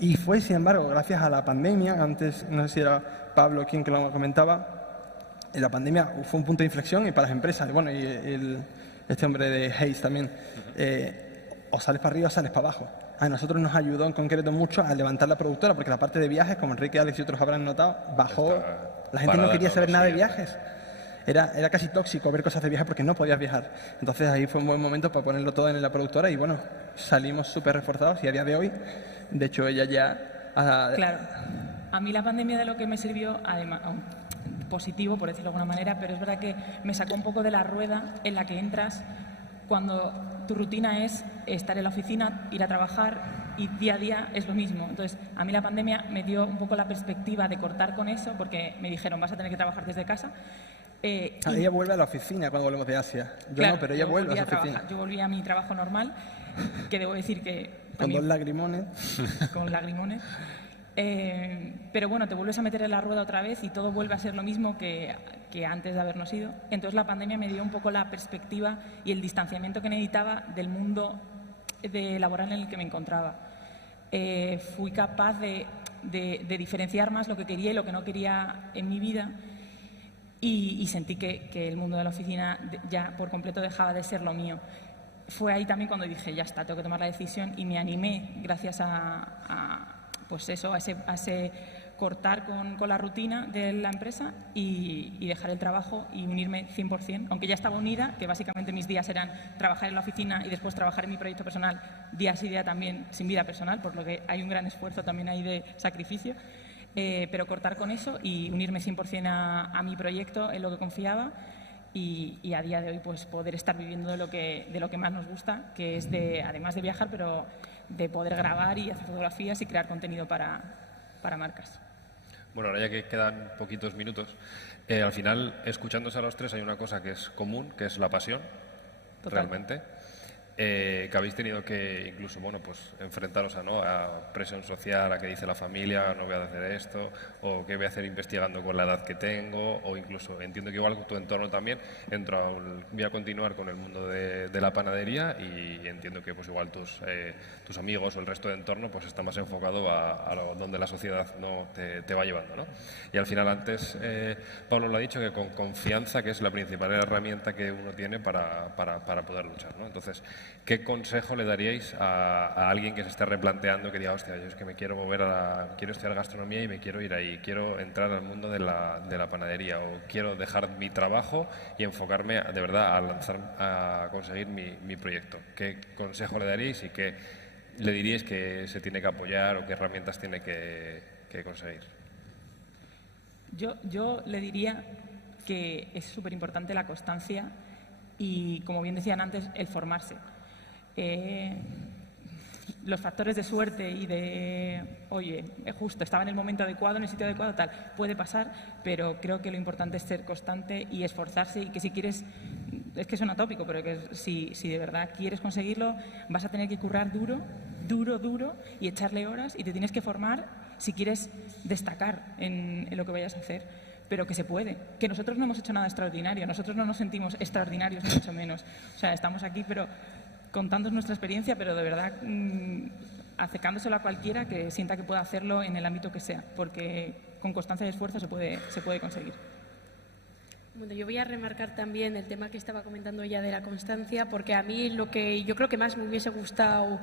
Y fue, sin embargo, gracias a la pandemia, antes no sé si era Pablo quien que lo comentaba, la pandemia fue un punto de inflexión y para las empresas, bueno, y este hombre de Hayes también, o sales para arriba o sales para abajo. A nosotros nos ayudó en concreto mucho a levantar la productora, porque la parte de viajes, como Enrique, Alex y otros habrán notado, bajó. La gente no quería saber nada de viajes. Era casi tóxico ver cosas de viajes porque no podías viajar. Entonces ahí fue un buen momento para ponerlo todo en la productora y bueno, salimos súper reforzados y a día de hoy, de hecho ella ya... Claro. A mí la pandemia de lo que me sirvió, además, positivo por decirlo de alguna manera, pero es verdad que me sacó un poco de la rueda en la que entras cuando tu rutina es estar en la oficina, ir a trabajar y día a día es lo mismo. Entonces, a mí la pandemia me dio un poco la perspectiva de cortar con eso porque me dijeron vas a tener que trabajar desde casa. Ella vuelve a la oficina cuando volvemos de Asia. Yo claro, no, pero ella vuelve a su oficina. Yo volví a mi trabajo normal, que debo decir que... Con 2 lagrimones. Con lagrimones. Pero bueno, te vuelves a meter en la rueda otra vez y todo vuelve a ser lo mismo que antes de habernos ido. Entonces la pandemia me dio un poco la perspectiva y el distanciamiento que necesitaba del mundo laboral en el que me encontraba. Fui capaz de diferenciar más lo que quería y lo que no quería en mi vida y sentí que el mundo de la oficina ya por completo dejaba de ser lo mío. Fue ahí también cuando dije, ya está, tengo que tomar la decisión y me animé gracias pues eso, a ese cortar con la rutina de la empresa y dejar el trabajo y unirme 100%, aunque ya estaba unida, que básicamente mis días eran trabajar en la oficina y después trabajar en mi proyecto personal, día sí día también sin vida personal, por lo que hay un gran esfuerzo también ahí de sacrificio. pero cortar con eso y unirme 100% a mi proyecto, en lo que confiaba. Y a día de hoy pues poder estar viviendo de lo que más nos gusta, que es además de viajar, pero de poder grabar y hacer fotografías y crear contenido para marcas. Bueno, ahora ya que quedan poquitos minutos, al final, escuchándose a los tres, hay una cosa que es común, que es la pasión, realmente. Que habéis tenido que incluso pues enfrentaros a presión social, a qué dice la familia, no voy a hacer esto, o qué voy a hacer investigando con la edad que tengo, o incluso entiendo que igual tu entorno también, voy a continuar con el mundo de la panadería y entiendo que pues igual tus amigos o el resto de entorno pues está más enfocado a donde la sociedad no te va llevando, ¿no? Y al final antes Pablo lo ha dicho, que con confianza, que es la principal herramienta que uno tiene para poder luchar, ¿no? Entonces, ¿qué consejo le daríais a alguien que se esté replanteando, que diga, hostia, yo es que me quiero mover quiero estudiar gastronomía y me quiero ir ahí, quiero entrar al mundo de la panadería, o quiero dejar mi trabajo y enfocarme de verdad a conseguir mi proyecto? ¿Qué consejo le daríais y qué le diríais que se tiene que apoyar o qué herramientas tiene que conseguir? Yo le diría que es súper importante la constancia y, como bien decían antes, el formarse. Los factores de suerte y de, oye, justo estaba en el momento adecuado, en el sitio adecuado, tal, puede pasar, pero creo que lo importante es ser constante y esforzarse, y que si quieres, es que suena tópico, pero que si de verdad quieres conseguirlo, vas a tener que currar duro y echarle horas, y te tienes que formar si quieres destacar en lo que vayas a hacer. Pero que se puede, que nosotros no hemos hecho nada extraordinario, nosotros no nos sentimos extraordinarios, ni mucho menos. O sea, estamos aquí pero contando nuestra experiencia, pero de verdad acercándoselo a cualquiera que sienta que pueda hacerlo en el ámbito que sea, porque con constancia y esfuerzo se puede conseguir. Bueno, yo voy a remarcar también el tema que estaba comentando ella de la constancia, porque a mí lo que yo creo que más me hubiese gustado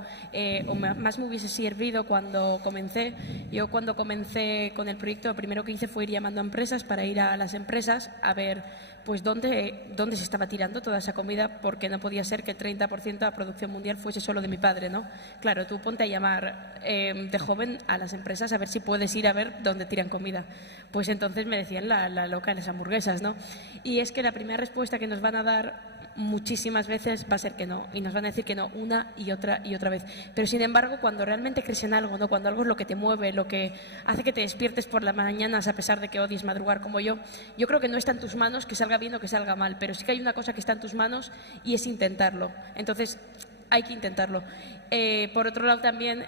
o más me hubiese servido cuando comencé, yo cuando comencé con el proyecto, lo primero que hice fue ir llamando a empresas para ir a las empresas a ver pues dónde se estaba tirando toda esa comida, porque no podía ser que el 30% de la producción mundial fuese solo de mi padre, ¿no? Claro, tú ponte a llamar de joven a las empresas a ver si puedes ir a ver dónde tiran comida. Pues entonces me decían la loca de las hamburguesas, ¿no? Y es que la primera respuesta que nos van a dar muchísimas veces va a ser que no, y nos van a decir que no una y otra vez. Pero sin embargo, cuando realmente crees en algo, ¿no? Cuando algo es lo que te mueve, lo que hace que te despiertes por las mañanas a pesar de que odies madrugar como yo creo que no está en tus manos que salga bien o que salga mal, pero sí que hay una cosa que está en tus manos y es intentarlo. Entonces hay que intentarlo. Por otro lado también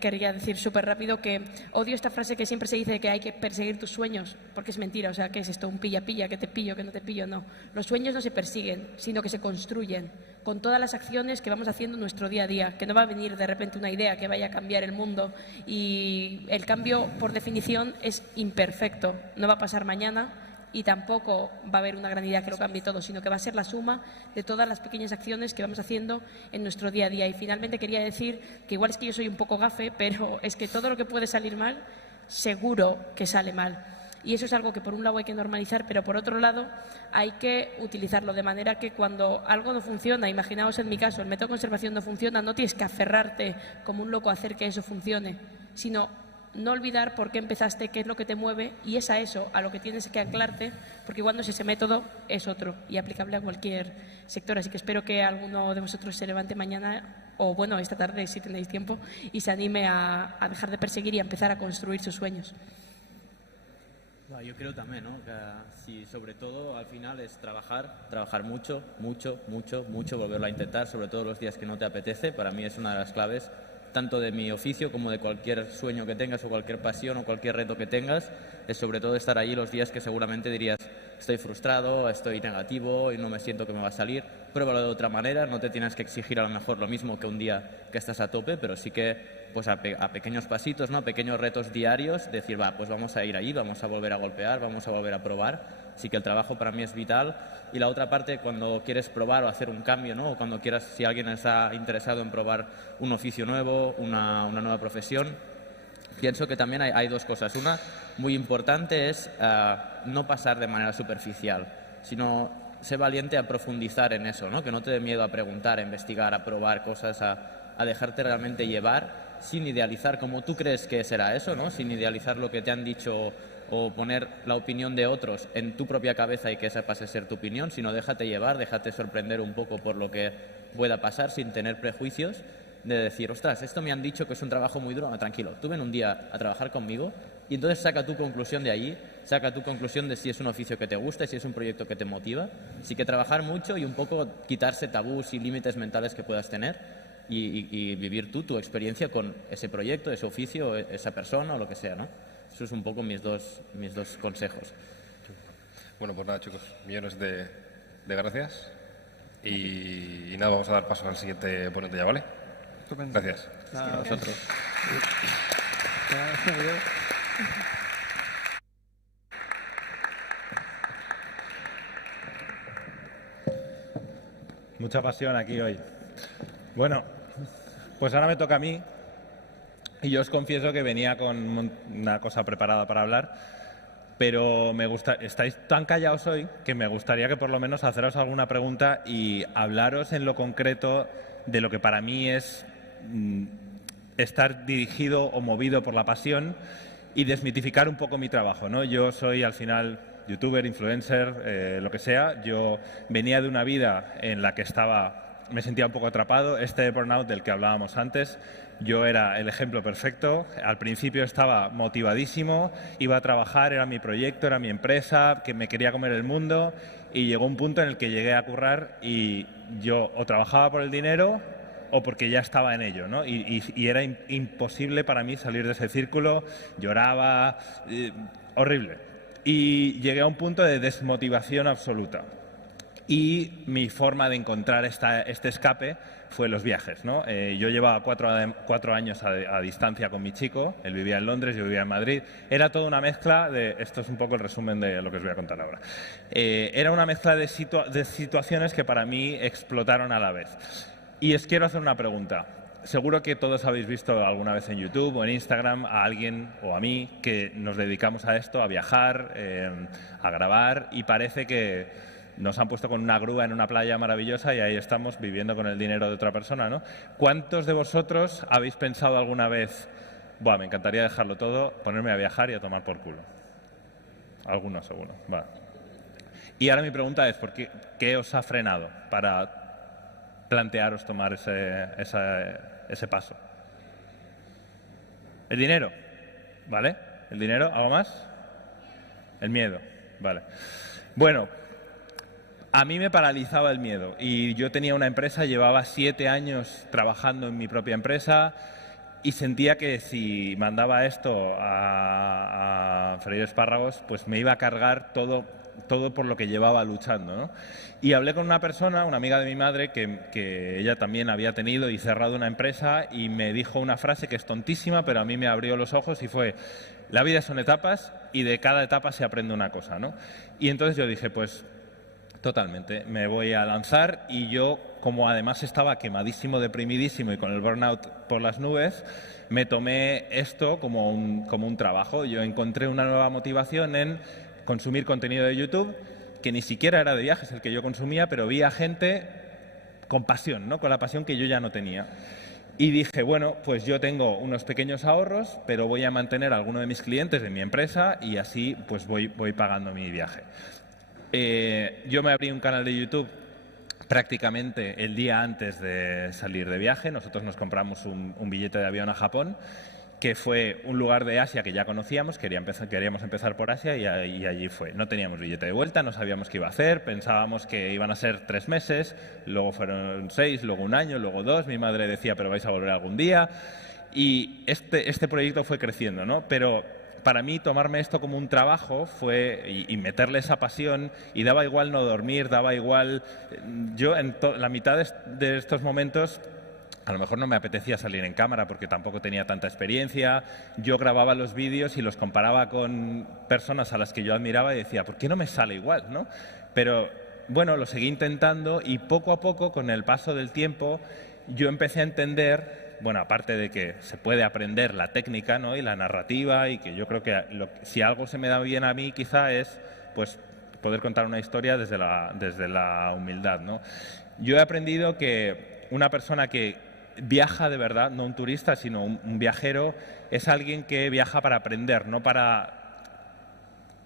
quería decir súper rápido que odio esta frase que siempre se dice de que hay que perseguir tus sueños, porque es mentira. O sea, ¿qué es esto? Un pilla-pilla, que te pillo, que no te pillo. No, los sueños no se persiguen, sino que se construyen con todas las acciones que vamos haciendo en nuestro día a día, que no va a venir de repente una idea que vaya a cambiar el mundo, y el cambio por definición es imperfecto, no va a pasar mañana. Y tampoco va a haber una gran idea que lo cambie todo, sino que va a ser la suma de todas las pequeñas acciones que vamos haciendo en nuestro día a día. Y finalmente quería decir que igual es que yo soy un poco gafe, pero es que todo lo que puede salir mal, seguro que sale mal. Y eso es algo que por un lado hay que normalizar, pero por otro lado hay que utilizarlo de manera que cuando algo no funciona, imaginaos en mi caso, el método de conservación no funciona, no tienes que aferrarte como un loco a hacer que eso funcione, sino no olvidar por qué empezaste, qué es lo que te mueve, y es a eso a lo que tienes que anclarte, porque igual no es ese método, es otro y aplicable a cualquier sector. Así que espero que alguno de vosotros se levante mañana, o bueno, esta tarde si tenéis tiempo, y se anime a dejar de perseguir y a empezar a construir sus sueños. Yo creo también, ¿no? Que si sobre todo al final es trabajar mucho, volverlo a intentar, sobre todo los días que no te apetece. Para mí es una de las claves, tanto de mi oficio como de cualquier sueño que tengas o cualquier pasión o cualquier reto que tengas, es sobre todo estar ahí los días que seguramente dirías estoy frustrado, estoy negativo y no me siento que me va a salir. Pruébalo de otra manera, no te tienes que exigir a lo mejor lo mismo que un día que estás a tope, pero sí que pues a pequeños pasitos, ¿no? Pequeños retos diarios, decir, pues vamos a ir ahí, vamos a volver a golpear, vamos a volver a probar. Así que el trabajo para mí es vital. Y la otra parte, cuando quieres probar o hacer un cambio, ¿no? O cuando quieras, si alguien está interesado en probar un oficio nuevo, una nueva profesión, pienso que también hay dos cosas. Una muy importante es no pasar de manera superficial, sino ser valiente a profundizar en eso, ¿no? Que no te dé miedo a preguntar, a investigar, a probar cosas, a dejarte realmente llevar sin idealizar como tú crees que será eso, ¿no? Sin idealizar lo que te han dicho o poner la opinión de otros en tu propia cabeza y que esa pase a ser tu opinión, sino déjate llevar, déjate sorprender un poco por lo que pueda pasar sin tener prejuicios, de decir, ostras, esto me han dicho que es un trabajo muy duro. No, tranquilo, tú ven un día a trabajar conmigo y entonces saca tu conclusión de allí, saca tu conclusión de si es un oficio que te gusta, si es un proyecto que te motiva. Así que trabajar mucho y un poco quitarse tabús y límites mentales que puedas tener y vivir tú tu experiencia con ese proyecto, ese oficio, esa persona o lo que sea, ¿no? Eso es un poco mis dos consejos. Bueno, pues nada, chicos, millones de gracias. Y nada, vamos a dar paso al siguiente ponente ya, ¿vale? Gracias. Nada, a vosotros. Mucha pasión aquí hoy. Bueno, pues ahora me toca a mí y yo os confieso que venía con una cosa preparada para hablar, pero estáis tan callados hoy que me gustaría que por lo menos haceros alguna pregunta y hablaros en lo concreto de lo que para mí es estar dirigido o movido por la pasión y desmitificar un poco mi trabajo, ¿no? Yo soy al final youtuber, influencer, lo que sea. Yo venía de una vida en la que me sentía un poco atrapado. Este burnout del que hablábamos antes, yo era el ejemplo perfecto. Al principio estaba motivadísimo, iba a trabajar, era mi proyecto, era mi empresa, que me quería comer el mundo, y llegó un punto en el que llegué a currar y yo o trabajaba por el dinero o porque ya estaba en ello, ¿no? Y era imposible para mí salir de ese círculo, lloraba, horrible. Y llegué a un punto de desmotivación absoluta. Y mi forma de encontrar este escape fue los viajes, ¿no? Yo llevaba cuatro años a distancia con mi chico, él vivía en Londres, yo vivía en Madrid. Era toda una mezcla de... Esto es un poco el resumen de lo que os voy a contar ahora. Era una mezcla de situaciones que para mí explotaron a la vez. Y os quiero hacer una pregunta. Seguro que todos habéis visto alguna vez en YouTube o en Instagram a alguien o a mí que nos dedicamos a esto, a viajar, a grabar, y parece que nos han puesto con una grúa en una playa maravillosa y ahí estamos viviendo con el dinero de otra persona, ¿no? ¿Cuántos de vosotros habéis pensado alguna vez, buah, me encantaría dejarlo todo, ponerme a viajar y a tomar por culo? Algunos seguro, va. Y ahora mi pregunta es, ¿qué os ha frenado para plantearos tomar ese paso? El dinero, ¿vale? ¿El dinero? ¿Algo más? El miedo, vale. Bueno, a mí me paralizaba el miedo y yo tenía una empresa, llevaba 7 años trabajando en mi propia empresa y sentía que si mandaba esto a freír espárragos, pues me iba a cargar todo por lo que llevaba luchando, ¿no? Y hablé con una persona, una amiga de mi madre, que ella también había tenido y cerrado una empresa, y me dijo una frase que es tontísima, pero a mí me abrió los ojos y fue: la vida son etapas y de cada etapa se aprende una cosa, ¿no? Y entonces yo dije, pues totalmente, me voy a lanzar. Y yo, como además estaba quemadísimo, deprimidísimo y con el burnout por las nubes, me tomé esto como un trabajo. Yo encontré una nueva motivación en consumir contenido de YouTube, que ni siquiera era de viajes el que yo consumía, pero vi a gente con pasión, ¿no? Con la pasión que yo ya no tenía. Y dije, bueno, pues yo tengo unos pequeños ahorros, pero voy a mantener a alguno de mis clientes de mi empresa y así pues voy pagando mi viaje. Yo me abrí un canal de YouTube prácticamente el día antes de salir de viaje. Nosotros nos compramos un billete de avión a Japón, que fue un lugar de Asia que ya conocíamos, queríamos empezar por Asia y allí fue. No teníamos billete de vuelta, no sabíamos qué iba a hacer, pensábamos que iban a ser 3 meses, luego fueron 6, luego 1 año, luego 2, mi madre decía, pero vais a volver algún día, y este proyecto fue creciendo, ¿no? Pero para mí tomarme esto como un trabajo fue y meterle esa pasión, y daba igual no dormir, daba igual... Yo en la mitad de estos momentos a lo mejor no me apetecía salir en cámara porque tampoco tenía tanta experiencia. Yo grababa los vídeos y los comparaba con personas a las que yo admiraba y decía, ¿por qué no me sale igual, no? Pero bueno, lo seguí intentando y poco a poco, con el paso del tiempo, yo empecé a entender, bueno, aparte de que se puede aprender la técnica, ¿no? Y la narrativa, y que yo creo que si algo se me da bien a mí quizá es pues poder contar una historia desde la humildad, ¿no? Yo he aprendido que una persona que viaja de verdad, no un turista, sino un viajero, es alguien que viaja para aprender, no para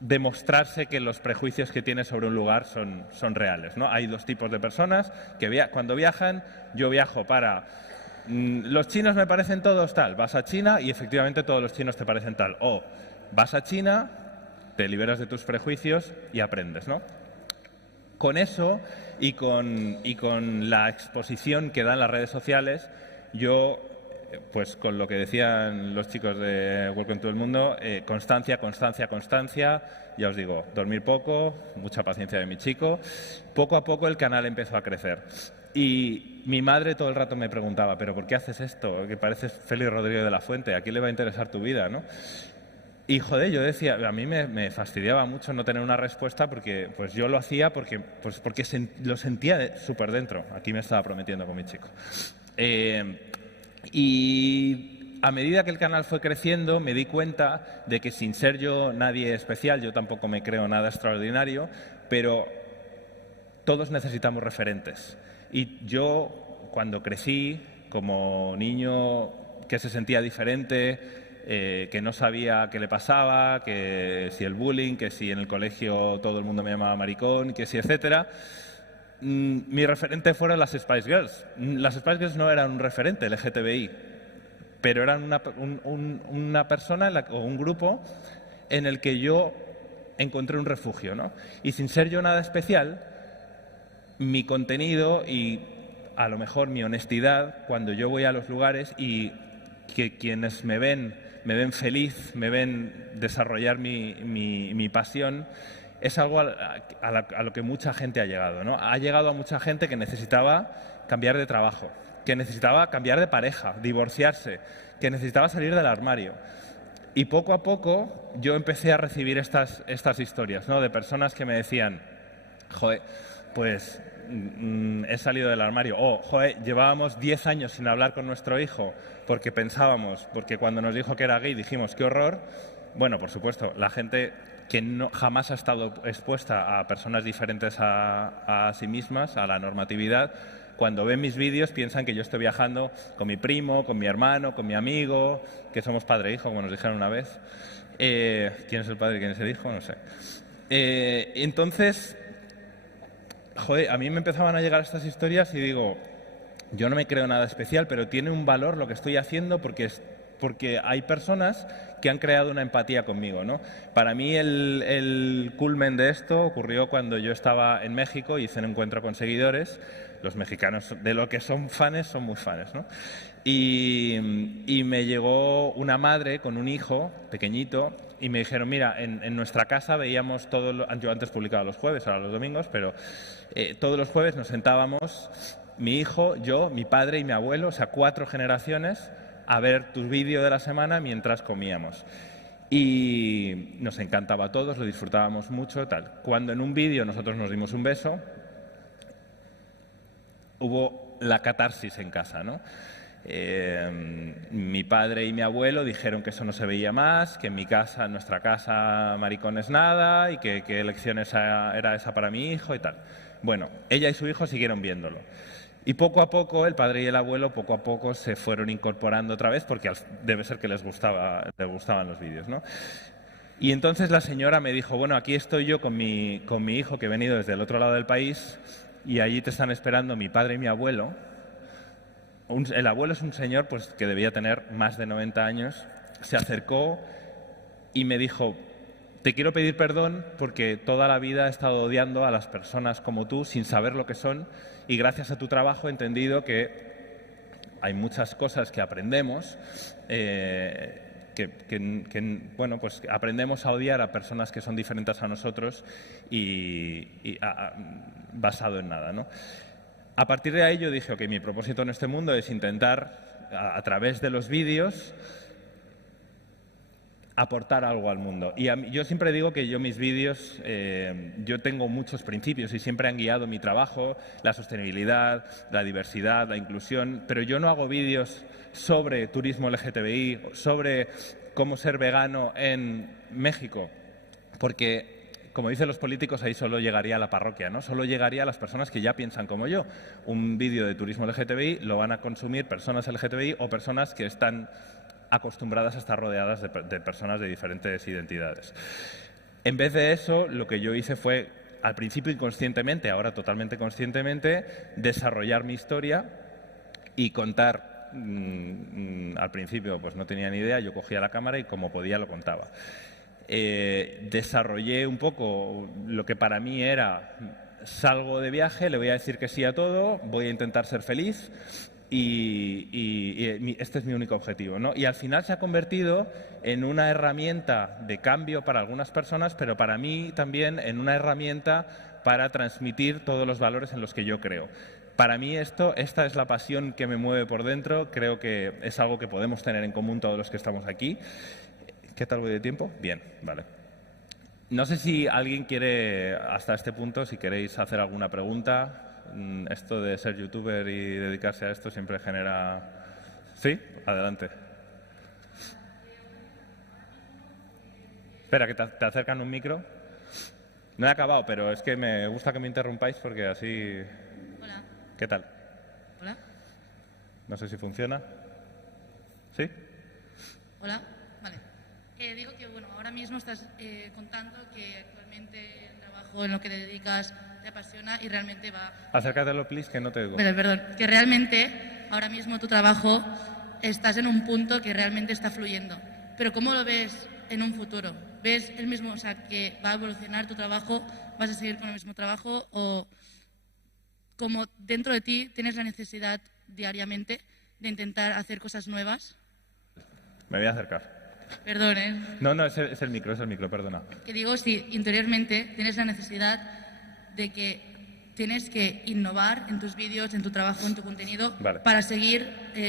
demostrarse que los prejuicios que tiene sobre un lugar son reales, ¿no? Hay dos tipos de personas que cuando viajan, yo viajo para... los chinos me parecen todos tal, vas a China y efectivamente todos los chinos te parecen tal. O vas a China, te liberas de tus prejuicios y aprendes, ¿no? Con eso y con la exposición que dan las redes sociales, yo, pues con lo que decían los chicos de Welcome to el Mundo, constancia, constancia, constancia, ya os digo, dormir poco, mucha paciencia de mi chico. Poco a poco el canal empezó a crecer. Y mi madre todo el rato me preguntaba, ¿pero por qué haces esto? Que pareces Félix Rodríguez de la Fuente, ¿a quién le va a interesar tu vida, no? Y joder, yo decía, a mí me fastidiaba mucho no tener una respuesta porque pues yo lo hacía porque lo sentía súper dentro. Aquí me estaba prometiendo con mi chico. Y a medida que el canal fue creciendo me di cuenta de que sin ser yo nadie especial, yo tampoco me creo nada extraordinario, pero todos necesitamos referentes. Y yo, cuando crecí, como niño que se sentía diferente, que no sabía qué le pasaba, que si el bullying, que si en el colegio todo el mundo me llamaba maricón, que si etcétera, mi referente fueron las Spice Girls. Las Spice Girls no eran un referente LGTBI, pero eran una persona o un grupo en el que yo encontré un refugio, ¿no? Y sin ser yo nada especial, mi contenido y a lo mejor mi honestidad cuando yo voy a los lugares y que quienes me ven feliz, me ven desarrollar mi pasión, es algo a lo que mucha gente ha llegado, ¿no? Ha llegado a mucha gente que necesitaba cambiar de trabajo, que necesitaba cambiar de pareja, divorciarse, que necesitaba salir del armario. Y poco a poco yo empecé a recibir estas historias, ¿no? De personas que me decían, joder, pues he salido del armario. O, joder, llevábamos 10 años sin hablar con nuestro hijo porque porque cuando nos dijo que era gay dijimos, qué horror. Bueno, por supuesto, la gente que jamás ha estado expuesta a personas diferentes a sí mismas, a la normatividad, cuando ven mis vídeos piensan que yo estoy viajando con mi primo, con mi hermano, con mi amigo, que somos padre e hijo, como nos dijeron una vez. ¿Quién es el padre y quién es el hijo? No sé. Entonces, joder, a mí me empezaban a llegar estas historias y digo, yo no me creo nada especial, pero tiene un valor lo que estoy haciendo porque hay personas que han creado una empatía conmigo, ¿no? Para mí el culmen de esto ocurrió cuando yo estaba en México y hice un encuentro con seguidores. Los mexicanos, de lo que son fans, son muy fans, ¿no? Y me llegó una madre con un hijo pequeñito y me dijeron, mira, en nuestra casa veíamos yo antes publicaba los jueves, ahora los domingos, pero todos los jueves nos sentábamos, mi hijo, yo, mi padre y mi abuelo, o sea, 4 generaciones, a ver tu vídeo de la semana mientras comíamos. Y nos encantaba a todos, lo disfrutábamos mucho, tal. Cuando en un vídeo nosotros nos dimos un beso, hubo la catarsis en casa, ¿no? Mi padre y mi abuelo dijeron que eso no se veía más, que en nuestra casa maricones nada y que elección era esa para mi hijo y tal. Bueno, ella y su hijo siguieron viéndolo. Y poco a poco, el padre y el abuelo, poco a poco se fueron incorporando otra vez porque debe ser que les gustaban los vídeos, ¿no? Y entonces la señora me dijo, bueno, aquí estoy yo con mi hijo que he venido desde el otro lado del país y allí te están esperando mi padre y mi abuelo. El abuelo es un señor pues, que debía tener más de 90 años. Se acercó y me dijo, te quiero pedir perdón porque toda la vida he estado odiando a las personas como tú sin saber lo que son y gracias a tu trabajo he entendido que hay muchas cosas que aprendemos, bueno, pues aprendemos a odiar a personas que son diferentes a nosotros basado en nada, ¿no? A partir de ahí yo dije, ok, mi propósito en este mundo es intentar, a través de los vídeos, aportar algo al mundo. Y yo siempre digo que mis vídeos, yo tengo muchos principios y siempre han guiado mi trabajo, la sostenibilidad, la diversidad, la inclusión, pero yo no hago vídeos sobre turismo LGTBI, sobre cómo ser vegano en México, porque como dicen los políticos, ahí solo llegaría a la parroquia, ¿no? Solo llegaría a las personas que ya piensan como yo. Un vídeo de turismo LGTBI lo van a consumir personas LGTBI o personas que están acostumbradas a estar rodeadas de personas de diferentes identidades. En vez de eso, lo que yo hice fue, al principio inconscientemente, ahora totalmente conscientemente, desarrollar mi historia y contar. Al principio pues no tenía ni idea, yo cogía la cámara y como podía lo contaba. Desarrollé un poco lo que para mí era: salgo de viaje, le voy a decir que sí a todo, voy a intentar ser feliz y este es mi único objetivo, ¿no? Y al final se ha convertido en una herramienta de cambio para algunas personas, pero para mí también en una herramienta para transmitir todos los valores en los que yo creo. Para mí esta es la pasión que me mueve por dentro, creo que es algo que podemos tener en común todos los que estamos aquí. ¿Qué tal voy de tiempo? Bien, vale. No sé si alguien quiere, hasta este punto, si queréis hacer alguna pregunta. Esto de ser youtuber y dedicarse a esto siempre genera... ¿Sí? Adelante. Espera, que te acercan un micro. No he acabado, pero es que me gusta que me interrumpáis porque así... Hola. ¿Qué tal? Hola. No sé si funciona. ¿Sí? Hola. Vale. Digo que, bueno, ahora mismo estás contando que actualmente el trabajo en lo que te dedicas te apasiona y realmente va... Acércatelo, please, que no te oigo. Perdón. Que realmente ahora mismo tu trabajo estás en un punto que realmente está fluyendo. Pero ¿cómo lo ves en un futuro? ¿Ves el mismo, o sea, que va a evolucionar tu trabajo? ¿Vas a seguir con el mismo trabajo? ¿O como dentro de ti tienes la necesidad diariamente de intentar hacer cosas nuevas? Me voy a acercar. Perdón, ¿eh? No, es el micro, perdona. Que digo, si interiormente tienes la necesidad de que tienes que innovar en tus vídeos, en tu trabajo, en tu contenido, vale, para seguir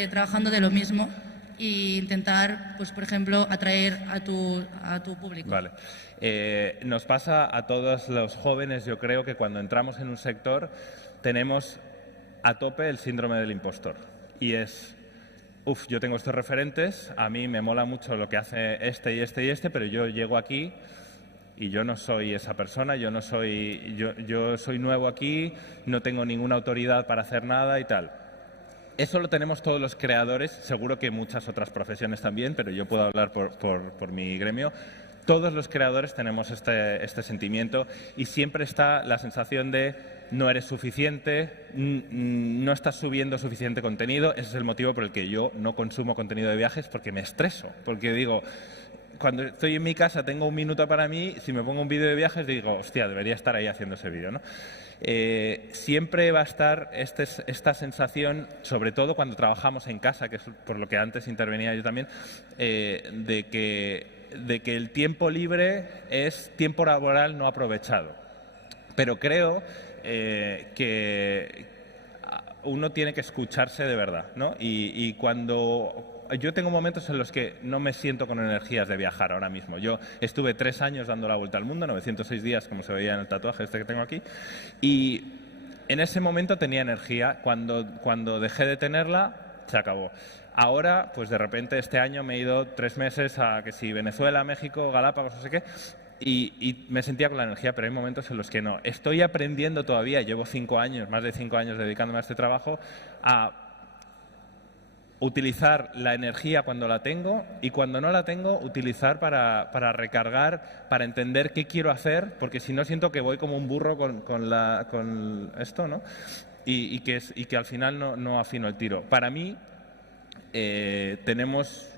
trabajando de lo mismo e intentar, pues por ejemplo, atraer a tu público. Vale. Nos pasa a todos los jóvenes, yo creo que cuando entramos en un sector tenemos a tope el síndrome del impostor. Y es, yo tengo estos referentes, a mí me mola mucho lo que hace este y este y este, pero yo llego aquí y yo no soy esa persona, yo soy nuevo aquí, no tengo ninguna autoridad para hacer nada y tal. Eso lo tenemos todos los creadores, seguro que muchas otras profesiones también, pero yo puedo hablar por mi gremio. Todos los creadores tenemos este sentimiento y siempre está la sensación de no eres suficiente, no estás subiendo suficiente contenido. Ese es el motivo por el que yo no consumo contenido de viajes, porque me estreso, porque digo, cuando estoy en mi casa tengo un minuto para mí, si me pongo un vídeo de viajes digo, hostia, debería estar ahí haciendo ese vídeo, ¿no? Siempre va a estar esta sensación, sobre todo cuando trabajamos en casa, que es por lo que antes intervenía yo también, de que el tiempo libre es tiempo laboral no aprovechado. Pero creo que uno tiene que escucharse de verdad, ¿no? Y cuando... Yo tengo momentos en los que no me siento con energías de viajar ahora mismo. Yo estuve 3 años dando la vuelta al mundo, 906 días, como se veía en el tatuaje este que tengo aquí, y en ese momento tenía energía. Cuando dejé de tenerla, se acabó. Ahora, pues de repente este año me he ido 3 meses a que si Venezuela, México, Galápagos, no sé qué, y me sentía con la energía, pero hay momentos en los que no. Estoy aprendiendo todavía, llevo 5 años, más de 5 años dedicándome a este trabajo, a utilizar la energía cuando la tengo y cuando no la tengo, utilizar para recargar, para entender qué quiero hacer, porque si no siento que voy como un burro con esto, ¿no? Y que al final no afino el tiro. Para mí, tenemos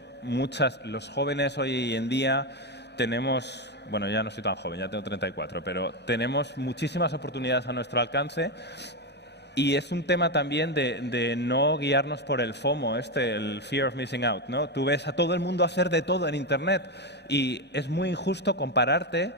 los jóvenes hoy en día tenemos, bueno, ya no soy tan joven, ya tengo 34, pero tenemos muchísimas oportunidades a nuestro alcance. Y es un tema también de no guiarnos por el FOMO, el Fear of Missing Out, ¿no? Tú ves a todo el mundo hacer de todo en Internet y es muy injusto compararte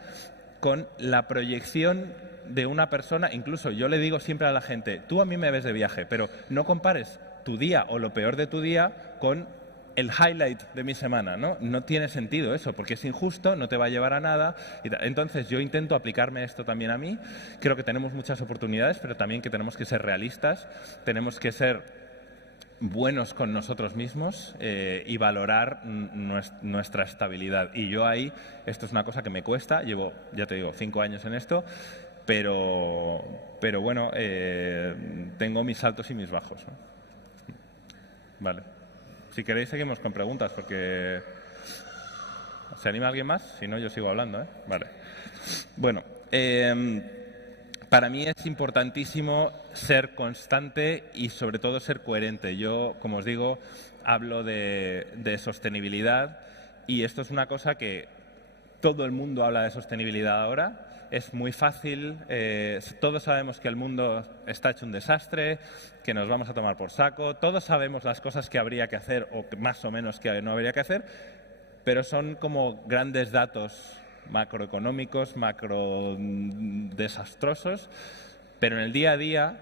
con la proyección de una persona. Incluso yo le digo siempre a la gente, tú a mí me ves de viaje, pero no compares tu día o lo peor de tu día con el highlight de mi semana, ¿no? No tiene sentido eso, porque es injusto, no te va a llevar a nada. Entonces yo intento aplicarme esto también a mí. Creo que tenemos muchas oportunidades, pero también que tenemos que ser realistas, tenemos que ser buenos con nosotros mismos y valorar nuestra estabilidad. Y yo ahí, esto es una cosa que me cuesta, llevo, ya te digo, 5 años en esto, pero bueno, tengo mis altos y mis bajos, ¿no? Vale. Si queréis seguimos con preguntas, porque... ¿Se anima alguien más? Si no, yo sigo hablando, ¿eh? Vale. Bueno, para mí es importantísimo ser constante y sobre todo ser coherente. Yo, como os digo, hablo de sostenibilidad y esto es una cosa que todo el mundo habla de sostenibilidad ahora. Es muy fácil, todos sabemos que el mundo está hecho un desastre, que nos vamos a tomar por saco, todos sabemos las cosas que habría que hacer o más o menos que no habría que hacer, pero son como grandes datos macroeconómicos, macro desastrosos, pero en el día a día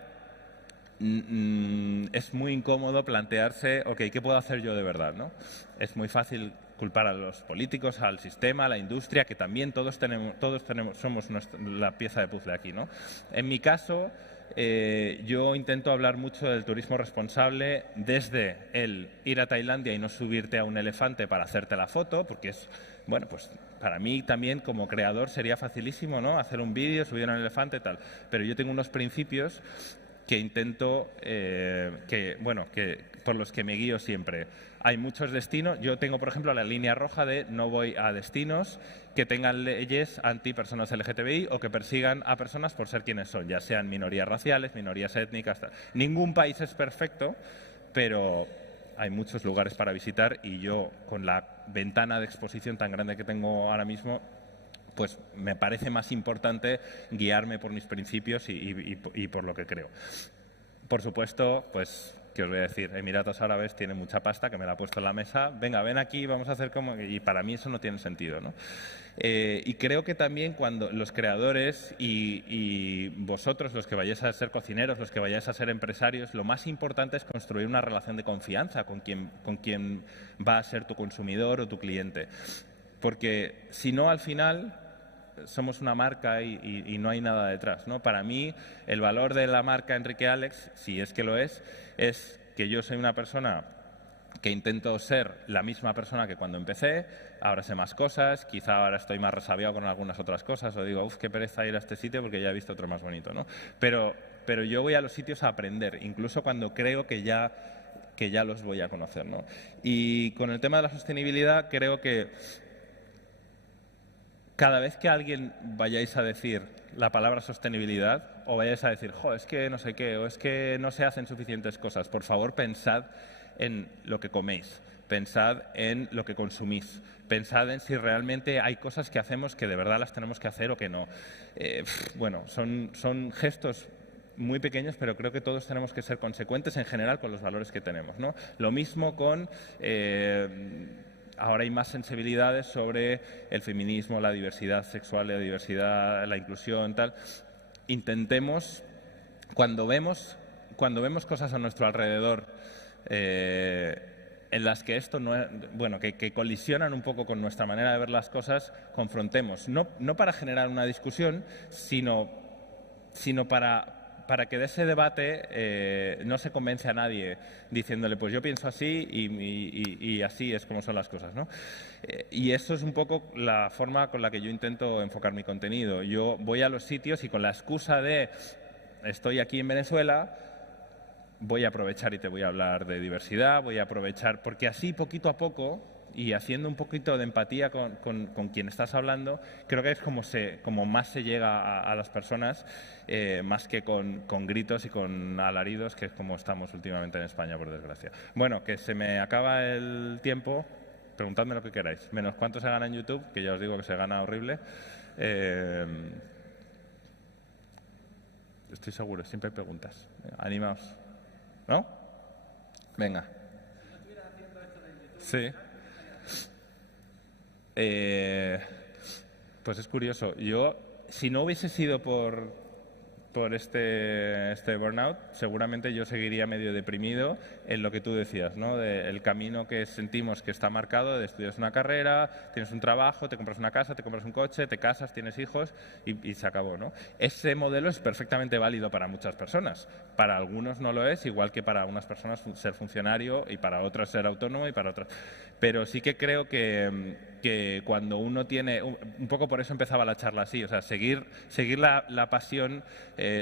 es muy incómodo plantearse, ok, ¿qué puedo hacer yo de verdad, ¿no? Es muy fácil culpar a los políticos, al sistema, a la industria, que también todos somos la pieza de puzzle aquí, ¿no? En mi caso, yo intento hablar mucho del turismo responsable desde el ir a Tailandia y no subirte a un elefante para hacerte la foto, porque es, bueno, pues para mí también como creador sería facilísimo, ¿no? Hacer un vídeo, subir a un elefante y tal, pero yo tengo unos principios que intento, por los que me guío siempre. Hay muchos destinos, yo tengo por ejemplo la línea roja de no voy a destinos que tengan leyes anti personas LGTBI o que persigan a personas por ser quienes son, ya sean minorías raciales, minorías étnicas, tal. Ningún país es perfecto, pero hay muchos lugares para visitar y yo con la ventana de exposición tan grande que tengo ahora mismo, pues me parece más importante guiarme por mis principios y por lo que creo. Por supuesto, pues, ¿qué os voy a decir? Emiratos Árabes tiene mucha pasta, que me la ha puesto en la mesa. Venga, ven aquí, vamos a hacer como... Y para mí eso no tiene sentido, ¿no? Y creo que también cuando los creadores y vosotros, los que vayáis a ser cocineros, los que vayáis a ser empresarios, lo más importante es construir una relación de confianza con quien va a ser tu consumidor o tu cliente. Porque si no, al final... somos una marca y no hay nada detrás, ¿no? Para mí, el valor de la marca Enrique Alex, si es que lo es que yo soy una persona que intento ser la misma persona que cuando empecé, ahora sé más cosas, quizá ahora estoy más resabiado con algunas otras cosas, o digo, qué pereza ir a este sitio porque ya he visto otro más bonito, ¿no? Pero yo voy a los sitios a aprender, incluso cuando creo que ya los voy a conocer, ¿no? Y con el tema de la sostenibilidad, creo que cada vez que alguien vayáis a decir la palabra sostenibilidad o vayáis a decir, es que no sé qué, o es que no se hacen suficientes cosas, por favor pensad en lo que coméis, pensad en lo que consumís, pensad en si realmente hay cosas que hacemos que de verdad las tenemos que hacer o que no. Bueno, son gestos muy pequeños, pero creo que todos tenemos que ser consecuentes en general con los valores que tenemos, ¿no? Lo mismo con... ahora hay más sensibilidades sobre el feminismo, la diversidad sexual, la diversidad, la inclusión, tal. Intentemos, cuando vemos cosas a nuestro alrededor en las que esto no es, bueno, que colisionan un poco con nuestra manera de ver las cosas, confrontemos. No para generar una discusión, sino para que de ese debate no se convence a nadie diciéndole, pues yo pienso así y así es como son las cosas, ¿no? Y eso es un poco la forma con la que yo intento enfocar mi contenido. Yo voy a los sitios y con la excusa de estoy aquí en Venezuela, voy a aprovechar y te voy a hablar de diversidad, voy a aprovechar, porque así poquito a poco y haciendo un poquito de empatía con quien estás hablando, creo que es como más se llega a las personas, más que con gritos y con alaridos, que es como estamos últimamente en España, por desgracia. Bueno, que se me acaba el tiempo, preguntadme lo que queráis, menos cuánto se gana en YouTube, que ya os digo que se gana horrible. Estoy seguro, siempre hay preguntas. Animaos. ¿No? Venga. Sí. Pues es curioso. Yo, si no hubiese sido por por este burnout, seguramente yo seguiría medio deprimido en lo que tú decías, ¿no? El camino que sentimos que está marcado de estudias una carrera, tienes un trabajo, te compras una casa, te compras un coche, te casas, tienes hijos y se acabó, ¿no? Ese modelo es perfectamente válido para muchas personas. Para algunos no lo es, igual que para unas personas ser funcionario y para otras ser autónomo y para otras. Pero sí que creo que cuando uno tiene, un poco por eso empezaba la charla así, o sea, seguir la pasión,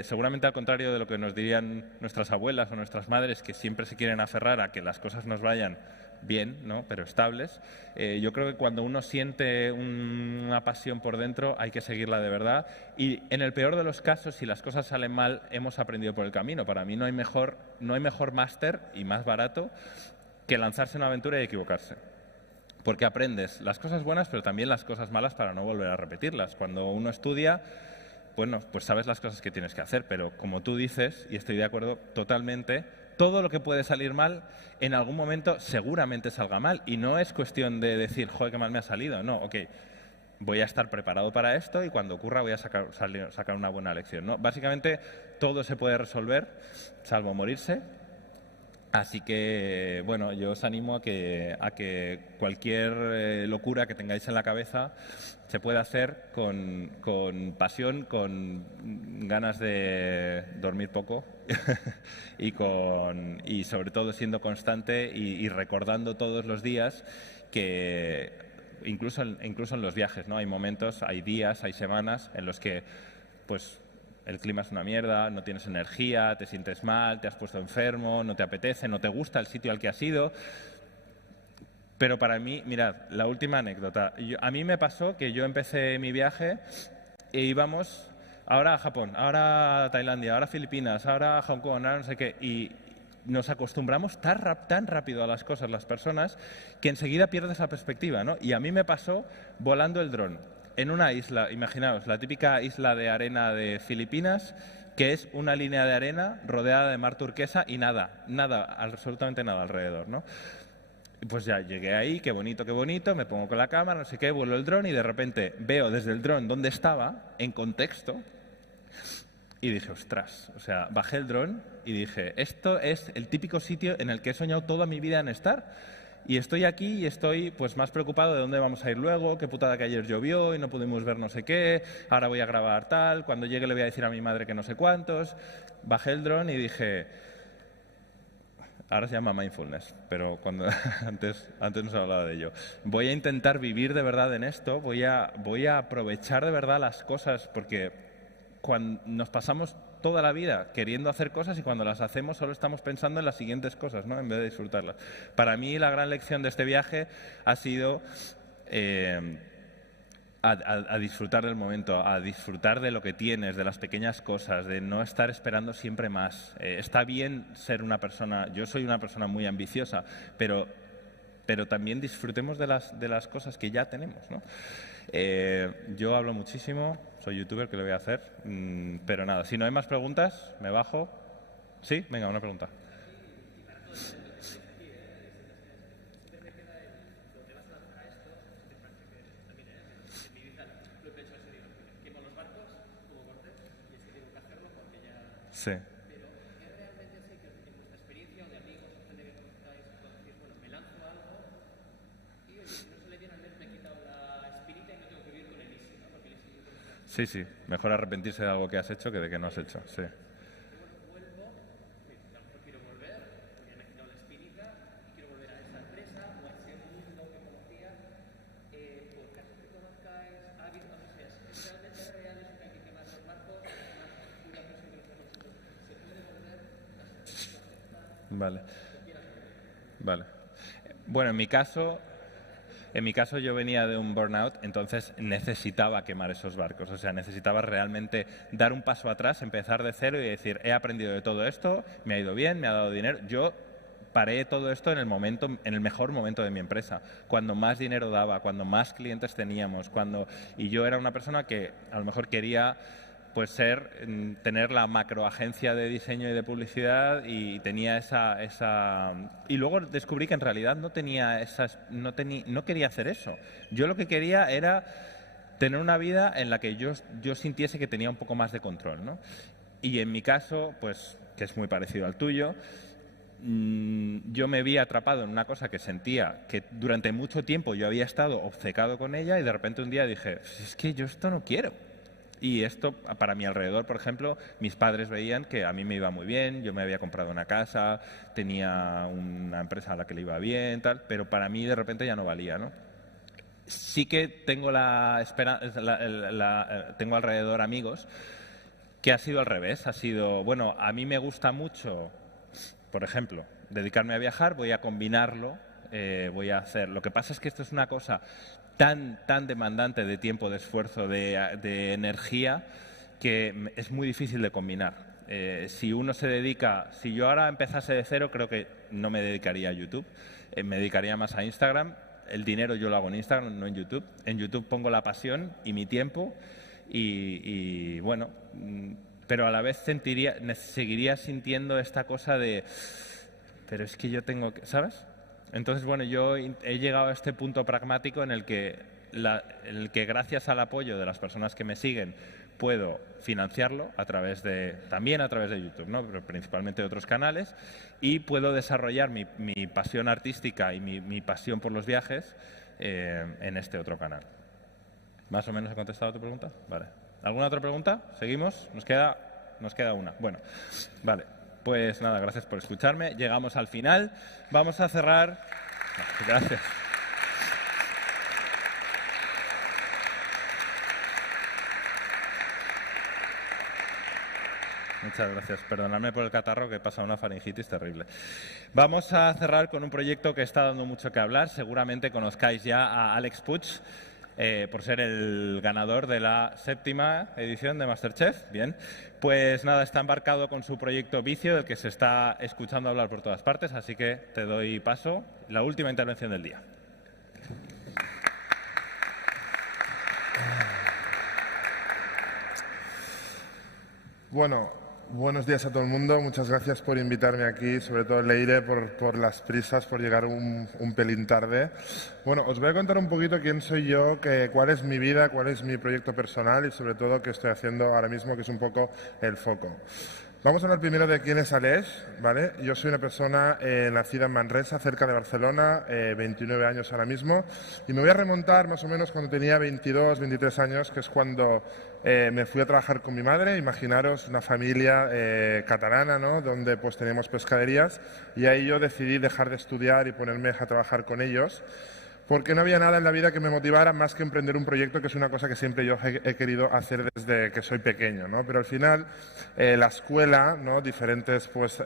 seguramente al contrario de lo que nos dirían nuestras abuelas o nuestras madres, que siempre se quieren aferrar a que las cosas nos vayan bien, ¿no? Pero estables. Yo creo que cuando uno siente una pasión por dentro hay que seguirla de verdad y en el peor de los casos, si las cosas salen mal, hemos aprendido por el camino. Para mí no hay mejor máster y más barato que lanzarse en una aventura y equivocarse. Porque aprendes las cosas buenas, pero también las cosas malas para no volver a repetirlas. Cuando uno estudia, bueno, pues sabes las cosas que tienes que hacer, pero como tú dices, y estoy de acuerdo totalmente, todo lo que puede salir mal, en algún momento seguramente salga mal. Y no es cuestión de decir, joder, qué mal me ha salido. No, ok, voy a estar preparado para esto y cuando ocurra voy a sacar una buena lección, ¿no? Básicamente todo se puede resolver, salvo morirse. Así que, bueno, yo os animo a que cualquier locura que tengáis en la cabeza se pueda hacer con pasión, con ganas de dormir poco y sobre todo siendo constante y recordando todos los días que incluso en los viajes, ¿no? Hay momentos, hay días, hay semanas en los que pues el clima es una mierda, no tienes energía, te sientes mal, te has puesto enfermo, no te apetece, no te gusta el sitio al que has ido. Pero para mí, mirad, la última anécdota. A mí me pasó que yo empecé mi viaje e íbamos ahora a Japón, ahora a Tailandia, ahora a Filipinas, ahora a Hong Kong, ahora no sé qué. Y nos acostumbramos tan rápido a las cosas, las personas, que enseguida pierdes la perspectiva, ¿no? Y a mí me pasó volando el dron. En una isla, imaginaos, la típica isla de arena de Filipinas, que es una línea de arena rodeada de mar turquesa y nada, absolutamente nada alrededor, ¿no? Pues ya llegué ahí, qué bonito, me pongo con la cámara, no sé qué, vuelo el dron y de repente veo desde el dron dónde estaba, en contexto, y dije, ostras, o sea, bajé el dron y dije, esto es el típico sitio en el que he soñado toda mi vida en estar. Y estoy aquí y estoy pues más preocupado de dónde vamos a ir luego, qué putada que ayer llovió y no pudimos ver no sé qué, ahora voy a grabar tal, cuando llegue le voy a decir a mi madre que no sé cuántos. Bajé el dron y dije, ahora se llama mindfulness, pero antes no se hablaba de ello. Voy a intentar vivir de verdad en esto, voy a aprovechar de verdad las cosas, porque cuando nos pasamos toda la vida queriendo hacer cosas y cuando las hacemos solo estamos pensando en las siguientes cosas, ¿no? En vez de disfrutarlas. Para mí la gran lección de este viaje ha sido a disfrutar del momento, a disfrutar de lo que tienes, de las pequeñas cosas, de no estar esperando siempre más. Está bien ser una persona, yo soy una persona muy ambiciosa, pero también disfrutemos de las cosas que ya tenemos, ¿no? Yo hablo muchísimo, soy youtuber, ¿qué le voy a hacer? Pero nada, si no hay más preguntas, me bajo. ¿Sí? Venga, una pregunta. Sí. Sí, mejor arrepentirse de algo que has hecho que de que no has hecho, sí. Vale. Bueno, en mi caso yo venía de un burnout, entonces necesitaba quemar esos barcos, o sea, necesitaba realmente dar un paso atrás, empezar de cero y decir, he aprendido de todo esto, me ha ido bien, me ha dado dinero. Yo paré todo esto en el mejor momento de mi empresa, cuando más dinero daba, cuando más clientes teníamos, y yo era una persona que a lo mejor quería pues tener la macroagencia de diseño y de publicidad y tenía y luego descubrí que en realidad no quería hacer eso. Yo lo que quería era tener una vida en la que yo sintiese que tenía un poco más de control, ¿no? Y en mi caso, pues, que es muy parecido al tuyo, yo me vi atrapado en una cosa que sentía que durante mucho tiempo yo había estado obcecado con ella y de repente un día dije, es que yo esto no quiero. Y esto, para mi alrededor, por ejemplo, mis padres veían que a mí me iba muy bien, yo me había comprado una casa, tenía una empresa a la que le iba bien, tal, pero para mí de repente ya no valía, ¿no? Sí que tengo tengo alrededor amigos que ha sido al revés, ha sido, bueno, a mí me gusta mucho, por ejemplo, dedicarme a viajar, voy a combinarlo, voy a hacer. Lo que pasa es que esto es una cosa tan demandante de tiempo, de esfuerzo, de energía, que es muy difícil de combinar. Si uno se dedica, si yo ahora empezase de cero, creo que no me dedicaría a YouTube, me dedicaría más a Instagram. El dinero yo lo hago en Instagram, no en YouTube. En YouTube pongo la pasión y mi tiempo y bueno, pero a la vez seguiría sintiendo esta cosa de, pero es que yo tengo que, ¿sabes? Entonces, bueno, yo he llegado a este punto pragmático en el que gracias al apoyo de las personas que me siguen puedo financiarlo también a través de YouTube, ¿no? Pero principalmente de otros canales, y puedo desarrollar mi pasión artística y mi pasión por los viajes en este otro canal. ¿Más o menos he contestado a tu pregunta? Vale. ¿Alguna otra pregunta? ¿Seguimos? Nos queda una. Bueno, vale. Pues nada, gracias por escucharme. Llegamos al final. Vamos a cerrar. Gracias. Muchas gracias. Perdonadme por el catarro, que he pasado una faringitis terrible. Vamos a cerrar con un proyecto que está dando mucho que hablar. Seguramente conozcáis ya a Alex Puig, por ser el ganador de la 7ª edición de MasterChef. Bien, pues nada, está embarcado con su proyecto Vicio, del que se está escuchando hablar por todas partes, así que te doy paso. La última intervención del día. Bueno, buenos días a todo el mundo. Muchas gracias por invitarme aquí, sobre todo Leire, por las prisas, por llegar un pelín tarde. Bueno, os voy a contar un poquito quién soy yo, cuál es mi vida, cuál es mi proyecto personal y sobre todo qué estoy haciendo ahora mismo, que es un poco el foco. Vamos a hablar primero de quién es Aleix, ¿vale? Yo soy una persona nacida en Manresa, cerca de Barcelona, 29 años ahora mismo, y me voy a remontar más o menos cuando tenía 22, 23 años, que es cuando me fui a trabajar con mi madre. Imaginaros una familia catalana, ¿no? Donde pues teníamos pescaderías, y ahí yo decidí dejar de estudiar y ponerme a trabajar con ellos, porque no había nada en la vida que me motivara más que emprender un proyecto, que es una cosa que siempre yo he querido hacer desde que soy pequeño, ¿no? Pero al final la escuela, ¿no? Diferentes pues,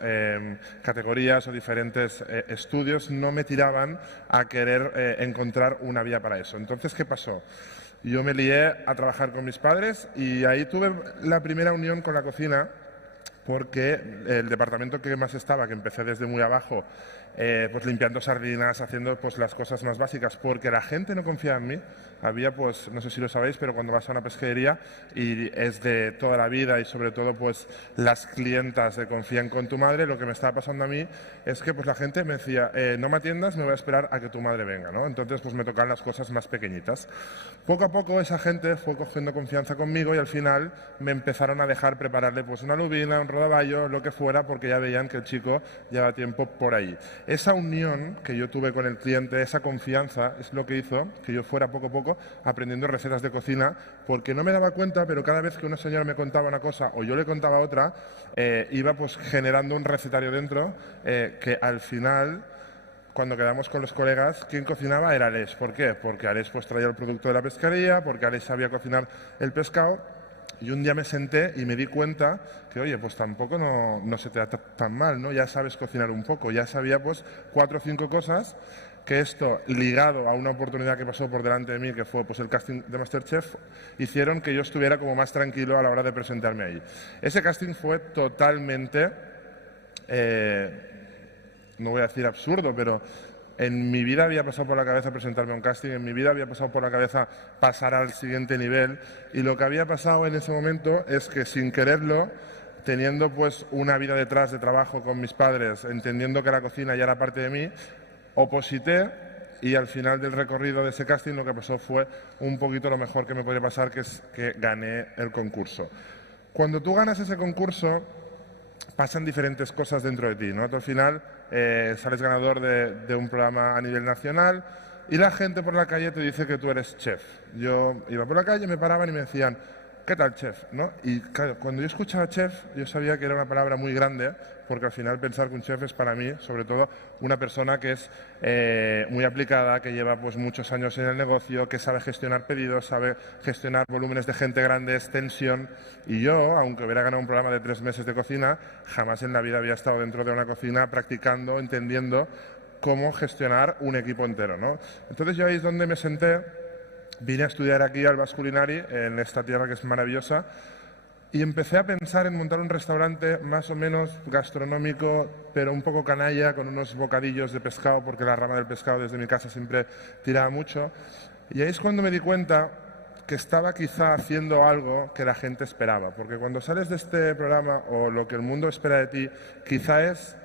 categorías o diferentes estudios no me tiraban a querer encontrar una vía para eso. Entonces, ¿qué pasó? Yo me lié a trabajar con mis padres y ahí tuve la primera unión con la cocina, porque el departamento que más estaba, que empecé desde muy abajo, pues limpiando sardinas, haciendo pues las cosas más básicas, porque la gente no confiaba en mí. Había, pues, no sé si lo sabéis, pero cuando vas a una pesquería y es de toda la vida y sobre todo pues las clientas confían con tu madre, lo que me estaba pasando a mí es que pues la gente me decía, no me atiendas, me voy a esperar a que tu madre venga, ¿no? Entonces pues me tocan las cosas más pequeñitas. Poco a poco esa gente fue cogiendo confianza conmigo y al final me empezaron a dejar prepararle pues una lubina, un rodaballo, lo que fuera, porque ya veían que el chico lleva tiempo por ahí. Esa unión que yo tuve con el cliente, esa confianza, es lo que hizo que yo fuera poco a poco aprendiendo recetas de cocina, porque no me daba cuenta, pero cada vez que una señora me contaba una cosa o yo le contaba otra, iba pues generando un recetario dentro que al final, cuando quedamos con los colegas, ¿quién cocinaba? Era Aleix. ¿Por qué? Porque Aleix pues traía el producto de la pescaría, porque Aleix sabía cocinar el pescado. Y un día me senté y me di cuenta que, oye, pues tampoco no se te da tan mal, ¿no? Ya sabes cocinar un poco, ya sabía pues 4 o 5 cosas, que esto, ligado a una oportunidad que pasó por delante de mí, que fue pues el casting de MasterChef, hicieron que yo estuviera como más tranquilo a la hora de presentarme ahí. Ese casting fue totalmente, no voy a decir absurdo, pero en mi vida había pasado por la cabeza presentarme a un casting, en mi vida había pasado por la cabeza pasar al siguiente nivel, y lo que había pasado en ese momento es que sin quererlo, teniendo pues una vida detrás de trabajo con mis padres, entendiendo que la cocina ya era parte de mí, oposité, y al final del recorrido de ese casting lo que pasó fue un poquito lo mejor que me podría pasar, que es que gané el concurso. Cuando tú ganas ese concurso, pasan diferentes cosas dentro de ti, ¿no? Tú al final sales ganador de un programa a nivel nacional y la gente por la calle te dice que tú eres chef. Yo iba por la calle, me paraban y me decían, ¿qué tal, chef? ¿No? Y claro, cuando yo escuchaba chef, yo sabía que era una palabra muy grande, porque al final pensar que un chef es para mí, sobre todo, una persona que es muy aplicada, que lleva pues muchos años en el negocio, que sabe gestionar pedidos, sabe gestionar volúmenes de gente grandes, tensión. Y yo, aunque hubiera ganado un programa de 3 meses de cocina, jamás en la vida había estado dentro de una cocina practicando, entendiendo cómo gestionar un equipo entero, ¿no? Entonces yo ahí es donde me senté. Vine a estudiar aquí al Basque Culinary, en esta tierra que es maravillosa, y empecé a pensar en montar un restaurante más o menos gastronómico, pero un poco canalla, con unos bocadillos de pescado, porque la rama del pescado desde mi casa siempre tiraba mucho. Y ahí es cuando me di cuenta que estaba quizá haciendo algo que la gente esperaba, porque cuando sales de este programa o lo que el mundo espera de ti, quizá es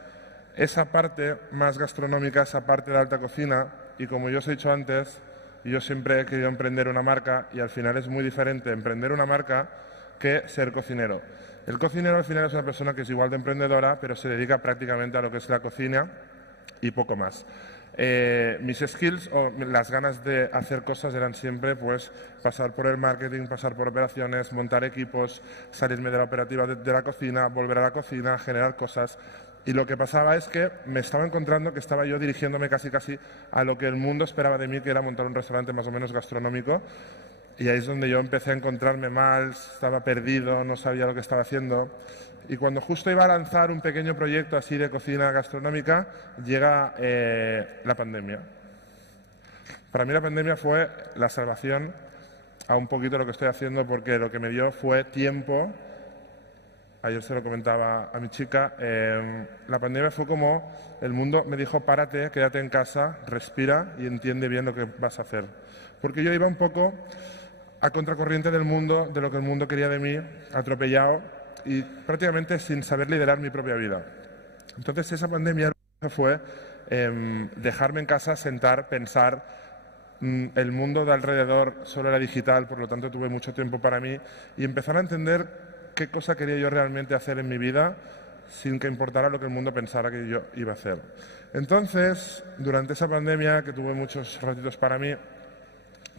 esa parte más gastronómica, esa parte de alta cocina, y como yo os he dicho antes, yo siempre he querido emprender una marca y al final es muy diferente emprender una marca que ser cocinero. El cocinero al final es una persona que es igual de emprendedora, pero se dedica prácticamente a lo que es la cocina y poco más. Mis skills o las ganas de hacer cosas eran siempre pues pasar por el marketing, pasar por operaciones, montar equipos, salirme de la operativa de la cocina, volver a la cocina, generar cosas. Y lo que pasaba es que me estaba encontrando que estaba yo dirigiéndome casi a lo que el mundo esperaba de mí, que era montar un restaurante más o menos gastronómico. Y ahí es donde yo empecé a encontrarme mal, estaba perdido, no sabía lo que estaba haciendo. Y cuando justo iba a lanzar un pequeño proyecto así de cocina gastronómica, llega la pandemia. Para mí la pandemia fue la salvación a un poquito lo que estoy haciendo, porque lo que me dio fue tiempo. Ayer se lo comentaba a mi chica, la pandemia fue como el mundo me dijo párate, quédate en casa, respira y entiende bien lo que vas a hacer. Porque yo iba un poco a contracorriente del mundo, de lo que el mundo quería de mí, atropellado y prácticamente sin saber liderar mi propia vida. Entonces esa pandemia fue dejarme en casa, sentar, pensar. El mundo de alrededor solo era digital, por lo tanto tuve mucho tiempo para mí y empezar a entender qué cosa quería yo realmente hacer en mi vida sin que importara lo que el mundo pensara que yo iba a hacer. Entonces, durante esa pandemia, que tuve muchos ratitos para mí,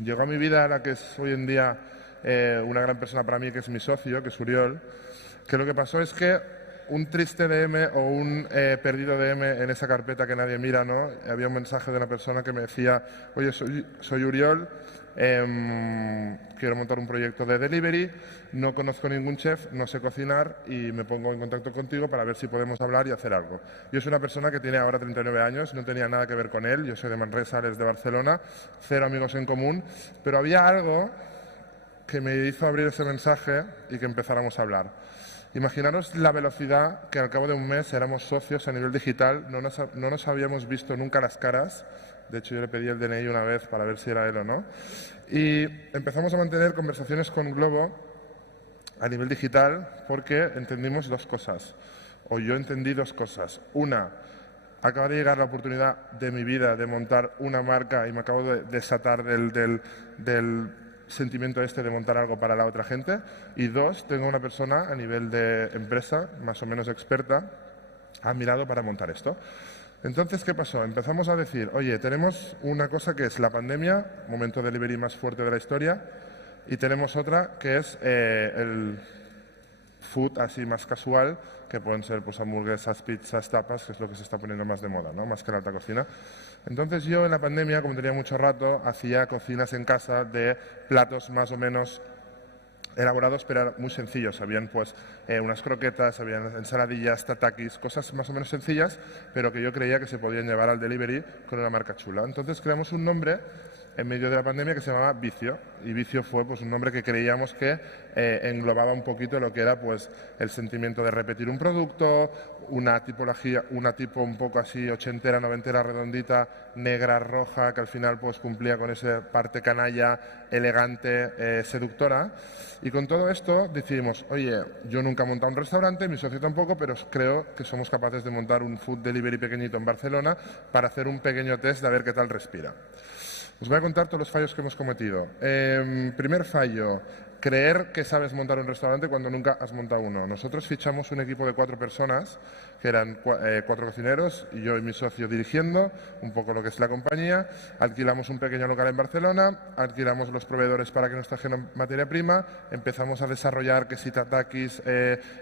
llegó a mi vida la que es hoy en día una gran persona para mí, que es mi socio, que es Uriol, que lo que pasó es que un triste DM o un perdido DM en esa carpeta que nadie mira, ¿no? Había un mensaje de una persona que me decía, oye, soy Uriol, quiero montar un proyecto de delivery, no conozco ningún chef, no sé cocinar y me pongo en contacto contigo para ver si podemos hablar y hacer algo. Yo soy una persona que tiene ahora 39 años, no tenía nada que ver con él, yo soy de Manresa, él es de Barcelona, 0 amigos en común, pero había algo que me hizo abrir ese mensaje y que empezáramos a hablar. Imaginaros la velocidad que al cabo de un mes éramos socios a nivel digital, no nos habíamos visto nunca las caras. De hecho, yo le pedí el DNI una vez para ver si era él o no. Y empezamos a mantener conversaciones con Globo a nivel digital porque entendimos 2 cosas. O yo entendí 2 cosas. Una, acaba de llegar la oportunidad de mi vida de montar una marca y me acabo de desatar del sentimiento de montar algo para la otra gente. Y 2, tengo una persona a nivel de empresa, más o menos experta, a mi lado para montar esto. Entonces, ¿qué pasó? Empezamos a decir, oye, tenemos una cosa que es la pandemia, momento de delivery más fuerte de la historia, y tenemos otra que es el food así más casual, que pueden ser pues hamburguesas, pizzas, tapas, que es lo que se está poniendo más de moda, ¿no? Más que la alta cocina. Entonces yo en la pandemia, como tenía mucho rato, hacía cocinas en casa de platos más o menos elaborados, pero eran muy sencillos. Habían pues unas croquetas, habían ensaladillas, tatakis, cosas más o menos sencillas, pero que yo creía que se podían llevar al delivery con una marca chula. Entonces creamos un nombre en medio de la pandemia que se llamaba Vicio, y Vicio fue pues un nombre que creíamos que englobaba un poquito lo que era pues el sentimiento de repetir un producto, una tipología, una tipo un poco así ochentera, noventera, redondita, negra, roja, que al final pues cumplía con esa parte canalla, elegante, seductora. Y con todo esto decidimos, oye, yo nunca he montado un restaurante, mi socio tampoco, pero creo que somos capaces de montar un food delivery pequeñito en Barcelona para hacer un pequeño test de a ver qué tal respira. Os voy a contar todos los fallos que hemos cometido. Primer fallo, creer que sabes montar un restaurante cuando nunca has montado uno. Nosotros fichamos un equipo de 4 personas, que eran 4 cocineros, y yo y mi socio dirigiendo un poco lo que es la compañía. Alquilamos un pequeño local en Barcelona, alquilamos los proveedores para que nos trajeran materia prima, empezamos a desarrollar que si tatakis,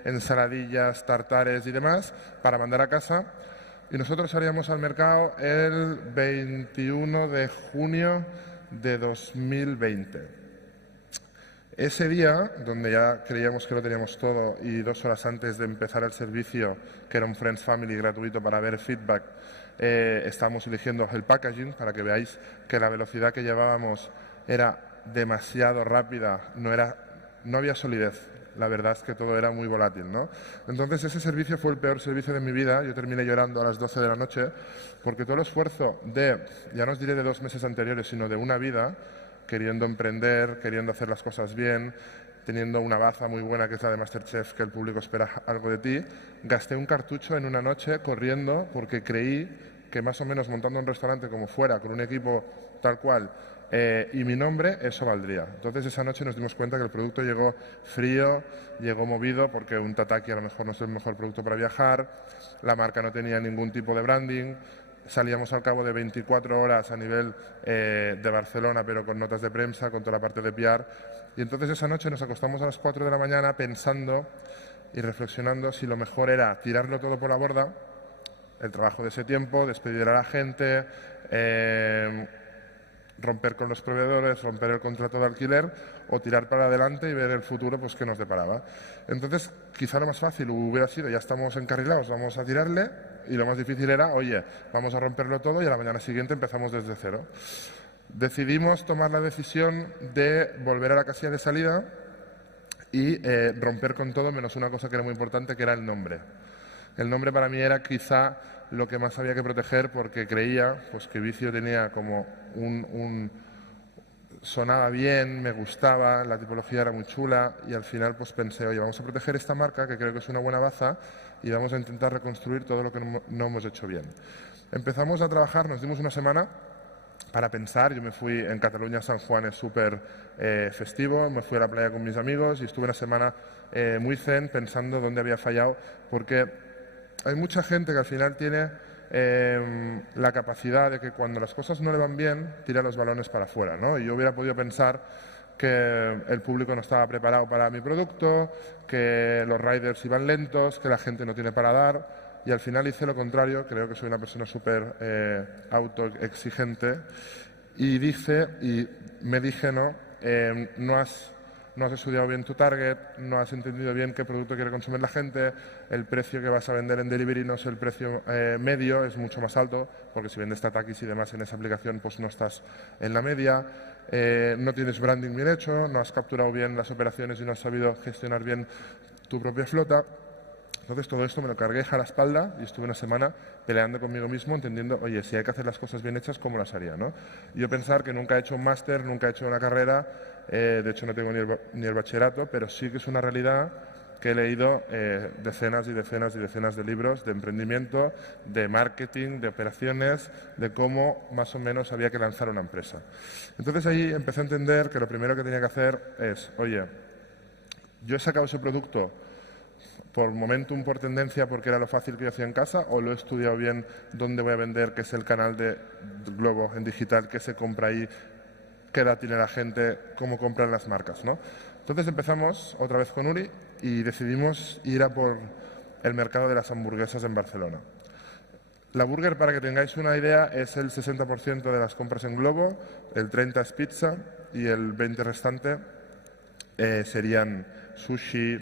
ensaladillas, tartares y demás para mandar a casa. Y nosotros salíamos al mercado el 21 de junio de 2020. Ese día, donde ya creíamos que lo teníamos todo y 2 horas antes de empezar el servicio, que era un Friends Family gratuito para ver feedback, estábamos eligiendo el packaging para que veáis que la velocidad que llevábamos era demasiado rápida, no había solidez. La verdad es que todo era muy volátil, ¿no? Entonces ese servicio fue el peor servicio de mi vida. Yo terminé llorando a las 12 de la noche porque todo el esfuerzo ya no os diré de 2 meses anteriores, sino de una vida, queriendo emprender, queriendo hacer las cosas bien, teniendo una baza muy buena que es la de MasterChef, que el público espera algo de ti, gasté un cartucho en una noche corriendo porque creí que más o menos montando un restaurante como fuera, con un equipo tal cual, y mi nombre, eso valdría. Entonces esa noche nos dimos cuenta que el producto llegó frío, llegó movido, porque un tataki a lo mejor no es el mejor producto para viajar, la marca no tenía ningún tipo de branding, salíamos al cabo de 24 horas a nivel de Barcelona, pero con notas de prensa, con toda la parte de PR. Y entonces esa noche nos acostamos a las 4 de la mañana pensando y reflexionando si lo mejor era tirarlo todo por la borda, el trabajo de ese tiempo, despedir a la gente, romper con los proveedores, romper el contrato de alquiler o tirar para adelante y ver el futuro pues, que nos deparaba. Entonces, quizá lo más fácil hubiera sido, ya estamos encarrilados, vamos a tirarle, y lo más difícil era, oye, vamos a romperlo todo y a la mañana siguiente empezamos desde cero. Decidimos tomar la decisión de volver a la casilla de salida y romper con todo, menos una cosa que era muy importante, que era el nombre. El nombre para mí era quizá lo que más había que proteger porque creía pues, que Vicio tenía como sonaba bien, me gustaba, la tipología era muy chula y al final pues pensé, oye, vamos a proteger esta marca que creo que es una buena baza y vamos a intentar reconstruir todo lo que no hemos hecho bien. Empezamos a trabajar, nos dimos una semana para pensar. Yo me fui en Cataluña, San Juan es súper festivo, me fui a la playa con mis amigos y estuve una semana muy zen pensando dónde había fallado porque hay mucha gente que al final tiene la capacidad de que cuando las cosas no le van bien, tira los balones para afuera, ¿no? Y yo hubiera podido pensar que el público no estaba preparado para mi producto, que los riders iban lentos, que la gente no tiene para dar, y al final hice lo contrario. Creo que soy una persona súper autoexigente y me dije, no has estudiado bien tu target, no has entendido bien qué producto quiere consumir la gente, el precio que vas a vender en delivery no es el precio medio, es mucho más alto, porque si vendes tatakis y demás en esa aplicación pues no estás en la media, no tienes branding bien hecho, no has capturado bien las operaciones y no has sabido gestionar bien tu propia flota. Entonces todo esto me lo cargué a la espalda y estuve una semana peleando conmigo mismo, entendiendo, oye, si hay que hacer las cosas bien hechas, ¿cómo las haría? ¿No? Y yo pensar que nunca he hecho un máster, nunca he hecho una carrera, de hecho no tengo ni el bachillerato, pero sí que es una realidad que he leído decenas y decenas y decenas de libros de emprendimiento, de marketing, de operaciones, de cómo más o menos había que lanzar una empresa. Entonces ahí empecé a entender que lo primero que tenía que hacer es, oye, yo he sacado ese producto por momentum, por tendencia, porque era lo fácil que yo hacía en casa, o lo he estudiado bien dónde voy a vender, qué es el canal de Globo en digital, qué se compra ahí, qué edad tiene la gente, cómo compran las marcas, ¿no? Entonces empezamos otra vez con Uri y decidimos ir a por el mercado de las hamburguesas en Barcelona. La burger, para que tengáis una idea, es el 60% de las compras en Globo, el 30% es pizza y el 20% restante serían sushi,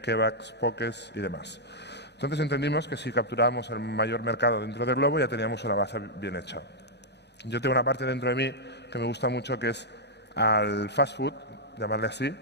kebabs, pokés y demás. Entonces entendimos que si capturábamos el mayor mercado dentro de Globo ya teníamos una base bien hecha. Yo tengo una parte dentro de mí que me gusta mucho, que es al fast food, llamarle así,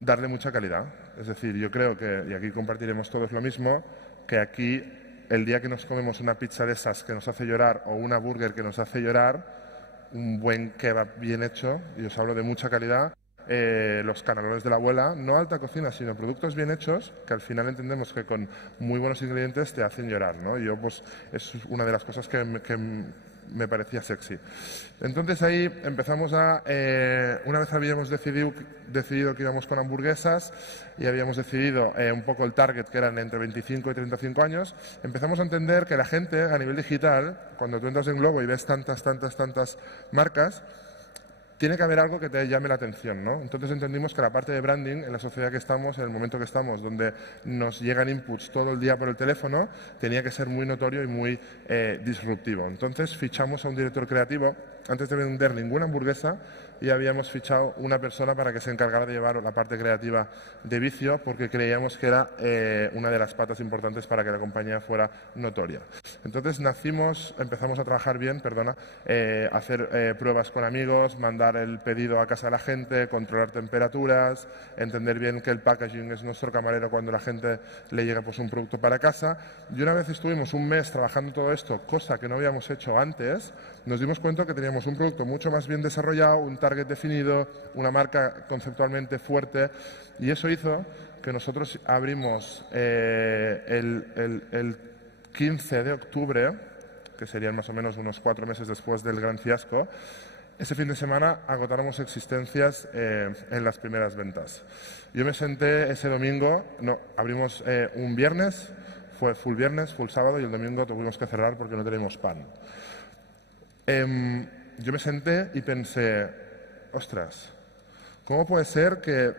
darle mucha calidad. Es decir, yo creo que, y aquí compartiremos todos lo mismo, que aquí el día que nos comemos una pizza de esas que nos hace llorar o una burger que nos hace llorar, un buen kebab bien hecho, y os hablo de mucha calidad, los canelones de la abuela, no alta cocina, sino productos bien hechos, que al final entendemos que con muy buenos ingredientes te hacen llorar, ¿no? Y yo, pues, es una de las cosas que me parecía sexy. Entonces ahí empezamos a, una vez habíamos decidido que íbamos con hamburguesas y habíamos decidido un poco el target, que eran entre 25 y 35 años, empezamos a entender que la gente a nivel digital, cuando tú entras en Glovo y ves tantas marcas, tiene que haber algo que te llame la atención, ¿no? Entonces entendimos que la parte de branding, en la sociedad que estamos, en el momento que estamos, donde nos llegan inputs todo el día por el teléfono, tenía que ser muy notorio y muy disruptivo. Entonces fichamos a un director creativo, antes de vender ninguna hamburguesa, y habíamos fichado una persona para que se encargara de llevar la parte creativa de Vicio, porque creíamos que era una de las patas importantes para que la compañía fuera notoria. Entonces empezamos a trabajar bien, hacer pruebas con amigos, mandar el pedido a casa de la gente, controlar temperaturas, entender bien que el packaging es nuestro camarero cuando la gente le llega pues, un producto para casa. Y una vez estuvimos un mes trabajando todo esto, cosa que no habíamos hecho antes, nos dimos cuenta que teníamos un producto mucho más bien desarrollado, un target definido, una marca conceptualmente fuerte, y eso hizo que nosotros abrimos el 15 de octubre, que serían más o menos unos 4 meses después del gran fiasco. Ese fin de semana agotáramos existencias en las primeras ventas. Yo me senté ese domingo, abrimos un viernes, fue full viernes, full sábado, y el domingo tuvimos que cerrar porque no teníamos pan. Yo me senté y pensé, ostras, ¿cómo puede ser que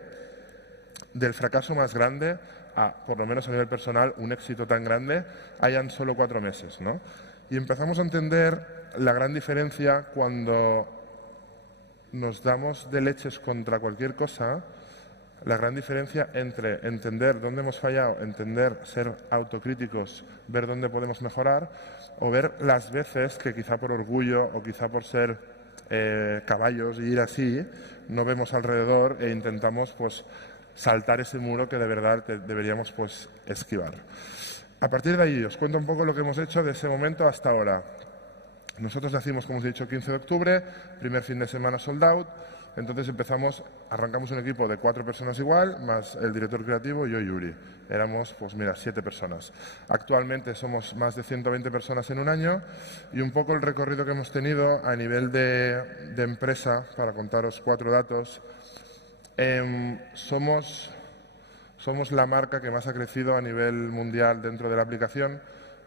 del fracaso más grande por lo menos a nivel personal, un éxito tan grande, hayan solo 4 meses, ¿no? Y empezamos a entender la gran diferencia cuando nos damos de leches contra cualquier cosa, la gran diferencia entre entender dónde hemos fallado, entender, ser autocríticos, ver dónde podemos mejorar, o ver las veces que quizá por orgullo o quizá por ser caballos y ir así, no vemos alrededor e intentamos pues saltar ese muro que de verdad deberíamos pues esquivar. A partir de ahí os cuento un poco lo que hemos hecho de ese momento hasta ahora. Nosotros nacimos, como os he dicho, 15 de octubre, primer fin de semana sold out. Entonces arrancamos un equipo de 4 personas igual, más el director creativo y yo, Yuri. Éramos, pues mira, 7 personas. Actualmente somos más de 120 personas en un año, y un poco el recorrido que hemos tenido a nivel de empresa, para contaros 4 datos. Somos la marca que más ha crecido a nivel mundial dentro de la aplicación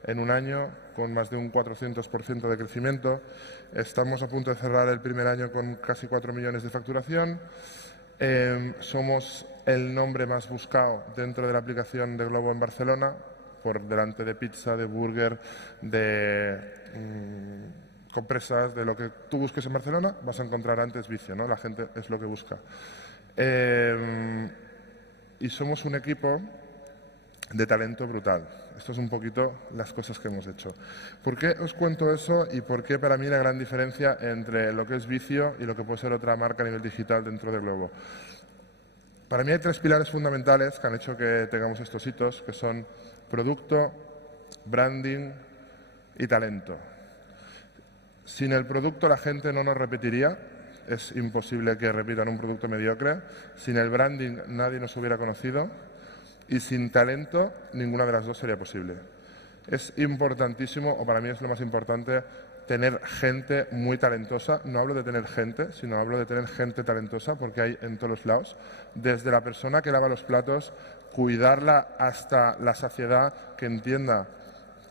en un año, con más de un 400% de crecimiento. Estamos a punto de cerrar el primer año con casi 4 millones de facturación. Somos el nombre más buscado dentro de la aplicación de Glovo en Barcelona, por delante de pizza, de burger, de compresas, de lo que tú busques en Barcelona, vas a encontrar antes Vicio, ¿no? La gente es lo que busca. Y somos un equipo de talento brutal. Esto es un poquito las cosas que hemos hecho. ¿Por qué os cuento eso y por qué para mí la gran diferencia entre lo que es Vicio y lo que puede ser otra marca a nivel digital dentro de Glovo? Para mí hay 3 pilares fundamentales que han hecho que tengamos estos hitos, que son producto, branding y talento. Sin el producto la gente no nos repetiría. Es imposible que repitan un producto mediocre. Sin el branding nadie nos hubiera conocido. Y sin talento, ninguna de las dos sería posible. Es importantísimo, o para mí es lo más importante, tener gente muy talentosa. No hablo de tener gente, sino hablo de tener gente talentosa, porque hay en todos los lados. Desde la persona que lava los platos, cuidarla hasta la saciedad, que entienda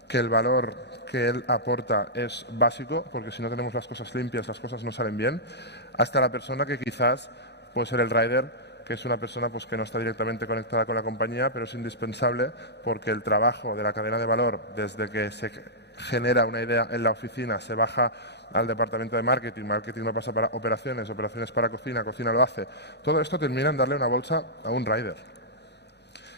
que el valor que él aporta es básico, porque si no tenemos las cosas limpias, las cosas no salen bien, hasta la persona que quizás puede ser el rider, que es una persona pues, que no está directamente conectada con la compañía, pero es indispensable porque el trabajo de la cadena de valor, desde que se genera una idea en la oficina, se baja al departamento de marketing, marketing lo pasa para operaciones, operaciones para cocina, cocina lo hace. Todo esto termina en darle una bolsa a un rider.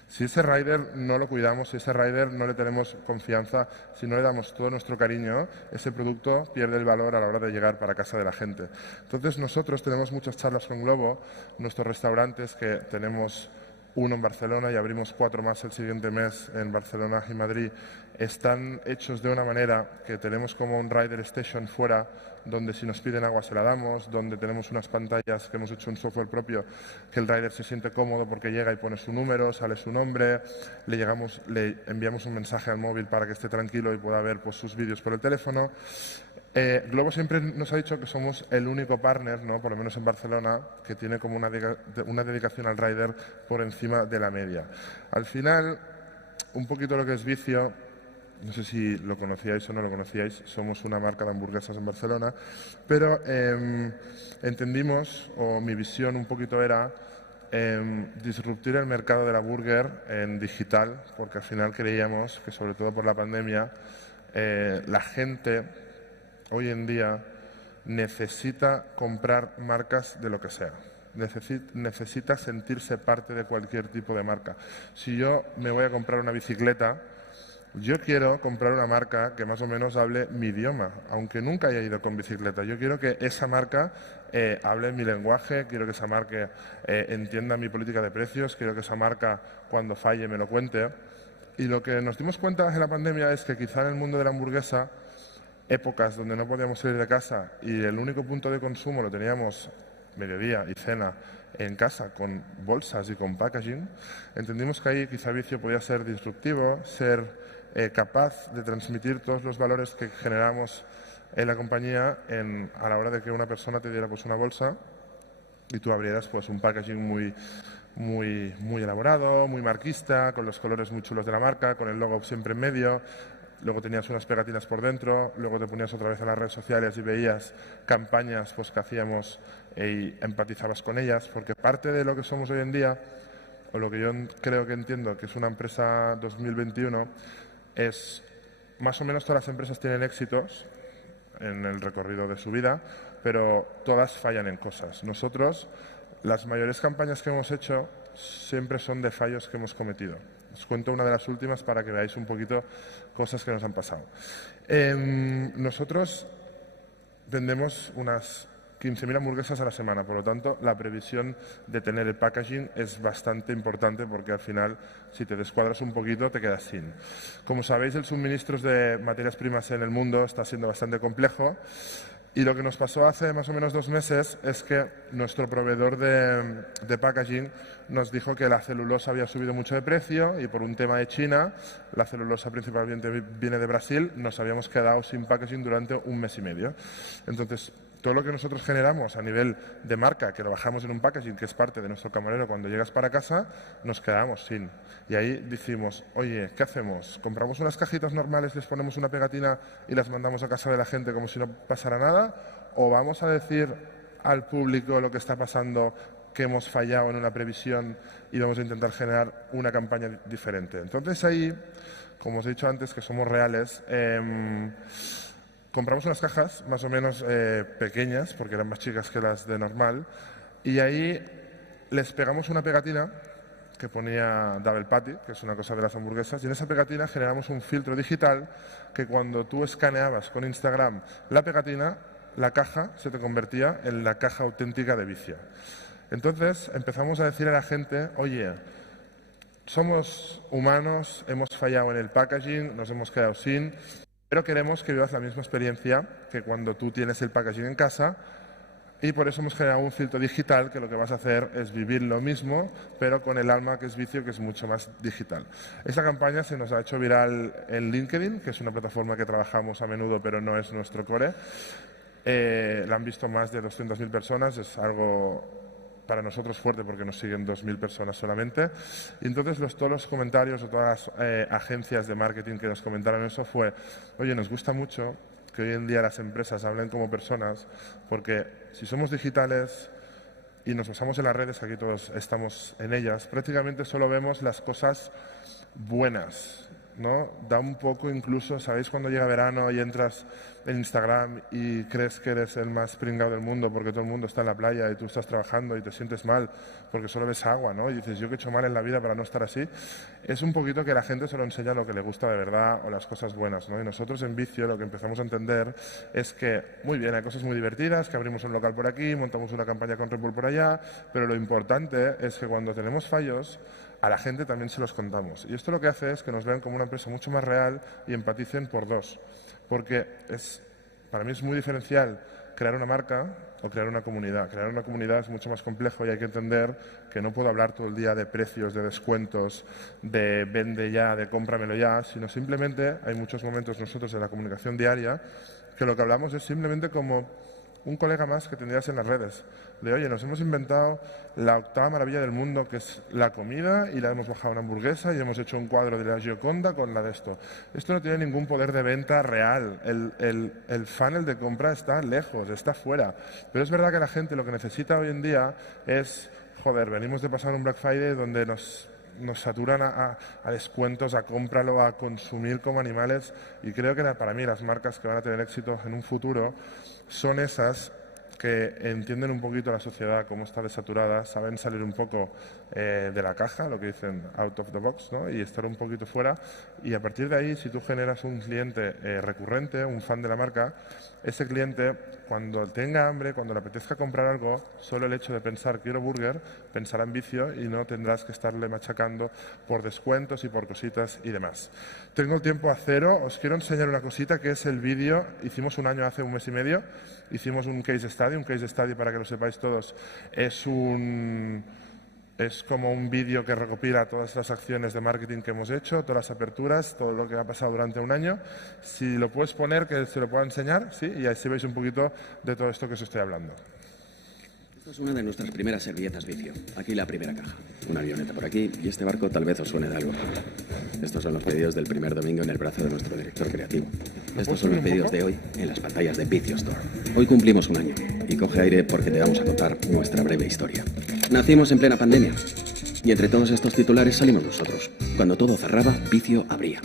Si ese rider no lo cuidamos, si ese rider no le tenemos confianza, si no le damos todo nuestro cariño, ese producto pierde el valor a la hora de llegar para casa de la gente. Entonces nosotros tenemos muchas charlas con Glovo, nuestros restaurantes, que tenemos uno en Barcelona y abrimos 4 más el siguiente mes en Barcelona y Madrid, están hechos de una manera que tenemos como un rider station fuera, donde si nos piden agua se la damos, donde tenemos unas pantallas que hemos hecho un software propio, que el rider se siente cómodo porque llega y pone su número, sale su nombre, le enviamos un mensaje al móvil para que esté tranquilo y pueda ver pues, sus vídeos por el teléfono. Glovo siempre nos ha dicho que somos el único partner, ¿no? Por lo menos en Barcelona, que tiene como una dedicación al rider por encima de la media. Al final, un poquito lo que es Vicio, no sé si lo conocíais o no lo conocíais, somos una marca de hamburguesas en Barcelona, pero entendimos, o mi visión un poquito era, disruptir el mercado de la burger en digital, porque al final creíamos que, sobre todo por la pandemia, la gente hoy en día necesita comprar marcas de lo que sea. Necesita sentirse parte de cualquier tipo de marca. Si yo me voy a comprar una bicicleta, yo quiero comprar una marca que más o menos hable mi idioma, aunque nunca haya ido con bicicleta. Yo quiero que esa marca hable mi lenguaje, quiero que esa marca entienda mi política de precios, quiero que esa marca cuando falle me lo cuente. Y lo que nos dimos cuenta en la pandemia es que quizá en el mundo de la hamburguesa, épocas donde no podíamos salir de casa y el único punto de consumo lo teníamos mediodía y cena en casa con bolsas y con packaging, entendimos que ahí quizá Vicio podía ser disruptivo, ser capaz de transmitir todos los valores que generamos en la compañía a la hora de que una persona te diera pues, una bolsa y tú abrieras pues, un packaging muy elaborado, muy marquista, con los colores muy chulos de la marca, con el logo siempre en medio. Luego tenías unas pegatinas por dentro, luego te ponías otra vez en las redes sociales y veías campañas pues, que hacíamos y empatizabas con ellas, porque parte de lo que somos hoy en día, o lo que yo creo que entiendo que es una empresa 2021, es más o menos todas las empresas tienen éxitos en el recorrido de su vida, pero todas fallan en cosas. Nosotros, las mayores campañas que hemos hecho siempre son de fallos que hemos cometido. Os cuento una de las últimas para que veáis un poquito cosas que nos han pasado. Nosotros vendemos unas 15.000 hamburguesas a la semana, por lo tanto, la previsión de tener el packaging es bastante importante porque al final, si te descuadras un poquito, te quedas sin. Como sabéis, el suministro de materias primas en el mundo está siendo bastante complejo. Y lo que nos pasó hace más o menos 2 meses es que nuestro proveedor de packaging nos dijo que la celulosa había subido mucho de precio y por un tema de China, la celulosa principalmente viene de Brasil, nos habíamos quedado sin packaging durante 1 mes y medio. Entonces, todo lo que nosotros generamos a nivel de marca, que lo bajamos en un packaging, que es parte de nuestro camarero cuando llegas para casa, nos quedamos sin. Y ahí decimos, oye, ¿qué hacemos? ¿Compramos unas cajitas normales, les ponemos una pegatina y las mandamos a casa de la gente como si no pasara nada? ¿O vamos a decir al público lo que está pasando, que hemos fallado en una previsión y vamos a intentar generar una campaña diferente? Entonces ahí, como os he dicho antes, que somos reales, compramos unas cajas más o menos pequeñas, porque eran más chicas que las de normal, y ahí les pegamos una pegatina que ponía Double Patty, que es una cosa de las hamburguesas, y en esa pegatina generamos un filtro digital que cuando tú escaneabas con Instagram la pegatina, la caja se te convertía en la caja auténtica de Vicio. Entonces empezamos a decir a la gente, oye, somos humanos, hemos fallado en el packaging, nos hemos quedado sin, pero queremos que vivas la misma experiencia que cuando tú tienes el packaging en casa y por eso hemos generado un filtro digital que lo que vas a hacer es vivir lo mismo, pero con el alma que es Vicio, que es mucho más digital. Esta campaña se nos ha hecho viral en LinkedIn, que es una plataforma que trabajamos a menudo, pero no es nuestro core. La han visto más de 200.000 personas, es algo para nosotros fuerte porque nos siguen 2.000 personas solamente. Y entonces todos los comentarios o todas las agencias de marketing que nos comentaron eso fue, oye, nos gusta mucho que hoy en día las empresas hablen como personas, porque si somos digitales y nos basamos en las redes, aquí todos estamos en ellas, prácticamente solo vemos las cosas buenas, ¿no? Da un poco incluso, ¿sabéis cuando llega verano y entras en Instagram y crees que eres el más pringado del mundo porque todo el mundo está en la playa y tú estás trabajando y te sientes mal porque solo ves agua, ¿no? Y dices, yo que he hecho mal en la vida para no estar así. Es un poquito que la gente solo enseña lo que le gusta de verdad o las cosas buenas, ¿no? Y nosotros en Vicio lo que empezamos a entender es que, muy bien, hay cosas muy divertidas, que abrimos un local por aquí, montamos una campaña con Red Bull por allá, pero lo importante es que cuando tenemos fallos, a la gente también se los contamos. Y esto lo que hace es que nos vean como una empresa mucho más real y empaticen por dos. Porque para mí es muy diferencial crear una marca o crear una comunidad. Crear una comunidad es mucho más complejo y hay que entender que no puedo hablar todo el día de precios, de descuentos, de vende ya, de cómpramelo ya, sino simplemente hay muchos momentos nosotros en la comunicación diaria que lo que hablamos es simplemente como un colega más que tendrías en las redes. De, oye, nos hemos inventado la 8ª maravilla del mundo, que es la comida, y la hemos bajado a una hamburguesa y hemos hecho un cuadro de la Gioconda con la de esto. Esto no tiene ningún poder de venta real. El funnel de compra está lejos, está fuera. Pero es verdad que la gente lo que necesita hoy en día es, joder, venimos de pasar un Black Friday donde nos saturan a descuentos, a cómpralo, a consumir como animales, y creo que para mí las marcas que van a tener éxito en un futuro son esas que entienden un poquito la sociedad, cómo está desaturada, saben salir un poco de la caja, lo que dicen out of the box, ¿no? Y estar un poquito fuera, y a partir de ahí, si tú generas un cliente recurrente, un fan de la marca, ese cliente, cuando tenga hambre, cuando le apetezca comprar algo, solo el hecho de pensar quiero burger, pensará en vicio y no tendrás que estarle machacando por descuentos y por cositas y demás. Tengo el tiempo a cero, os quiero enseñar una cosita que es el vídeo. Hicimos un año, hace un mes y medio, hicimos un case study para que lo sepáis todos, es como un vídeo que recopila todas las acciones de marketing que hemos hecho, todas las aperturas, todo lo que ha pasado durante un año. Si lo puedes poner, que se lo pueda enseñar, ¿sí? Y así veis un poquito de todo esto que os estoy hablando. Esta es una de nuestras primeras servilletas vicio. Aquí la primera caja. Una avioneta por aquí y este barco tal vez os suene de algo. Estos son los pedidos del primer domingo en el brazo de nuestro director creativo. Estos son los pedidos de hoy en las pantallas de Vicio Store. Hoy cumplimos un año y coge aire porque te vamos a contar nuestra breve historia. Nacimos en plena pandemia y entre todos estos titulares salimos nosotros. Cuando todo cerraba, Vicio abría.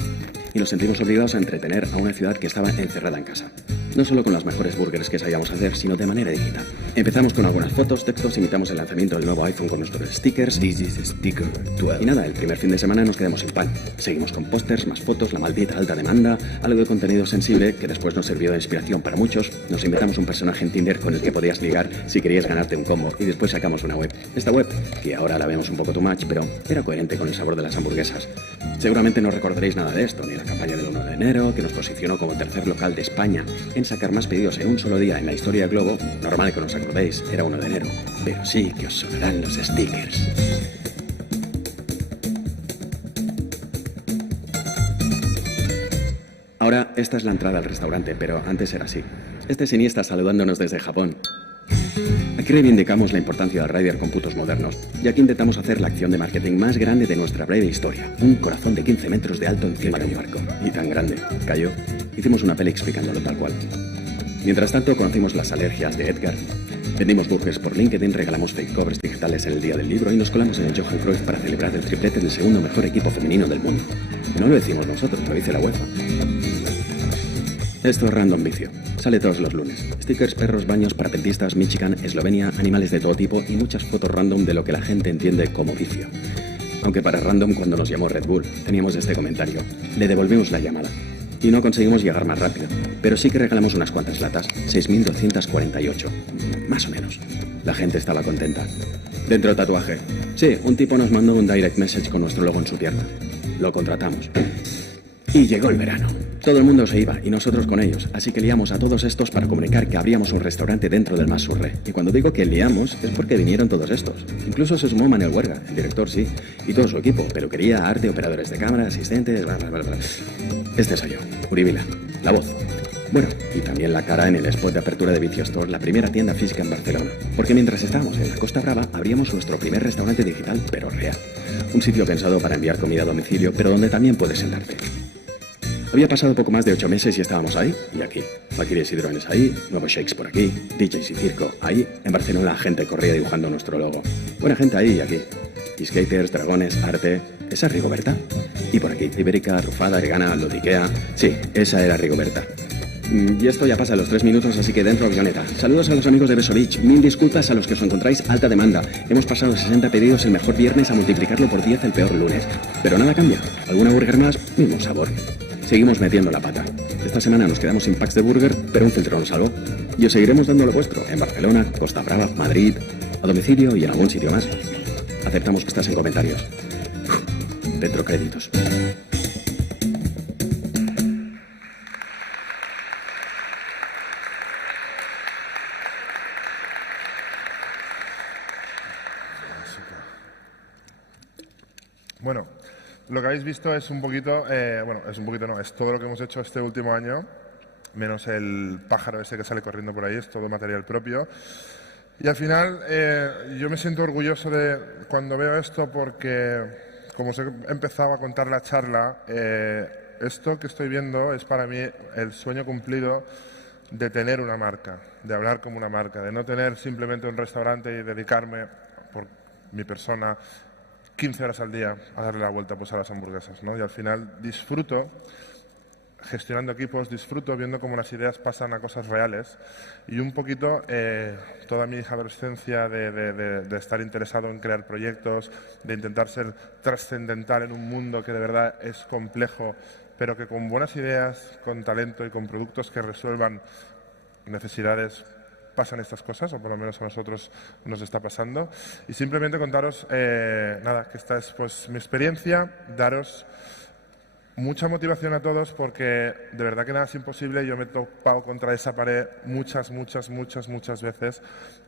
Y nos sentimos obligados a entretener a una ciudad que estaba encerrada en casa. No solo con las mejores burgers que sabíamos hacer, sino de manera digital. Empezamos con algunas fotos, textos, imitamos el lanzamiento del nuevo iPhone con nuestros stickers. This is sticker 12. Y nada, el primer fin de semana nos quedamos sin pan. Seguimos con pósters, más fotos, la maldita alta demanda, algo de contenido sensible que después nos sirvió de inspiración para muchos. Nos inventamos un personaje en Tinder con el que podías ligar si querías ganarte un combo y después sacamos una web. Esta web, que ahora la vemos un poco too much, pero era coherente con el sabor de las hamburguesas. Seguramente no recordaréis nada de esto, ni la campaña del 1 de enero, que nos posicionó como tercer local de España en sacar más pedidos en un solo día en la historia de Globo. Normal que no os acordéis, era 1 de enero. Pero sí que os sonarán los stickers. Ahora, esta es la entrada al restaurante, pero antes era así. Este es Iniesta saludándonos desde Japón. Aquí reivindicamos la importancia del rider con putos modernos, y aquí intentamos hacer la acción de marketing más grande de nuestra breve historia. Un corazón de 15 metros de alto encima de mi barco. Y tan grande. Cayó. Hicimos una peli explicándolo tal cual. Mientras tanto, conocimos las alergias de Edgar. Vendimos burgers por LinkedIn, regalamos fake covers digitales en el día del libro y nos colamos en el Johan Cruyff para celebrar el triplete del segundo mejor equipo femenino del mundo. No lo decimos nosotros, lo dice la UEFA. Esto es Random Vicio. Sale todos los lunes. Stickers, perros, baños, parapentistas, Michigan, Eslovenia, animales de todo tipo y muchas fotos random de lo que la gente entiende como vicio. Aunque para random, cuando nos llamó Red Bull, teníamos este comentario. Le devolvimos la llamada. Y no conseguimos llegar más rápido. Pero sí que regalamos unas cuantas latas. 6.248. Más o menos. La gente estaba contenta. Dentro tatuaje. Sí, un tipo nos mandó un direct message con nuestro logo en su pierna. Lo contratamos. Y llegó el verano. Todo el mundo se iba y nosotros con ellos, así que liamos a todos estos para comunicar que abríamos un restaurante dentro del Mas Surre. Y cuando digo que liamos es porque vinieron todos estos. Incluso se sumó Manuel Huerga, el director sí, y todo su equipo, peluquería, arte, operadores de cámara, asistentes, bla, bla, bla, bla. Este soy yo, Uri Vila, la voz. Bueno, y también la cara en el spot de apertura de Vicio Store, la primera tienda física en Barcelona. Porque mientras estábamos en la Costa Brava, abríamos nuestro primer restaurante digital, pero real. Un sitio pensado para enviar comida a domicilio, pero donde también puedes sentarte. Había pasado poco más de 8 meses y estábamos ahí y aquí. Faquires y drones ahí, nuevos shakes por aquí, DJs y circo ahí. En Barcelona la gente corría dibujando nuestro logo. Buena gente ahí y aquí. Y skaters, dragones, arte. ¿Esa es Rigoberta? Y por aquí, Ibérica, Rufada, Vegana, Lotiquea. Sí, esa era Rigoberta. Y esto ya pasa los 3 minutos, así que dentro avioneta. Saludos a los amigos de Besovich. 1000 disculpas a los que os encontráis alta demanda. Hemos pasado 60 pedidos el mejor viernes a multiplicarlo por 10 el peor lunes. Pero nada cambia. ¿Alguna burger más? Mismo sabor. Seguimos metiendo la pata. Esta semana nos quedamos sin packs de burger, pero un filtro nos salvó. Y os seguiremos dando lo vuestro en Barcelona, Costa Brava, Madrid, a domicilio y en algún sitio más. Aceptamos que estás en comentarios. Petrocréditos. Bueno, lo que habéis visto es un poquito, es todo lo que hemos hecho este último año, menos el pájaro ese que sale corriendo por ahí, es todo material propio. Y al final yo me siento orgulloso de cuando veo esto porque, como os he empezado a contar la charla, esto que estoy viendo es para mí el sueño cumplido de tener una marca, de hablar como una marca, de no tener simplemente un restaurante y dedicarme, por mi persona, 15 horas al día a darle la vuelta pues, a las hamburguesas, ¿no? Y al final disfruto gestionando equipos, disfruto viendo cómo las ideas pasan a cosas reales y un poquito toda mi adolescencia de estar interesado en crear proyectos, de intentar ser trascendental en un mundo que de verdad es complejo, pero que con buenas ideas, con talento y con productos que resuelvan necesidades pasan estas cosas, o por lo menos a nosotros nos está pasando. Y simplemente contaros, que esta es pues, mi experiencia, daros mucha motivación a todos porque de verdad que nada es imposible. Yo me he topado contra esa pared muchas veces,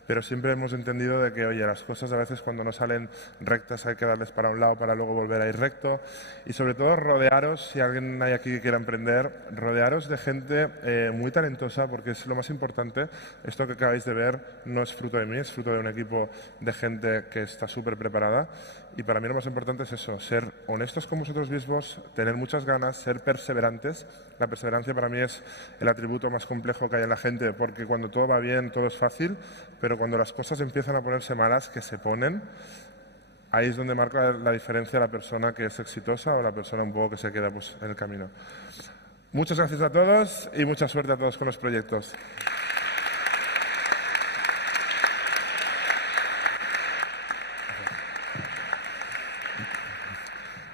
pero siempre hemos entendido de que, oye, las cosas a veces cuando no salen rectas hay que darles para un lado para luego volver a ir recto. Y sobre todo rodearos, si alguien hay aquí que quiera emprender, rodearos de gente muy talentosa porque es lo más importante. Esto que acabáis de ver no es fruto de mí, es fruto de un equipo de gente que está súper preparada. Y para mí lo más importante es eso, ser honestos con vosotros mismos, tener muchas ganas, ser perseverantes. La perseverancia para mí es el atributo más complejo que hay en la gente, porque cuando todo va bien, todo es fácil, pero cuando las cosas empiezan a ponerse malas, que se ponen, ahí es donde marca la diferencia la persona que es exitosa o la persona un poco que se queda pues, en el camino. Muchas gracias a todos y mucha suerte a todos con los proyectos.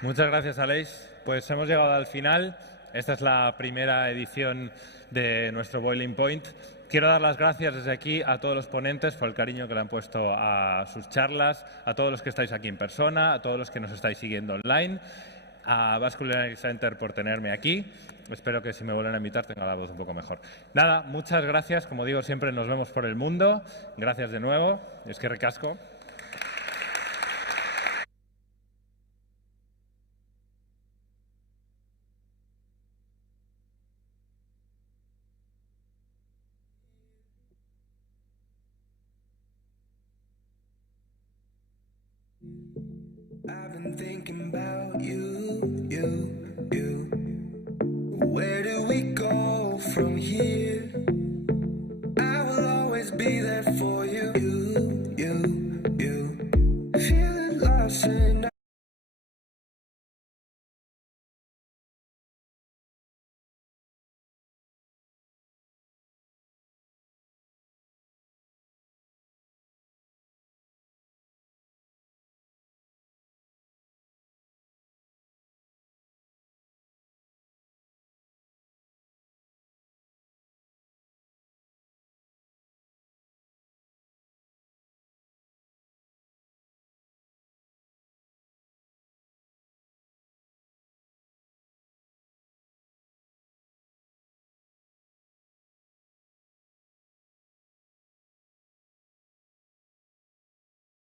Muchas gracias, Aleix. Pues hemos llegado al final. Esta es la primera edición de nuestro Boiling Point. Quiero dar las gracias desde aquí a todos los ponentes por el cariño que le han puesto a sus charlas, a todos los que estáis aquí en persona, a todos los que nos estáis siguiendo online, a Basque Culinary Center por tenerme aquí. Espero que si me vuelven a invitar tenga la voz un poco mejor. Nada, muchas gracias. Como digo siempre, nos vemos por el mundo. Gracias de nuevo. Es que recasco. I've been thinking about you. Where do we go from here? I will always be there for you. Feeling lost and